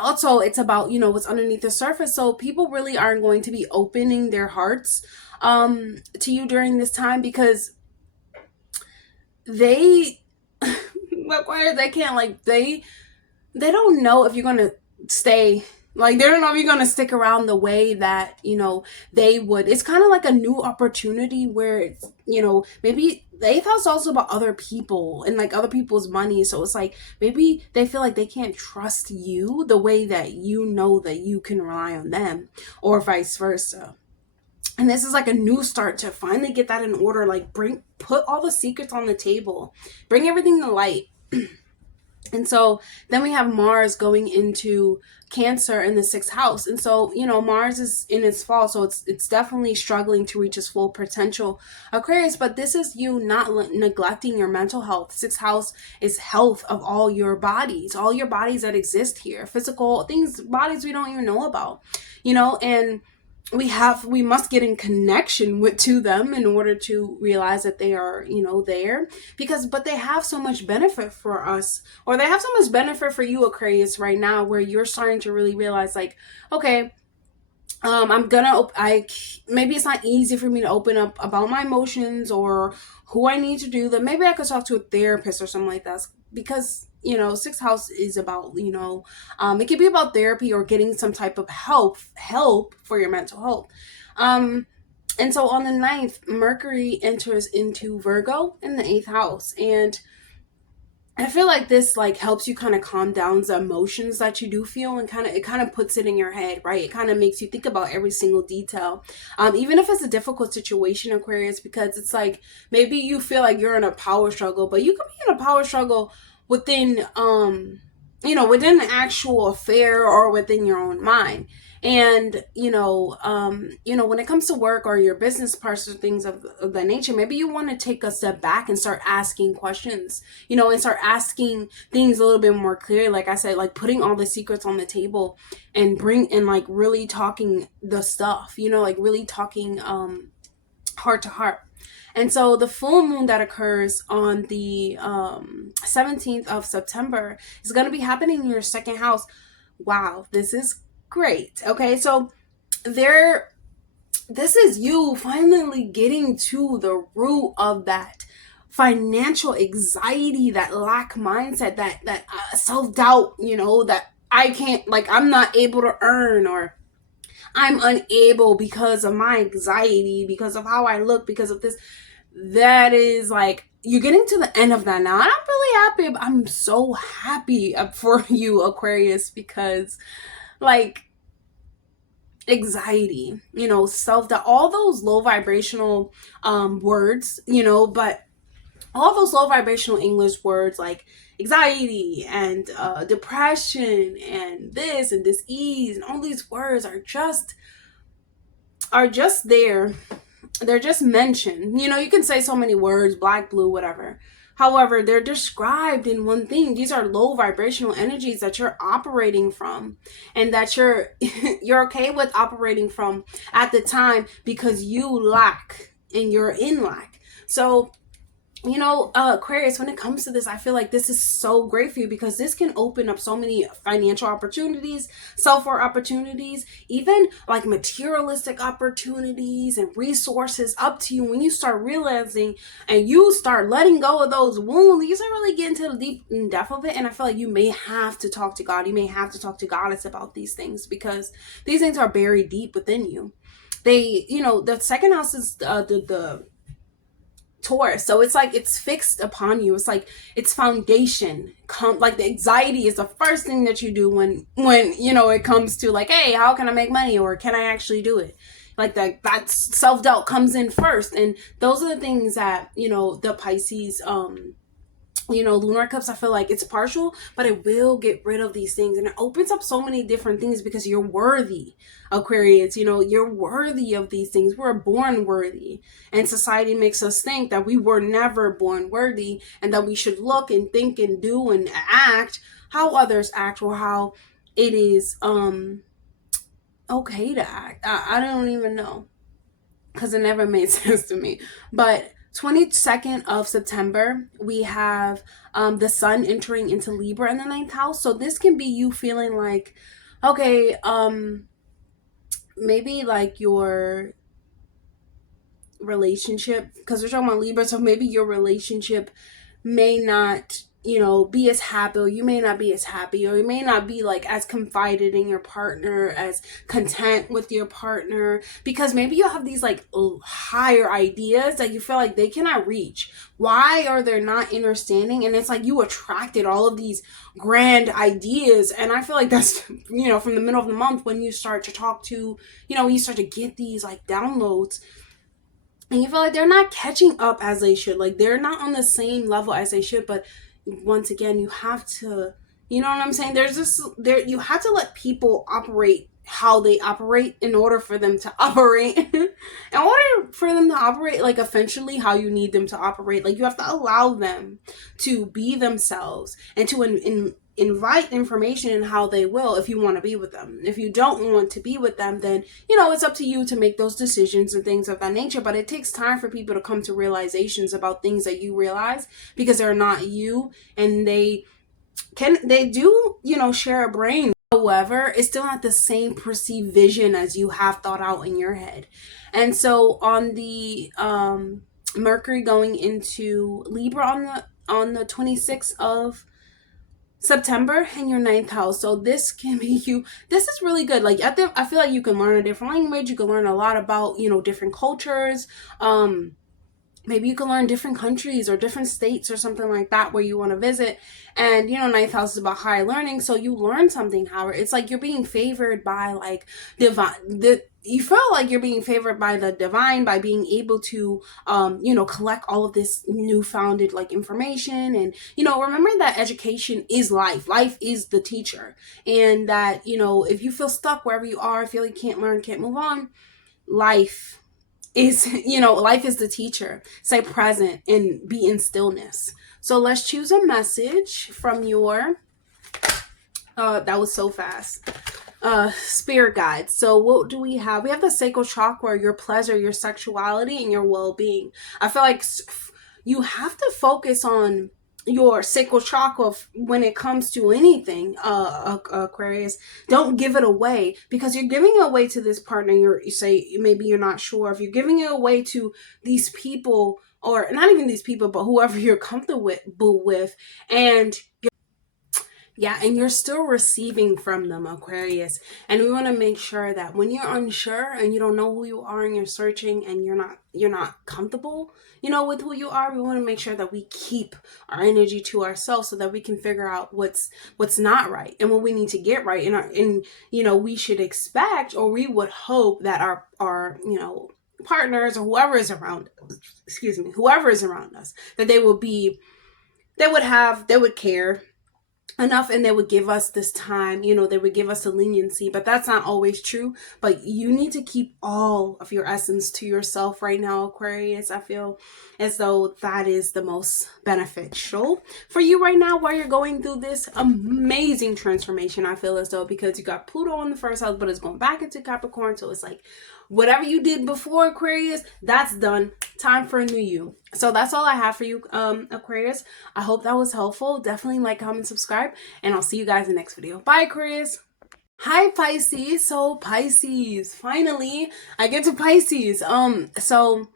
Also, it's about, what's underneath the surface. So people really aren't going to be opening their hearts to you during this time, because they can't, like, they don't know if you're going to stay. Like, they don't know if you're going to stick around the way that, they would. It's kind of like a new opportunity where it's, maybe the 8th house is also about other people and like other people's money. So it's like, maybe they feel like they can't trust you the way that that you can rely on them, or vice versa. And this is like a new start to finally get that in order. Like, put all the secrets on the table, bring everything to light. And so then we have Mars going into Cancer in the 6th house. And so, Mars is in its fall, so it's definitely struggling to reach its full potential, Aquarius. But this is you not neglecting your mental health. 6th house is health of all your bodies that exist here, physical things, bodies we don't even know about, and we must get in connection to them in order to realize that they are, there, but they have so much benefit for us, or they have so much benefit for you, Aquarius, right now, where you're starting to really realize, like, okay, maybe it's not easy for me to open up about my emotions or who I need to do that. Maybe I could talk to a therapist or something like that, because 6th house is about, it could be about therapy or getting some type of help for your mental health. And so on the 9th, Mercury enters into Virgo in the 8th house. And I feel like this like helps you kind of calm down the emotions that you do feel, and it kind of puts it in your head, right? It kind of makes you think about every single detail, even if it's a difficult situation, Aquarius, because it's like maybe you feel like you're in a power struggle, but you could be in a power struggle within within the actual affair or within your own mind. And when it comes to work or your business parts or things of that nature, maybe you want to take a step back and start asking questions, and start asking things a little bit more clear. Like I said, like putting all the secrets on the table and like really talking the stuff, like really talking heart to heart. And so the full moon that occurs on the 17th of September is going to be happening in your 2nd house. Wow, this is great. Okay, so this is you finally getting to the root of that financial anxiety, that lack mindset, that self-doubt, that I can't, like, I'm not able to earn, or I'm unable because of my anxiety, because of how I look, because of this. That is like, you're getting to the end of that now. And I'm really happy. I'm so happy for you, Aquarius, because like anxiety, self-doubt, all those low vibrational words, but all those low vibrational English words like anxiety and depression and this and dis-ease, and all these words are just there. They're just mentioned. You can say so many words, black, blue, whatever. However, they're described in one thing. These are low vibrational energies that you're operating from, and that you're okay with operating from at the time, because you lack and you're in lack. So Aquarius, when it comes to this, I feel like this is so great for you, because this can open up so many financial opportunities, self-worth opportunities, even like materialistic opportunities and resources up to you when you start realizing and you start letting go of those wounds. You start really getting to the deep and depth of it. And I feel like you may have to talk to God. You may have to talk to Goddess about these things, because these things are buried deep within you. The 2nd house is Taurus. So it's like it's fixed upon you. It's like it's foundation. Like the anxiety is the first thing that you do when you know it comes to like, hey, how can I make money, or can I actually do it? Like that self-doubt comes in first. And those are the things that, you know, the Pisces you know, lunar eclipse, I feel like it's partial, but it will get rid of these things, and it opens up so many different things because you're worthy, Aquarius. You know, you're worthy of these things. We're born worthy, and society makes us think that we were never born worthy, and that we should look and think and do and act how others act, or how it is okay to act. I don't even know, because it never made sense to me. But 22nd of September, we have the sun entering into Libra in the 9th house. So this can be you feeling like, okay, maybe like your relationship, because we're talking about Libra, so maybe your relationship may not, you know, be as happy, or you may not be as happy, or you may not be like as confided in your partner, as content with your partner, because maybe you have these like higher ideas that you feel like they cannot reach. Why are they not understanding? And it's like you attracted all of these grand ideas, and I feel like that's, you know, from the middle of the month when you start to talk to, you know, you start to get these like downloads, and you feel like they're not catching up as they should. Like they're not on the same level as they should. But once again, you have to, you know what I'm saying? There's this, there, you have to let people operate how they operate in order for them to operate. In order for them to operate, like eventually how you need them to operate, like you have to allow them to be themselves, and to invite information in how they will, if you want to be with them. If you don't want to be with them, then, you know, it's up to you to make those decisions and things of that nature. But it takes time for people to come to realizations about things that you realize, because they're not you, and they do, you know, share a brain. However, it's still not the same perceived vision as you have thought out in your head. And so on the Mercury going into Libra on the 26th of September in your 9th house. So this can be you. This is really good. Like I feel like you can learn a different language. You can learn a lot about, you know, different cultures. Maybe you can learn different countries or different states or something like that where you want to visit. And, you know, 9th house is about higher learning. So you learn something, Howard. It's like you're being favored by like you feel like you're being favored by the divine, by being able to, you know, collect all of this newfounded like information. And, you know, remember that education is life. Life is the teacher. And that, you know, if you feel stuck wherever you are, feel you can't learn, can't move on, life is, you know, life is the teacher. Stay present and be in stillness. So let's choose a message from your, that was so fast, spirit guides. So what do we have? We have the sacral chakra, your pleasure, your sexuality, and your well-being. I feel like you have to focus on your sacral chakra when it comes to anything, Aquarius. Don't give it away, because you're giving it away to this partner. You say maybe you're not sure if you're giving it away to these people, or not even these people, but whoever you're comfortable with, and and you're still receiving from them, Aquarius. And we want to make sure that when you're unsure and you don't know who you are and you're searching and you're not comfortable, you know, with who you are, we want to make sure that we keep our energy to ourselves so that we can figure out what's not right and what we need to get right. And you know, we should expect, or we would hope that our you know, partners or whoever is around us, that they would care enough, and they would give us this time, you know, they would give us a leniency. But that's not always true. But you need to keep all of your essence to yourself right now, Aquarius. I feel as though that is the most beneficial for you right now while you're going through this amazing transformation. I feel as though, because you got Pluto in the first house, but it's going back into Capricorn. So it's like whatever you did before, Aquarius, that's done. Time for a new you. So that's all I have for you, Aquarius. I hope that was helpful. Definitely like, comment, subscribe, and I'll see you guys in the next video. Bye, Aquarius. Hi, Pisces. So Pisces, finally I get to Pisces. So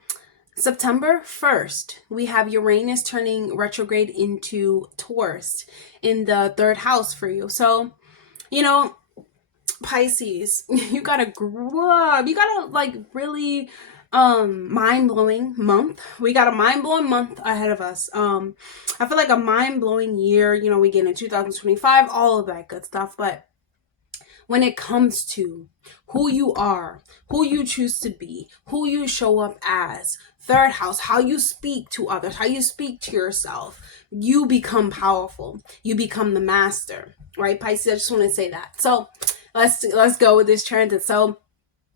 September 1st, we have Uranus turning retrograde into Taurus in the 3rd house for you. So, you know, Pisces, you gotta grow up. You gotta like really mind-blowing month. We got a mind-blowing month ahead of us. I feel like a mind-blowing year. We get in 2025, all of that good stuff. But when it comes to who you are, who you choose to be, who you show up as, third house, how you speak to others, how you speak to yourself, you become powerful. You become the master, right? Pisces, I just want to say that. So let's go with this transit. So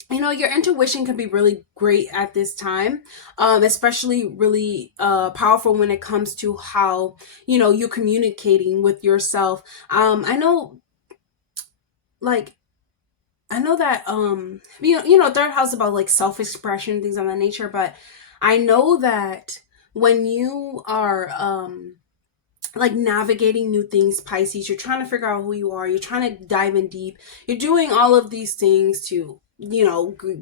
your intuition can be really great at this time, especially really powerful when it comes to how you're communicating with yourself. I know, like, I know that third house is about like self-expression, things of that nature, but I know that when you are like navigating new things, Pisces, you're trying to figure out who you are, you're trying to dive in deep, you're doing all of these things to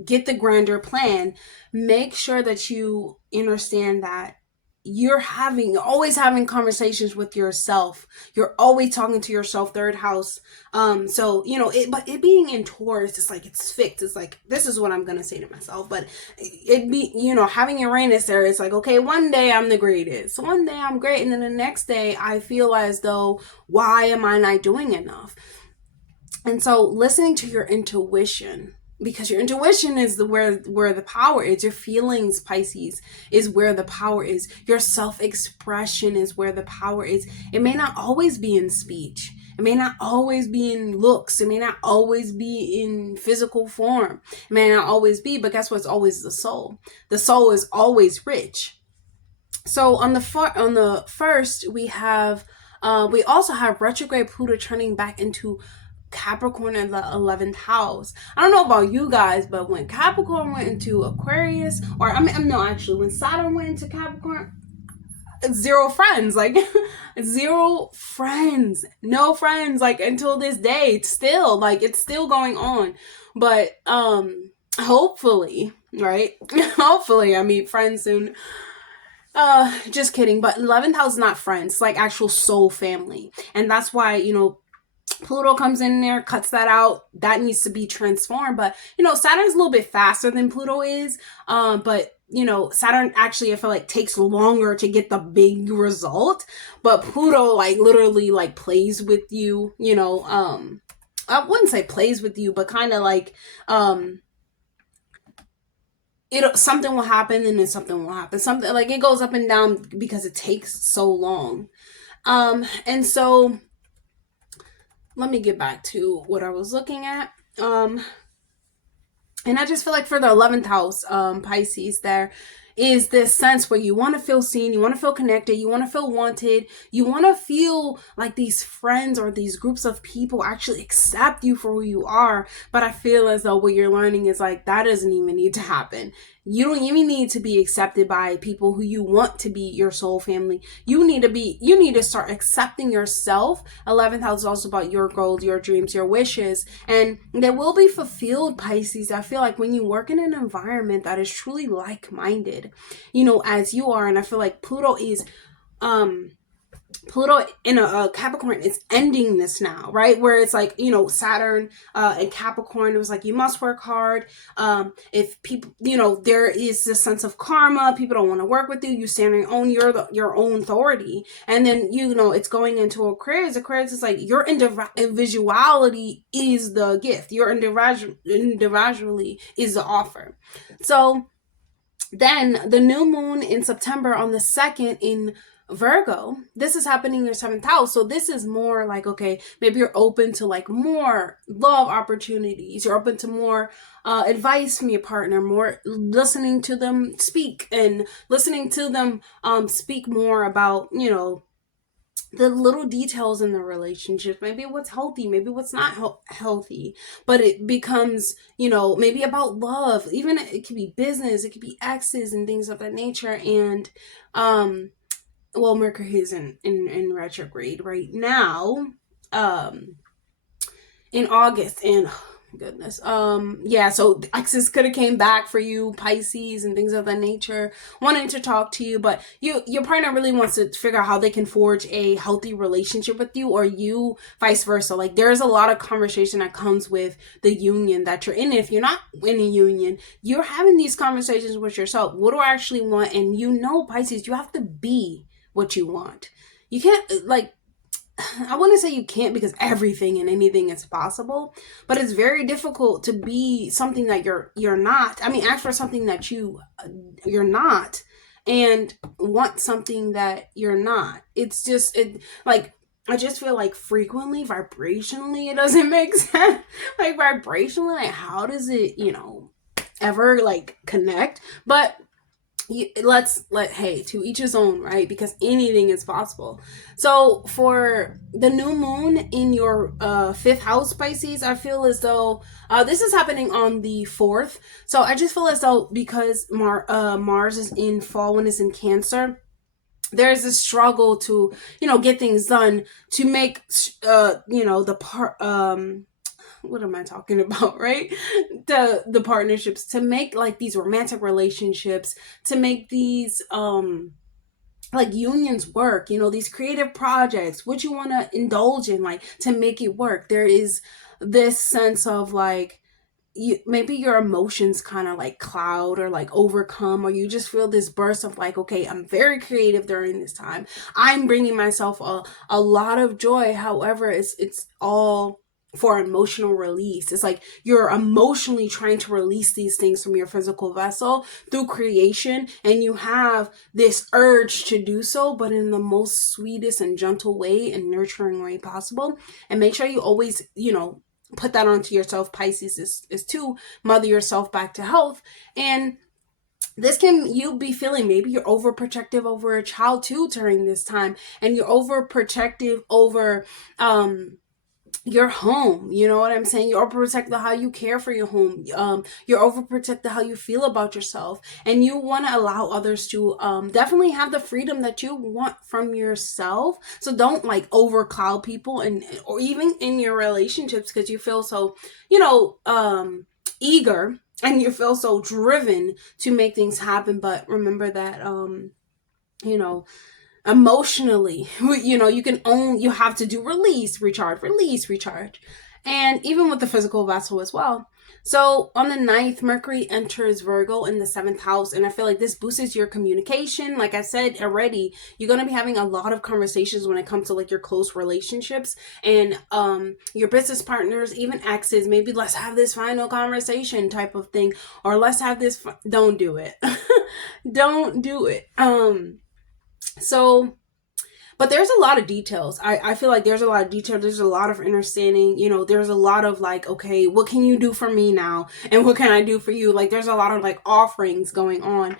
get the grander plan. Make sure that you understand that you're always having conversations with yourself. You're always talking to yourself, third house. So but it being in Taurus, it's like it's fixed. It's like, this is what I'm gonna say to myself. But it be having Uranus there, it's like, okay, one day I'm the greatest, one day I'm great, and then the next day I feel as though, why am I not doing enough? And so listening to your intuition, because your intuition is where the power is. Your feelings, Pisces, is where the power is. Your self-expression is where the power is. It may not always be in speech. It may not always be in looks. It may not always be in physical form. It may not always be, but guess what? It's always the soul. The soul is always rich. So on the first, we also have retrograde Pluto turning back into Capricorn in the 11th house. I don't know about you guys, but when Capricorn went into Aquarius, when Saturn went into Capricorn, zero friends, like zero friends, no friends, like until this day. It's still going on, but hopefully, right? Hopefully I meet friends soon. Just kidding. But 11th house is not friends, it's like actual soul family, and that's why Pluto comes in there, cuts that out. That needs to be transformed. But Saturn's a little bit faster than Pluto is. But Saturn actually, I feel like, takes longer to get the big result. But Pluto literally plays with you. I wouldn't say plays with you, but kind of something will happen and then something will happen. Something it goes up and down because it takes so long. And so let me get back to what I was looking at. And I just feel like for the 11th house, Pisces, there is this sense where you want to feel seen, you want to feel connected, you want to feel wanted, you want to feel like these friends or these groups of people actually accept you for who you are. But I feel as though what you're learning is that doesn't even need to happen. You don't even need to be accepted by people who you want to be your soul family. You need to start accepting yourself. 11th house is also about your goals, your dreams, your wishes, and they will be fulfilled, Pisces. I feel like when you work in an environment that is truly like-minded, as you are, and I feel like Pluto in a Capricorn is ending this now, right? Where it's Saturn and Capricorn, it was you must work hard. If people, there is this sense of karma. People don't want to work with you. You stand on your own authority. And then, it's going into Aquarius. Aquarius is your individuality is the gift. Your individuality is the offer. So then the new moon in September on the 2nd in Virgo, this is happening in your 7th house. So this is more okay, maybe you're open to more love opportunities. You're open to more advice from your partner, more listening to them speak and listening to them speak more about, the little details in the relationship, maybe what's healthy, maybe what's not healthy, but it becomes, maybe about love. Even it could be business, it could be exes and things of that nature. And, Mercury is in retrograde right now, in August, and Goodness. Yeah, so exes could have came back for you, Pisces, and things of that nature, wanting to talk to you, but your partner really wants to figure out how they can forge a healthy relationship with you, or you vice versa. Like, there's a lot of conversation that comes with the union that you're in. If you're not in a union, you're having these conversations with yourself. What do I actually want? And Pisces, you have to be what you want. You can't, like, I wouldn't say you can't, because everything and anything is possible, but it's very difficult to be something that you're not. I mean, ask for something that you're not, and want something that you're not. It's just like, I just feel like frequently, vibrationally, it doesn't make sense. Like, vibrationally, like, how does it, ever like connect? But hey, to each his own, right? Because anything is possible. So for the new moon in your fifth house, Pisces, I feel as though this is happening on the 4th. So I just feel as though, because Mars is in fall when it's in Cancer, there's a struggle to get things done, to make the part what am I talking about, right? The partnerships, to make like these romantic relationships, to make these like unions work, these creative projects, what you want to indulge in, like, to make it work. There is this sense of like, maybe your emotions kind of like cloud or like overcome, or you just feel this burst of like, okay, I'm very creative during this time, I'm bringing myself a lot of joy. However, it's all for emotional release. It's like you're emotionally trying to release these things from your physical vessel through creation, and you have this urge to do so, but in the most sweetest and gentle way and nurturing way possible. And make sure you always put that onto yourself, Pisces, is to mother yourself back to health. And this can, you be feeling, maybe you're overprotective over a child too during this time, and you're overprotective over your home. You know what I'm saying? You're overprotective how you care for your home. You're overprotective how you feel about yourself, and you want to allow others to definitely have the freedom that you want from yourself. So don't like overcloud people, and or even in your relationships, because you feel so eager, and you feel so driven to make things happen. But remember that emotionally, you have to do release, recharge. And even with the physical vessel as well. So on the 9th, Mercury enters Virgo in the 7th house, and I feel like this boosts your communication. Like I said already, you're going to be having a lot of conversations when it comes to like your close relationships and your business partners, even exes. Maybe let's have this final conversation type of thing, or let's have this don't do it. Don't do it. So, but there's a lot of details. I feel like there's a lot of detail. There's a lot of understanding. There's a lot of like, okay, what can you do for me now? And what can I do for you? Like, there's a lot of like offerings going on.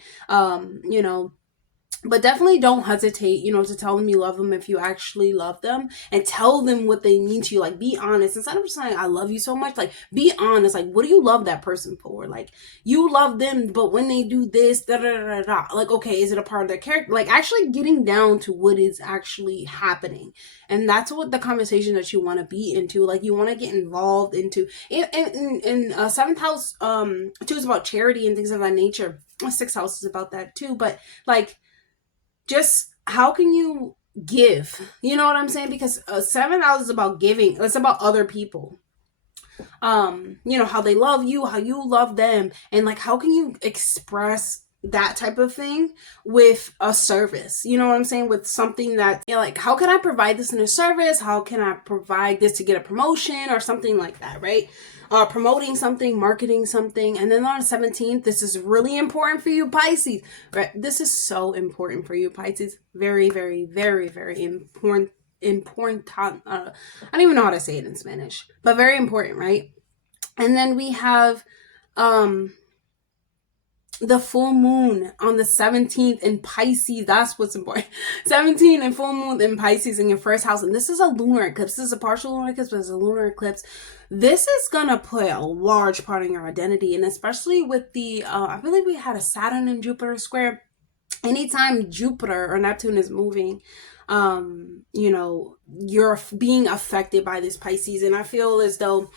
But definitely don't hesitate, to tell them you love them if you actually love them, and tell them what they mean to you. Like, be honest. Instead of just saying, I love you so much, like, be honest. Like, what do you love that person for? Like, you love them, but when they do this, da da da da, like, okay, is it a part of their character? Like, actually getting down to what is actually happening. And that's what the conversation that you want to be into. Like, you want to get involved into. In 7th house, too, is about charity and things of that nature. 6th house is about that too. But, like, just how can you give? You know what I'm saying? Because 7 hours is about giving. It's about other people. How they love you, how you love them, and like how can you express that type of thing with a service? You know what I'm saying? With something that, like, how can I provide this in a service? How can I provide this to get a promotion or something like that, right? Promoting something, marketing something. And then on the 17th, this is really important for you, Pisces, right? This is so important for you, Pisces. Very, very, very, very important. I don't even know how to say it in Spanish, but very important, right? And then we have the full moon on the 17th in Pisces. That's what's important. 17 and full moon in Pisces in your first house. And this is a lunar eclipse. This is a partial lunar eclipse, but it's a lunar eclipse. This is going to play a large part in your identity. And especially with the, I believe we had a Saturn and Jupiter square. Anytime Jupiter or Neptune is moving, you're being affected by this, Pisces. And I feel as though,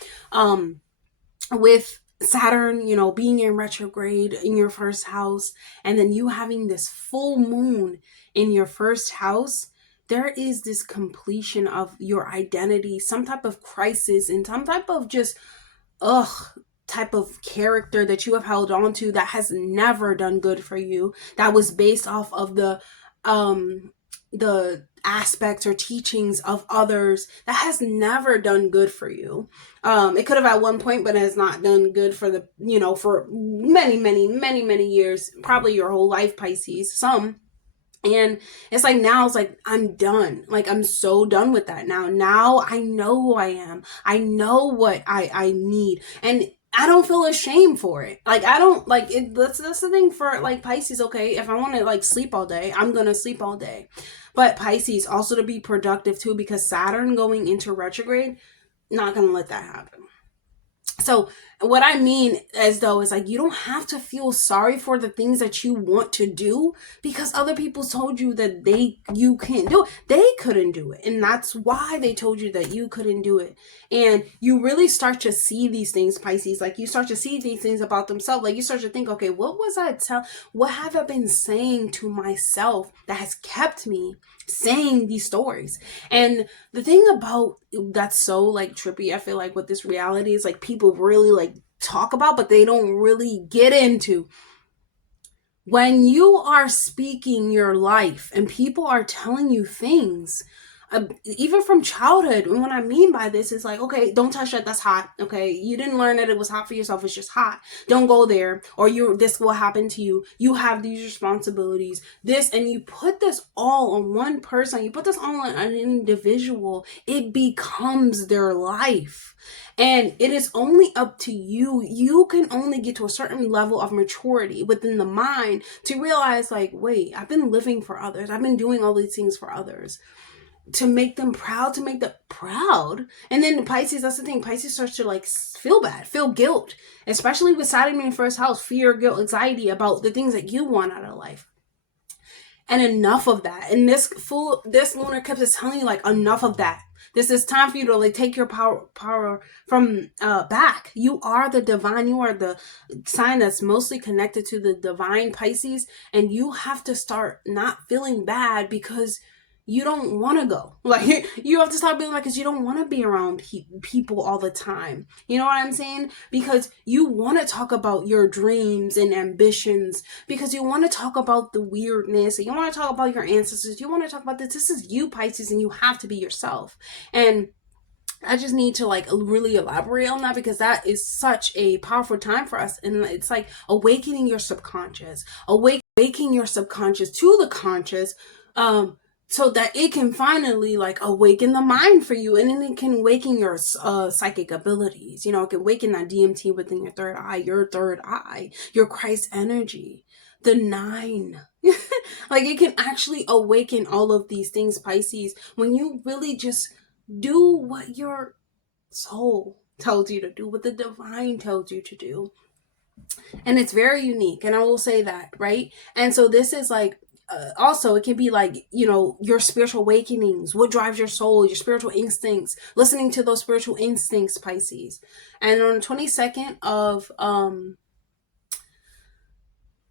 with Saturn, being in retrograde in your first house, and then you having this full moon in your first house, there is this completion of your identity, some type of crisis, and some type of just, type of character that you have held on to that has never done good for you, that was based off of the aspects or teachings of others, that has never done good for you. It could have at one point, but it has not done good for for many years, probably your whole life, Pisces, some. And it's like, now it's like, I'm done. Like, I'm so done with that now I know who I am. I know what I need, and I don't feel ashamed for it. Like, I don't like it. That's the thing for like Pisces. Okay, if I want to like sleep all day, I'm gonna sleep all day. But Pisces, also to be productive too, because Saturn going into retrograde, not gonna let that happen. So what I mean is, though, is like, you don't have to feel sorry for the things that you want to do because other people told you that you can't do it. They couldn't do it, and that's why they told you that you couldn't do it. And you really start to see these things, Pisces. Like, you start to see these things about themselves. Like, you start to think, okay, what have I been saying to myself that has kept me saying these stories? And the thing about that's so like trippy, I feel like, with this reality, is like, people really like talk about, but they don't really get into. When you are speaking your life and people are telling you things, even from childhood, and what I mean by this is like, okay, don't touch that, that's hot. Okay, you didn't learn that it was hot for yourself, it's just hot. Don't go there, or this will happen to you. You have these responsibilities, and you put this all on one person, you put this all on an individual. It becomes their life. And it is only up to you. You can only get to a certain level of maturity within the mind to realize, like, wait, I've been living for others. I've been doing all these things for others to make them proud, And then Pisces, that's the thing. Pisces starts to like feel bad, feel guilt, especially with Saturn in first house, fear, guilt, anxiety about the things that you want out of life. And enough of that. And this lunar eclipse is telling you, like, enough of that. This is time for you to like take your power from back. You are the divine. You are the sign that's mostly connected to the divine, Pisces, and you have to start not feeling bad because you don't want to go. Like, you have to stop being like, because you don't want to be around people all the time. You know what I'm saying? Because you want to talk about your dreams and ambitions, because you want to talk about the weirdness, and you want to talk about your ancestors. You want to talk about this. This is you, Pisces, and you have to be yourself. And I just need to like really elaborate on that, because that is such a powerful time for us. And it's like awakening your subconscious, awakening your subconscious to the conscious, so that it can finally like awaken the mind for you, and then it can awaken your psychic abilities. It can awaken that DMT within your third eye, your Christ energy, the 9. Like, it can actually awaken all of these things, Pisces, when you really just do what your soul tells you to do, what the divine tells you to do. And it's very unique, and I will say that, right? And so this is like, also, it can be like, your spiritual awakenings, what drives your soul, your spiritual instincts, listening to those spiritual instincts, Pisces. And on the 22nd of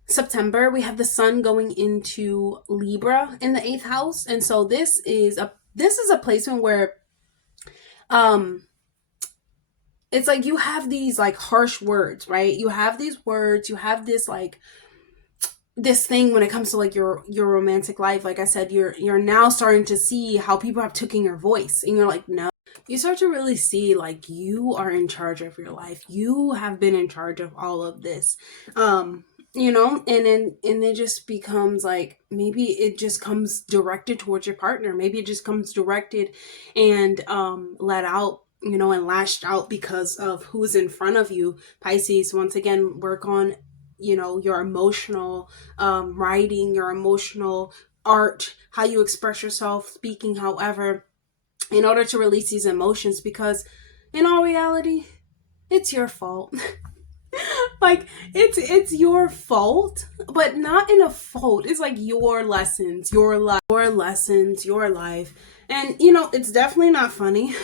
September, we have the sun going into Libra in the 8th house. And so this is a placement where it's like you have these like harsh words, right? You have these words, you have this like this thing when it comes to like your romantic life. Like I said, you're now starting to see how people have taken your voice, and you're like, no. You start to really see like you are in charge of your life. You have been in charge of all of this. And it just becomes like, maybe it just comes directed towards your partner. Maybe it just comes directed and let out, and lashed out because of who's in front of you. Pisces, once again, work on your emotional writing, your emotional art, how you express yourself, speaking, however, in order to release these emotions, because in all reality, it's your fault. Like, it's your fault, but not in a fault. It's like your lessons, your life, your life. And it's definitely not funny.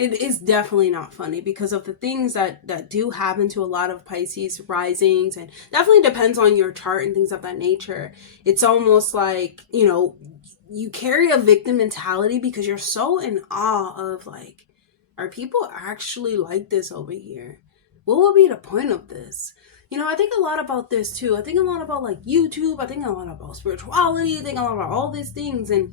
It is definitely not funny because of the things that do happen to a lot of Pisces risings, and definitely depends on your chart and things of that nature. It's almost like, you carry a victim mentality because you're so in awe of like, are people actually like this over here? What will be the point of this? I think a lot about this too. I think a lot about like YouTube. I think a lot about spirituality. I think a lot about all these things. And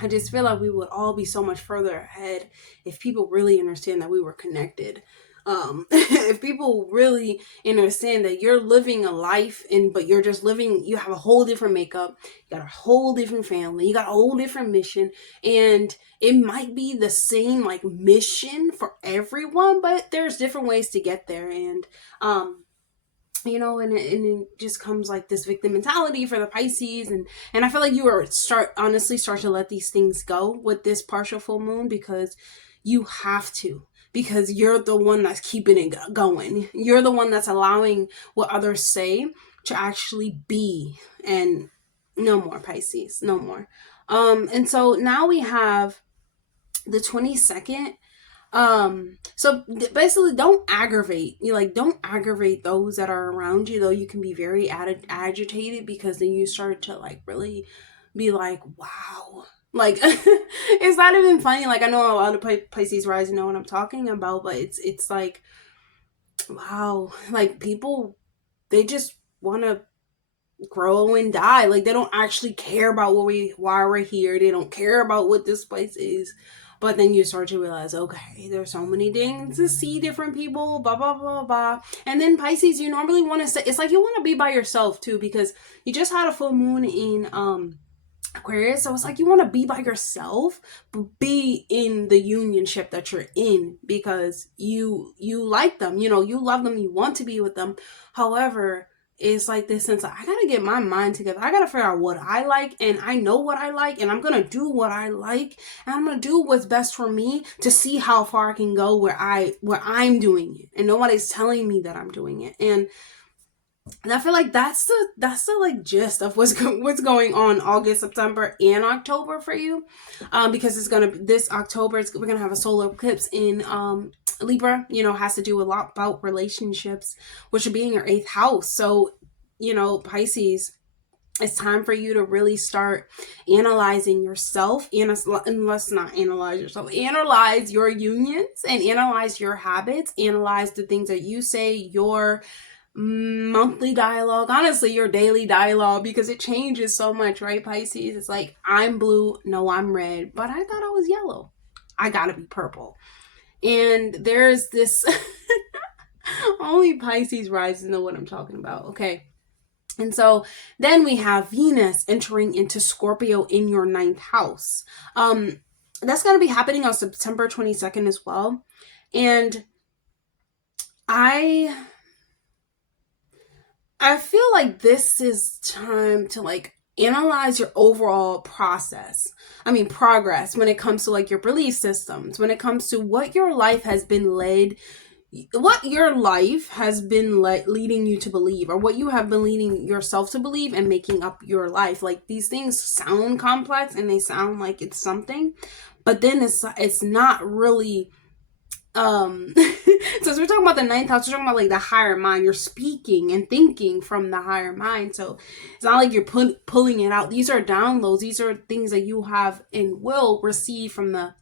I just feel like we would all be so much further ahead if people really understand that we were connected. If people really understand that you're living a life but you're just living, you have a whole different makeup, you got a whole different family, you got a whole different mission, and it might be the same like mission for everyone, but there's different ways to get there. And and it just comes like this victim mentality for the Pisces, and I feel like you are start to let these things go with this partial full moon, because you have to, because you're the one that's keeping it going. You're the one that's allowing what others say to actually be. And no more, Pisces, no more. And so now we have the 22nd. So basically, don't aggravate those that are around you, though you can be very agitated, because then you start to like really be like, wow, like it's not even funny. Like, I know a lot of Pisces rising know what I'm talking about, but it's like, wow, like people, they just want to grow and die. Like, they don't actually care about why we're here. They don't care about what this place is. But then you start to realize, okay, there's so many things to see, different people, blah, blah, blah, blah. And then Pisces, you normally want to say, it's like you want to be by yourself too, because you just had a full moon in Aquarius. So it's like you want to be by yourself, but be in the unionship that you're in, because you like them, you love them, you want to be with them. However, it's like this sense of, I gotta get my mind together. I gotta figure out what I like, and I know what I like, and I'm gonna do what I like, and I'm gonna do what's best for me to see how far I can go where I'm doing it, and nobody's telling me that I'm doing it. And I feel like that's the like gist of what's going on August, September, and October for you, because this October we're gonna have a solar eclipse in Libra. Has to do a lot about relationships, which would be in your 8th house. So Pisces, it's time for you to really start analyzing yourself, and let's not analyze yourself. Analyze your unions and analyze your habits. Analyze the things that you say, your monthly dialogue, honestly your daily dialogue, because it changes so much, right, Pisces? It's like, I'm blue, no, I'm red, but I thought I was yellow, I gotta be purple. And there's this only Pisces rising know what I'm talking about, okay? And so then we have Venus entering into Scorpio in your 9th house. That's going to be happening on September 22nd as well. And I feel like this is time to like analyze your overall progress when it comes to like your belief systems, when it comes to what your life has been leading you to believe, or what you have been leading yourself to believe and making up your life. Like, these things sound complex and they sound like it's something, but then it's not really. So as we're talking about the 9th house, we're talking about like the higher mind. You're speaking and thinking from the higher mind. So it's not like you're pulling it out. These are downloads. These are things that you have and will receive from the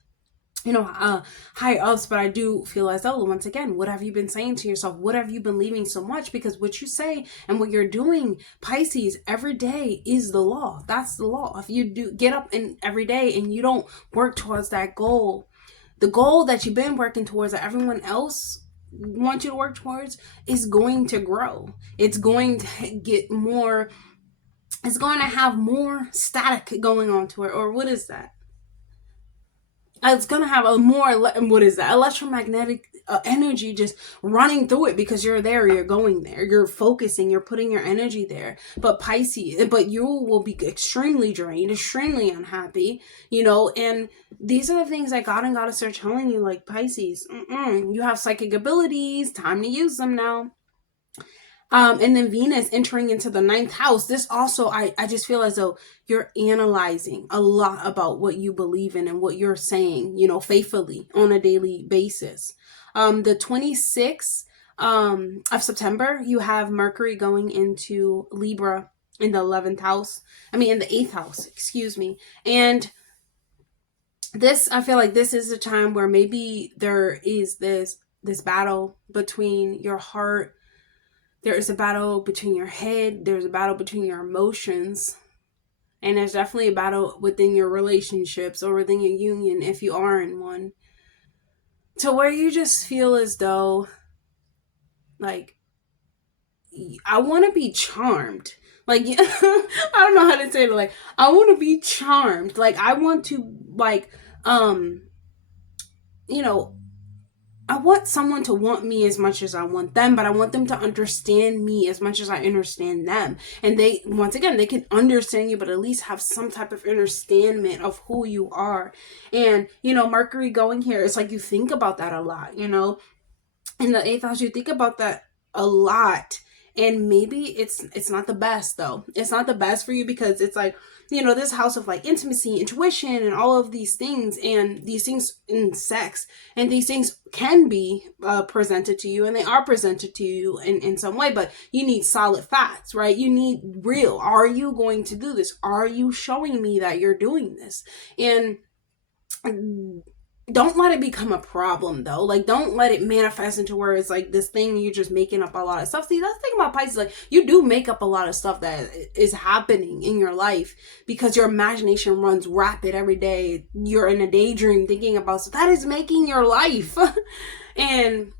higher ups. But I do feel as though, once again, what have you been saying to yourself? What have you been believing so much? Because what you say and what you're doing, Pisces, every day is the law. That's the law. If you do get up every day and you don't work towards that goal, the goal that you've been working towards, that everyone else wants you to work towards, is going to grow. It's going to get more, it's going to have more static going on to it. Or what is that? It's going to have a more, electromagnetic energy just running through it, because you're there, you're going there, you're focusing, you're putting your energy there. But Pisces, but you will be extremely drained, extremely unhappy, and these are the things that God and Goddess are telling you, like, Pisces, you have psychic abilities, time to use them now. And then Venus entering into the 9th house. This also, I just feel as though you're analyzing a lot about what you believe in and what you're saying, you know, faithfully on a daily basis. The 26th of September, you have Mercury going into Libra in the 11th house. I mean, in the 8th house, excuse me. And this, I feel like this is a time where maybe there is this battle between your heart. There is a battle between your head. There's a battle between your emotions. And there's definitely a battle within your relationships or within your union, if you are in one. To where you just feel as though, like, I want to be charmed. Like, I don't know how to say it. Like, I want to be charmed. Like, I want to, like, you know, I want someone to want me as much as I want them, but I want them to understand me as much as I understand them. And they, once again, they can understand you, but at least have some type of understanding of who you are. And, you know, Mercury going here, it's like you think about that a lot, you know. In the 8th house, you think about that a lot. And maybe it's not the best, though. It's not the best for you because it's like, you know, this house of like intimacy, intuition, and all of these things, and these things in sex, and these things can be presented to you, and they are presented to you in some way, but you need solid facts, right? You need real. Are you going to do this? Are you showing me that you're doing this? And don't let it become a problem, though. Like, don't let it manifest into where it's like this thing you're just making up a lot of stuff. See, that's the thing about Pisces. Like, you do make up a lot of stuff that is happening in your life because your imagination runs rapid every day. You're in a daydream thinking about stuff that is making your life. And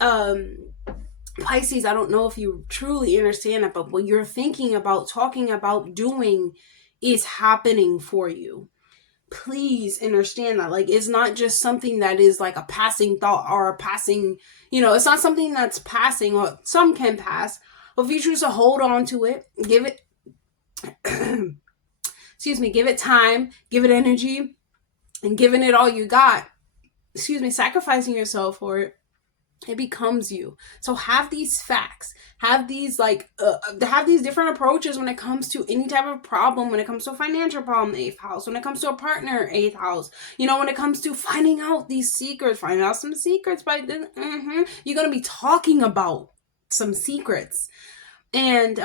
Pisces, I don't know if you truly understand it, but what you're thinking about, talking about, doing is happening for you. Please understand that. Like, it's not just something that is like a passing thought or a passing, you know, it's not something that's passing, or some can pass. But if you choose to hold on to it, give it, excuse me, give it time, give it energy, and giving it all you got, sacrificing yourself for it, it becomes you. So have these facts, have these have these different approaches when it comes to any type of problem, when it comes to a financial problem, 8th house, when it comes to a partner, 8th house, you know, when it comes to finding out these secrets, finding out some secrets by then, you're going to be talking about some secrets. And,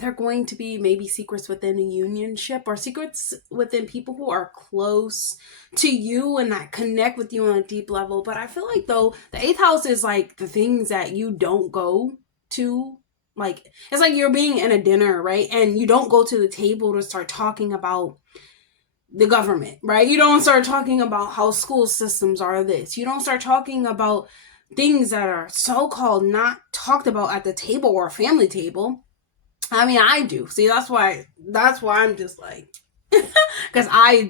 they're going to be maybe secrets within a unionship or secrets within people who are close to you and that connect with you on a deep level. But I feel like, though, the 8th house is like the things that you don't go to. Like, it's like you're being in a dinner, right? And you don't go to the table to start talking about the government, right? You don't start talking about how school systems are this. You don't start talking about things that are so-called not talked about at the table or a family table. I mean, I do. See, that's why I'm just like, because I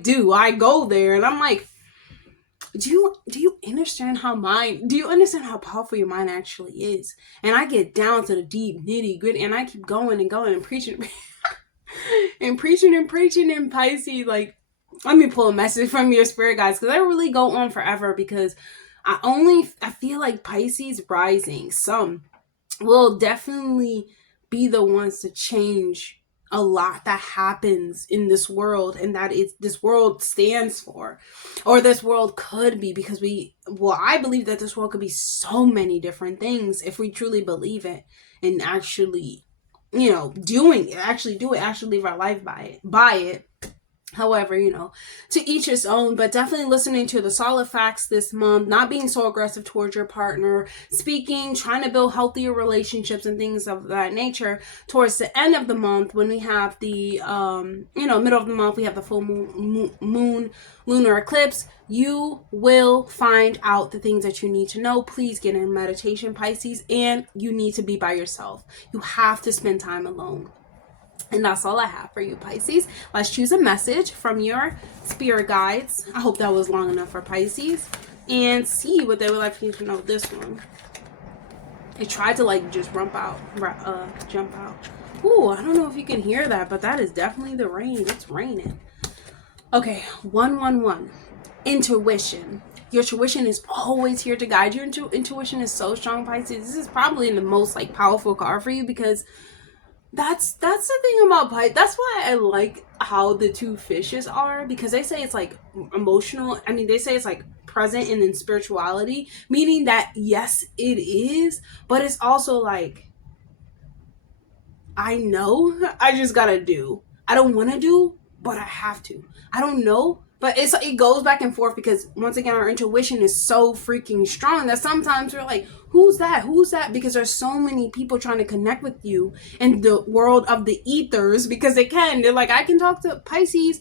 go there and I'm like, do you understand do you understand how powerful your mind actually is? And I get down to the deep nitty gritty and I keep going and going and preaching and preaching in Pisces. Like, let me pull a message from your spirit guides, because I really go on forever, because I feel like Pisces rising, some will definitely be the ones to change a lot that happens in this world, and that this world stands for, or this world could be, because I believe that this world could be so many different things if we truly believe it and actually, you know, actually live our life by it. However, you know, to each his own, but definitely listening to the solid facts this month, not being so aggressive towards your partner, speaking, trying to build healthier relationships and things of that nature. Towards the end of the month, when we have the, middle of the month, we have the full moon lunar eclipse, you will find out the things that you need to know. Please get in meditation, Pisces, and you need to be by yourself. You have to spend time alone. And that's all I have for you, Pisces. Let's choose a message from your spirit guides. I hope that was long enough for Pisces. And see what they would like for you to know this one. It tried to like just jump out. Ooh, I don't know if you can hear that, but that is definitely the rain. It's raining. Okay, 111. Intuition. Your intuition is always here to guide you. Intuition is so strong, Pisces. This is probably the most like powerful card for you, because that's the thing about Pisces. That's why I like how the two fishes are, because they say it's like emotional. I mean, they say it's like present and in spirituality, meaning that yes, it is, but it's also like, I know, I just gotta do. I don't want to do, but I have to. I don't know, but it goes back and forth, because once again, our intuition is so freaking strong that sometimes we're like, who's that? Who's that? Because there's so many people trying to connect with you in the world of the ethers, because they can. They're like, I can talk to Pisces,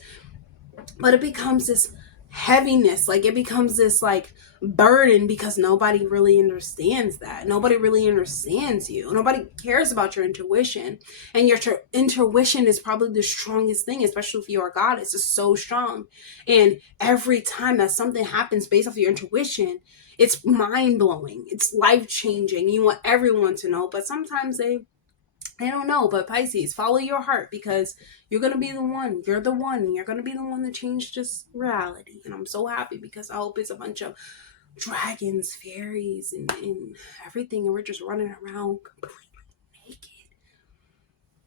but it becomes this heaviness, like it becomes this like burden, because nobody really understands that. Nobody really understands you. Nobody cares about your intuition, and your intuition is probably the strongest thing, especially if you're a goddess. It's so strong, and every time that something happens based off your intuition, it's mind-blowing, it's life-changing. You want everyone to know, but sometimes they don't know. But Pisces, follow your heart, because you're going to be the one. You're the one. You're going to be the one that changed this reality. And I'm so happy, because I hope it's a bunch of dragons, fairies, and everything. And we're just running around completely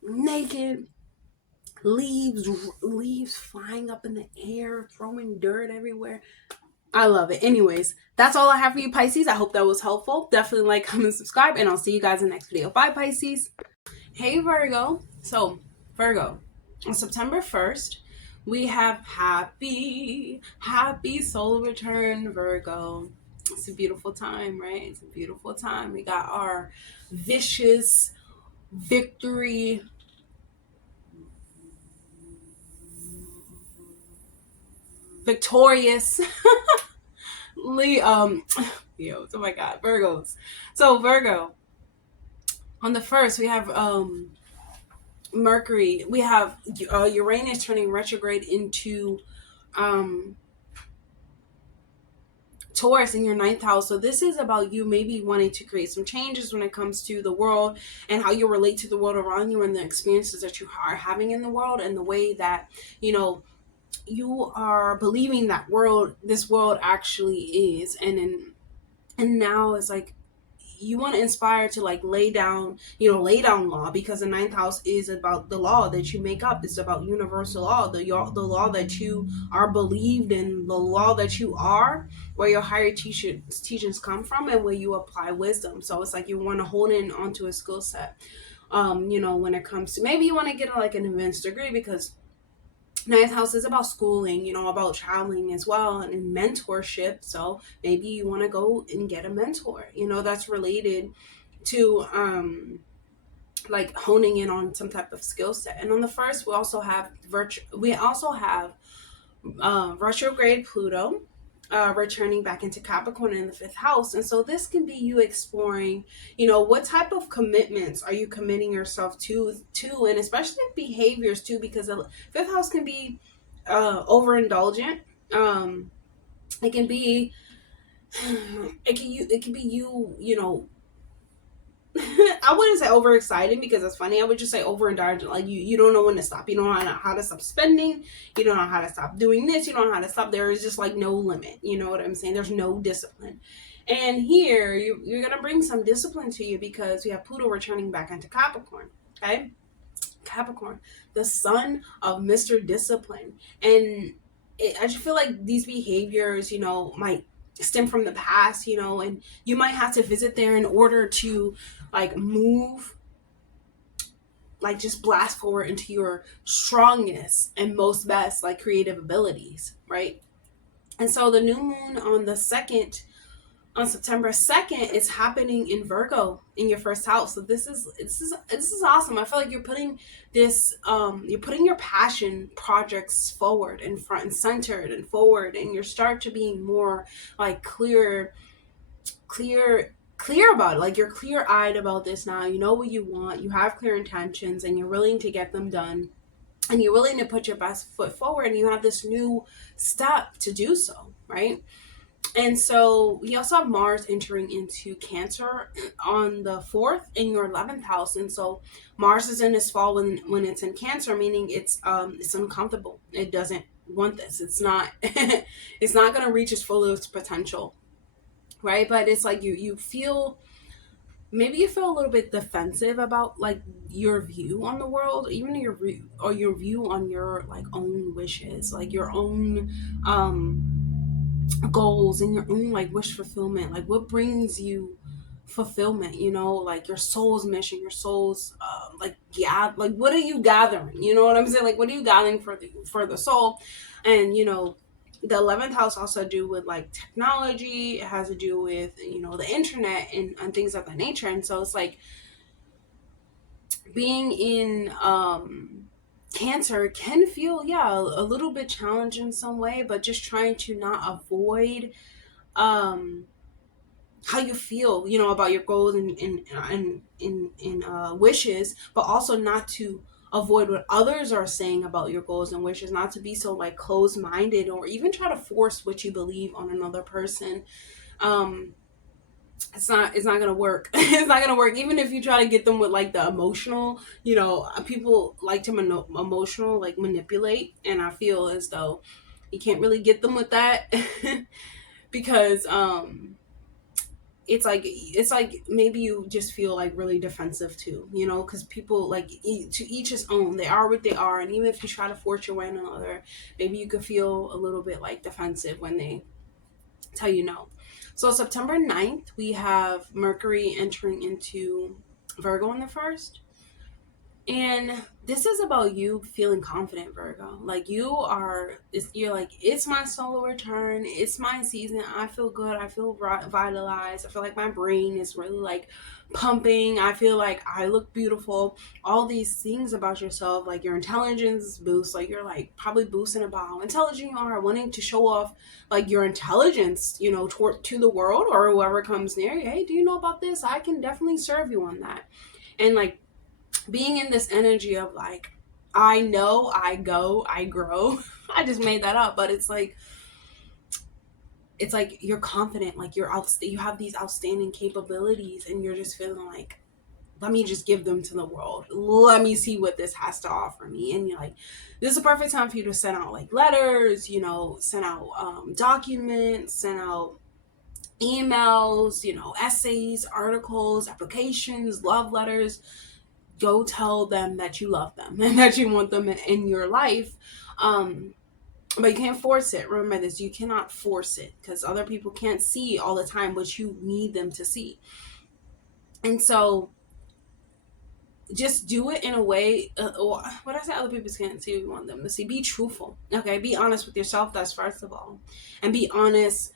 naked. Leaves flying up in the air, throwing dirt everywhere. I love it. Anyways, that's all I have for you, Pisces. I hope that was helpful. Definitely like, comment, subscribe, and I'll see you guys in the next video. Bye, Pisces. Hey, Virgo. So, Virgo, on September 1st, we have happy soul return, Virgo. It's a beautiful time, right? It's a beautiful time. We got our vicious victory victorious oh my god, Virgos. So Virgo, on the 1st, we have Mercury, we have Uranus turning retrograde into Taurus in your 9th house. So this is about you maybe wanting to create some changes when it comes to the world and how you relate to the world around you, and the experiences that you are having in the world, and the way that, you are believing that this world actually is. And now it's like, you want to inspire to like lay down law, because the 9th house is about the law that you make up. It's about universal law, the law that you are believed in, the law that you are, where your higher teachings come from, and where you apply wisdom. So it's like you want to hold in onto a skill set, when it comes to, maybe you want to get like an advanced degree, because 9th house is about schooling, about traveling as well, and mentorship. So maybe you want to go and get a mentor, that's related to like honing in on some type of skill set. And on the 1st, we also have retrograde Pluto returning back into Capricorn in the 5th house. And so this can be you exploring, what type of commitments are you committing yourself to, and especially behaviors too, because the 5th house can be overindulgent. It can be you I wouldn't say overexcited, because it's funny. I would just say overindulgent. Like you don't know when to stop. You don't know how to stop spending. You don't know how to stop doing this. You don't know how to stop. There is just like no limit. You know what I'm saying? There's no discipline. And here you're gonna bring some discipline to you, because we have Pluto returning back into Capricorn. Okay, Capricorn, the son of Mr. Discipline, and I just feel like these behaviors, might stem from the past, and you might have to visit there in order to like move, like just blast forward into your strongest and most best like creative abilities, right? And so the new moon on September 2nd, it's happening in Virgo in your 1st house. So this is awesome. I feel like you're putting your passion projects forward and front and centered and forward, and you start to being more like clear about it. Like you're clear-eyed about this now. You know what you want, you have clear intentions, and you're willing to get them done, and you're willing to put your best foot forward, and you have this new step to do so, right? And so we also have Mars entering into Cancer on the 4th in your 11th house. And so Mars is in this fall when it's in Cancer, meaning it's uncomfortable. It doesn't want this. It's not it's not going to reach its fullest potential, right? But it's like you feel, maybe you feel a little bit defensive about like your view on the world, even your view on your like own wishes, like your own goals and your own like wish fulfillment, like what brings you fulfillment, you know, like your soul's mission, your soul's like, yeah, like what are you gathering, you know what I'm saying, like what are you gathering for the soul. And you know, the 11th house also do with like technology, it has to do with, you know, the internet and things of that nature. And so it's like being in Cancer can feel, yeah, a little bit challenging in some way, but just trying to not avoid um how you feel, you know, about your goals and wishes, but also not to avoid what others are saying about your goals and wishes, not to be so like closed-minded or even try to force what you believe on another person. um it's not gonna work. It's not gonna work even if you try to get them with like the emotional, you know, people like to emotional like manipulate, and I feel as though you can't really get them with that. Because it's like maybe you just feel like really defensive too, you know, because people like to each his own, they are what they are, and even if you try to force your way on another, maybe you could feel a little bit like defensive when they tell you no. So September 9th, we have Mercury entering into Virgo in the first. And this is about you feeling confident, Virgo. Like you're like, it's my solo return. It's my season. I feel good. I feel vitalized. I feel like my brain is really like pumping. I feel like I look beautiful. All these things about yourself, like your intelligence boosts. Like you're like probably boosting about how intelligent you are, wanting to show off like your intelligence, you know, to the world or whoever comes near you. Hey, do you know about this? I can definitely serve you on that. And like being in this energy of like, I know, I go, I grow. I just made that up, but it's like you're confident, like you have these outstanding capabilities, and you're just feeling like, let me just give them to the world. Let me see what this has to offer me. And you're like, this is a perfect time for you to send out like letters, you know, send out documents, send out emails, you know, essays, articles, applications, love letters. Go tell them that you love them and that you want them in your life. um but you can't force it. Remember this, you cannot force it because other people can't see all the time what you need them to see. And so just do it in a way, or what I say, other people can't see what you want them to see. Be truthful, okay? Be honest with yourself, that's first of all. And be honest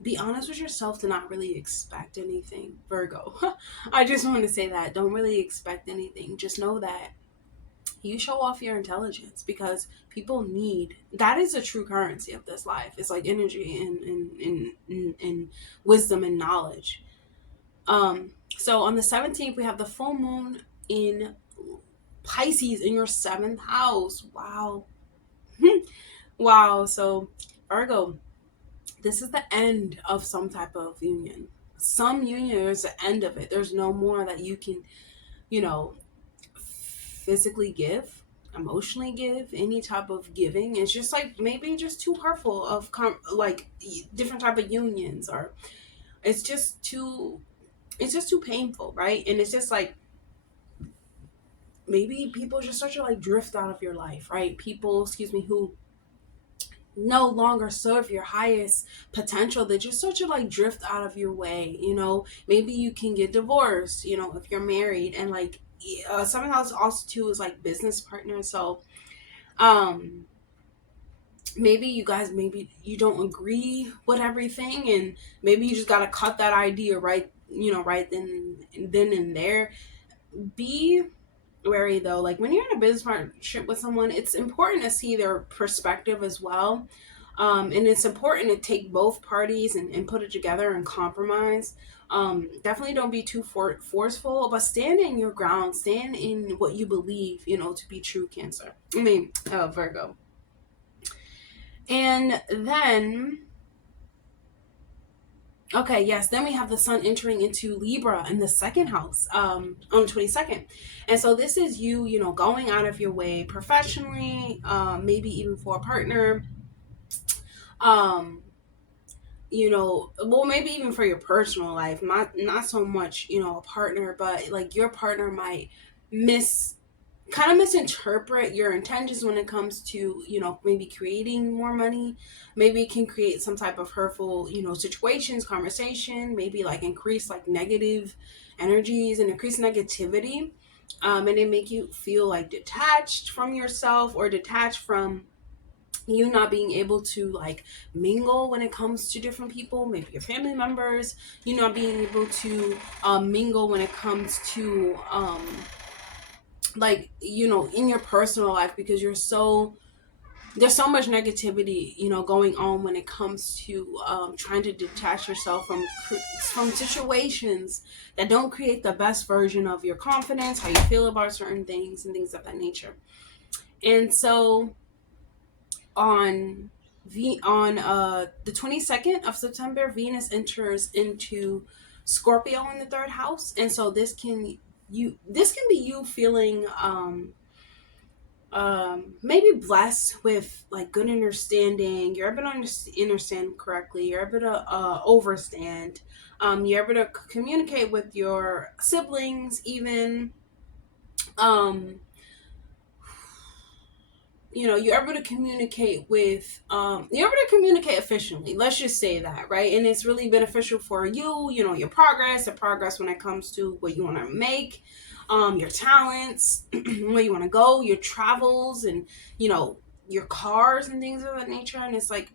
with yourself to not really expect anything, Virgo. I just want to say that, don't really expect anything. Just know that you show off your intelligence, because people need that. Is a true currency of this life. It's like energy and wisdom and knowledge. So on the 17th, we have the full moon in Pisces in your 7th house. Wow. Wow. So Virgo, this is the end of some type of union. Some union is the end of it. There's no more that you can, you know, physically give, emotionally give, any type of giving. It's just like maybe just too hurtful of like different type of unions, or it's just too painful, right? And it's just like maybe people just start to like drift out of your life, right? People, excuse me, who no longer serve your highest potential, they just start to like drift out of your way, you know. Maybe you can get divorced, you know, if you're married. And like something else also too is like business partners. So um maybe you guys, maybe you don't agree with everything, and maybe you just got to cut that idea right, you know, right then and there. Be wary though, like when you're in a business partnership with someone, it's important to see their perspective as well. And it's important to take both parties and put it together and compromise. Definitely don't be too forceful, but stand in your ground, stand in what you believe, you know, to be true, Virgo. And then Okay, yes. Then we have the sun entering into Libra in the second house, on the 22nd. And so this is you, going out of your way professionally, maybe even for a partner, um, well, maybe even for your personal life, not so much, a partner, but like your partner might miss kind of misinterpret your intentions when it comes to maybe creating more money. Maybe it can create some type of hurtful situations, conversation, maybe like increase like negative energies and increase negativity, and it make you feel like detached from yourself or detached from you not being able to like mingle when it comes to different people, maybe your family members, you not being able to mingle when it comes to like in your personal life, because there's so much negativity going on when it comes to trying to detach yourself from situations that don't create the best version of your confidence, how you feel about certain things and things of that nature. And so on the 22nd of September, Venus enters into Scorpio in the third house. And so this can be you feeling maybe blessed with like good understanding. You're able to understand correctly. You're able to overstand. You're able to communicate with your siblings even. um you're able to communicate with you're able to communicate efficiently, let's just say that, right? And it's really beneficial for you, your progress when it comes to what you want to make, your talents, where you want to go, your travels, and your cars and things of that nature. And it's like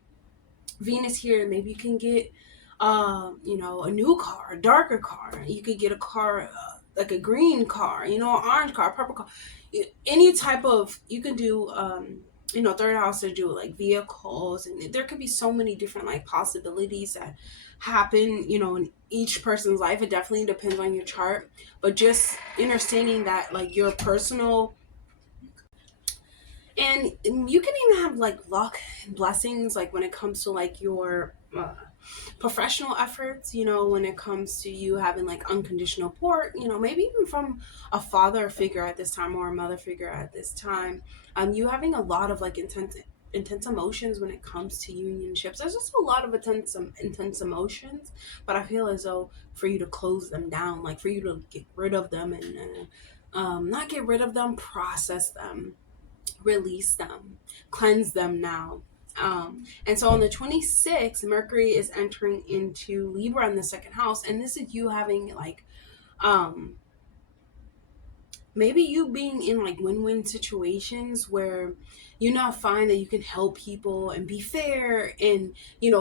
Venus here, maybe you can get a new car, a darker car. You could get a car, like a green car, an orange car, a purple car, any type of. You can do third house to do like vehicles, and there could be so many different like possibilities that happen in each person's life. It definitely depends on your chart, but just understanding that like your personal, and you can even have like luck and blessings like when it comes to like your professional efforts, when it comes to you having like unconditional support, maybe even from a father figure at this time or a mother figure at this time. You having a lot of like intense emotions when it comes to unionships. There's just a lot of intense emotions, but I feel as though for you to close them down, like for you to get rid of them, and not get rid of them, process them, release them, cleanse them now. And so on the 26th, Mercury is entering into Libra in the second house. And this is you having like, maybe you being in like win-win situations where you now find that you can help people and be fair and,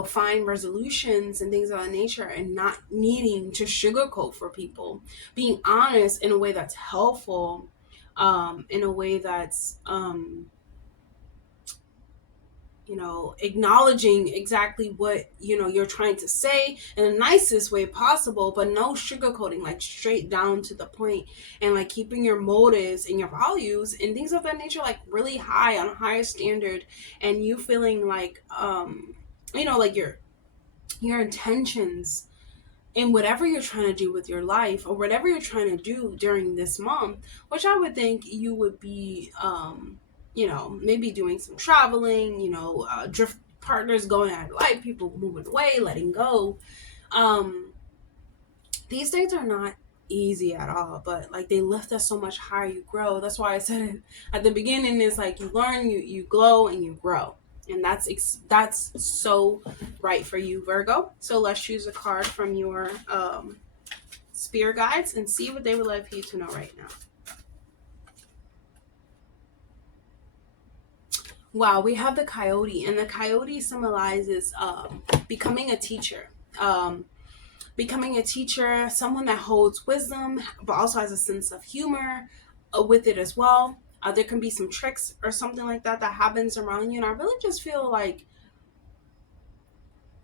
find resolutions and things of that nature, and not needing to sugarcoat for people, being honest in a way that's helpful, in a way that's, acknowledging exactly what, you're trying to say in the nicest way possible, but no sugarcoating, like straight down to the point, and like keeping your motives and your values and things of that nature, like really high, on a higher standard. And you feeling like, like your intentions in whatever you're trying to do with your life, or whatever you're trying to do during this month, which I would think you would be, maybe doing some traveling, drift partners going out of life, people moving away, letting go. Um, these days are not easy at all, but like they lift us so much higher. You grow. That's why I said it at the beginning. It's like you learn, you glow, and you grow. And that's so right for you, Virgo. So let's choose a card from your spirit guides and see what they would like for you to know right now. Wow, we have the coyote, and the coyote symbolizes becoming a teacher. Becoming a teacher, someone that holds wisdom, but also has a sense of humor with it as well. There can be some tricks or something like that that happens around you, and I really just feel like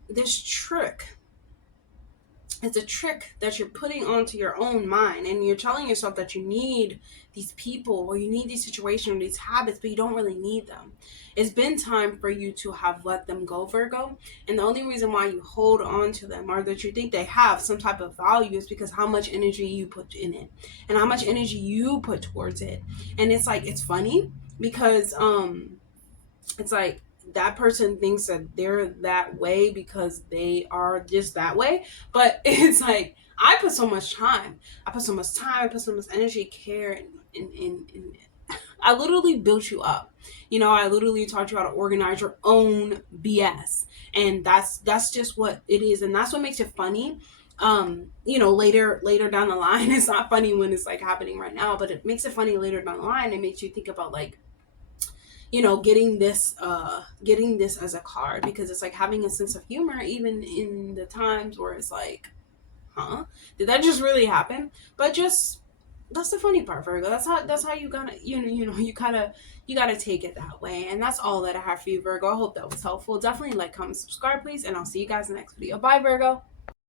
this trick it's a trick that you're putting onto your own mind, and you're telling yourself that you need these people or you need these situations or these habits, but you don't really need them. It's been time for you to have let them go, Virgo. And the only reason why you hold on to them or that you think they have some type of value is because how much energy you put in it and how much energy you put towards it. And it's like, it's funny because it's like that person thinks that they're that way because they are just that way. But it's like, I put so much time. I put so much time, I put so much energy, care, and I literally built you up. You know, I literally taught you how to organize your own BS. And that's just what it is. And that's what makes it funny. You know, later down the line. It's not funny when it's like happening right now, but it makes it funny later down the line. It makes you think about like, you know, getting this as a card, because it's like having a sense of humor even in the times where it's like, huh, did that just really happen? But just, that's the funny part, Virgo. That's how you gotta, you gotta take it that way. And that's all that I have for you, Virgo. I hope that was helpful. Definitely like, comment, subscribe, please, and I'll see you guys in the next video. Bye, Virgo.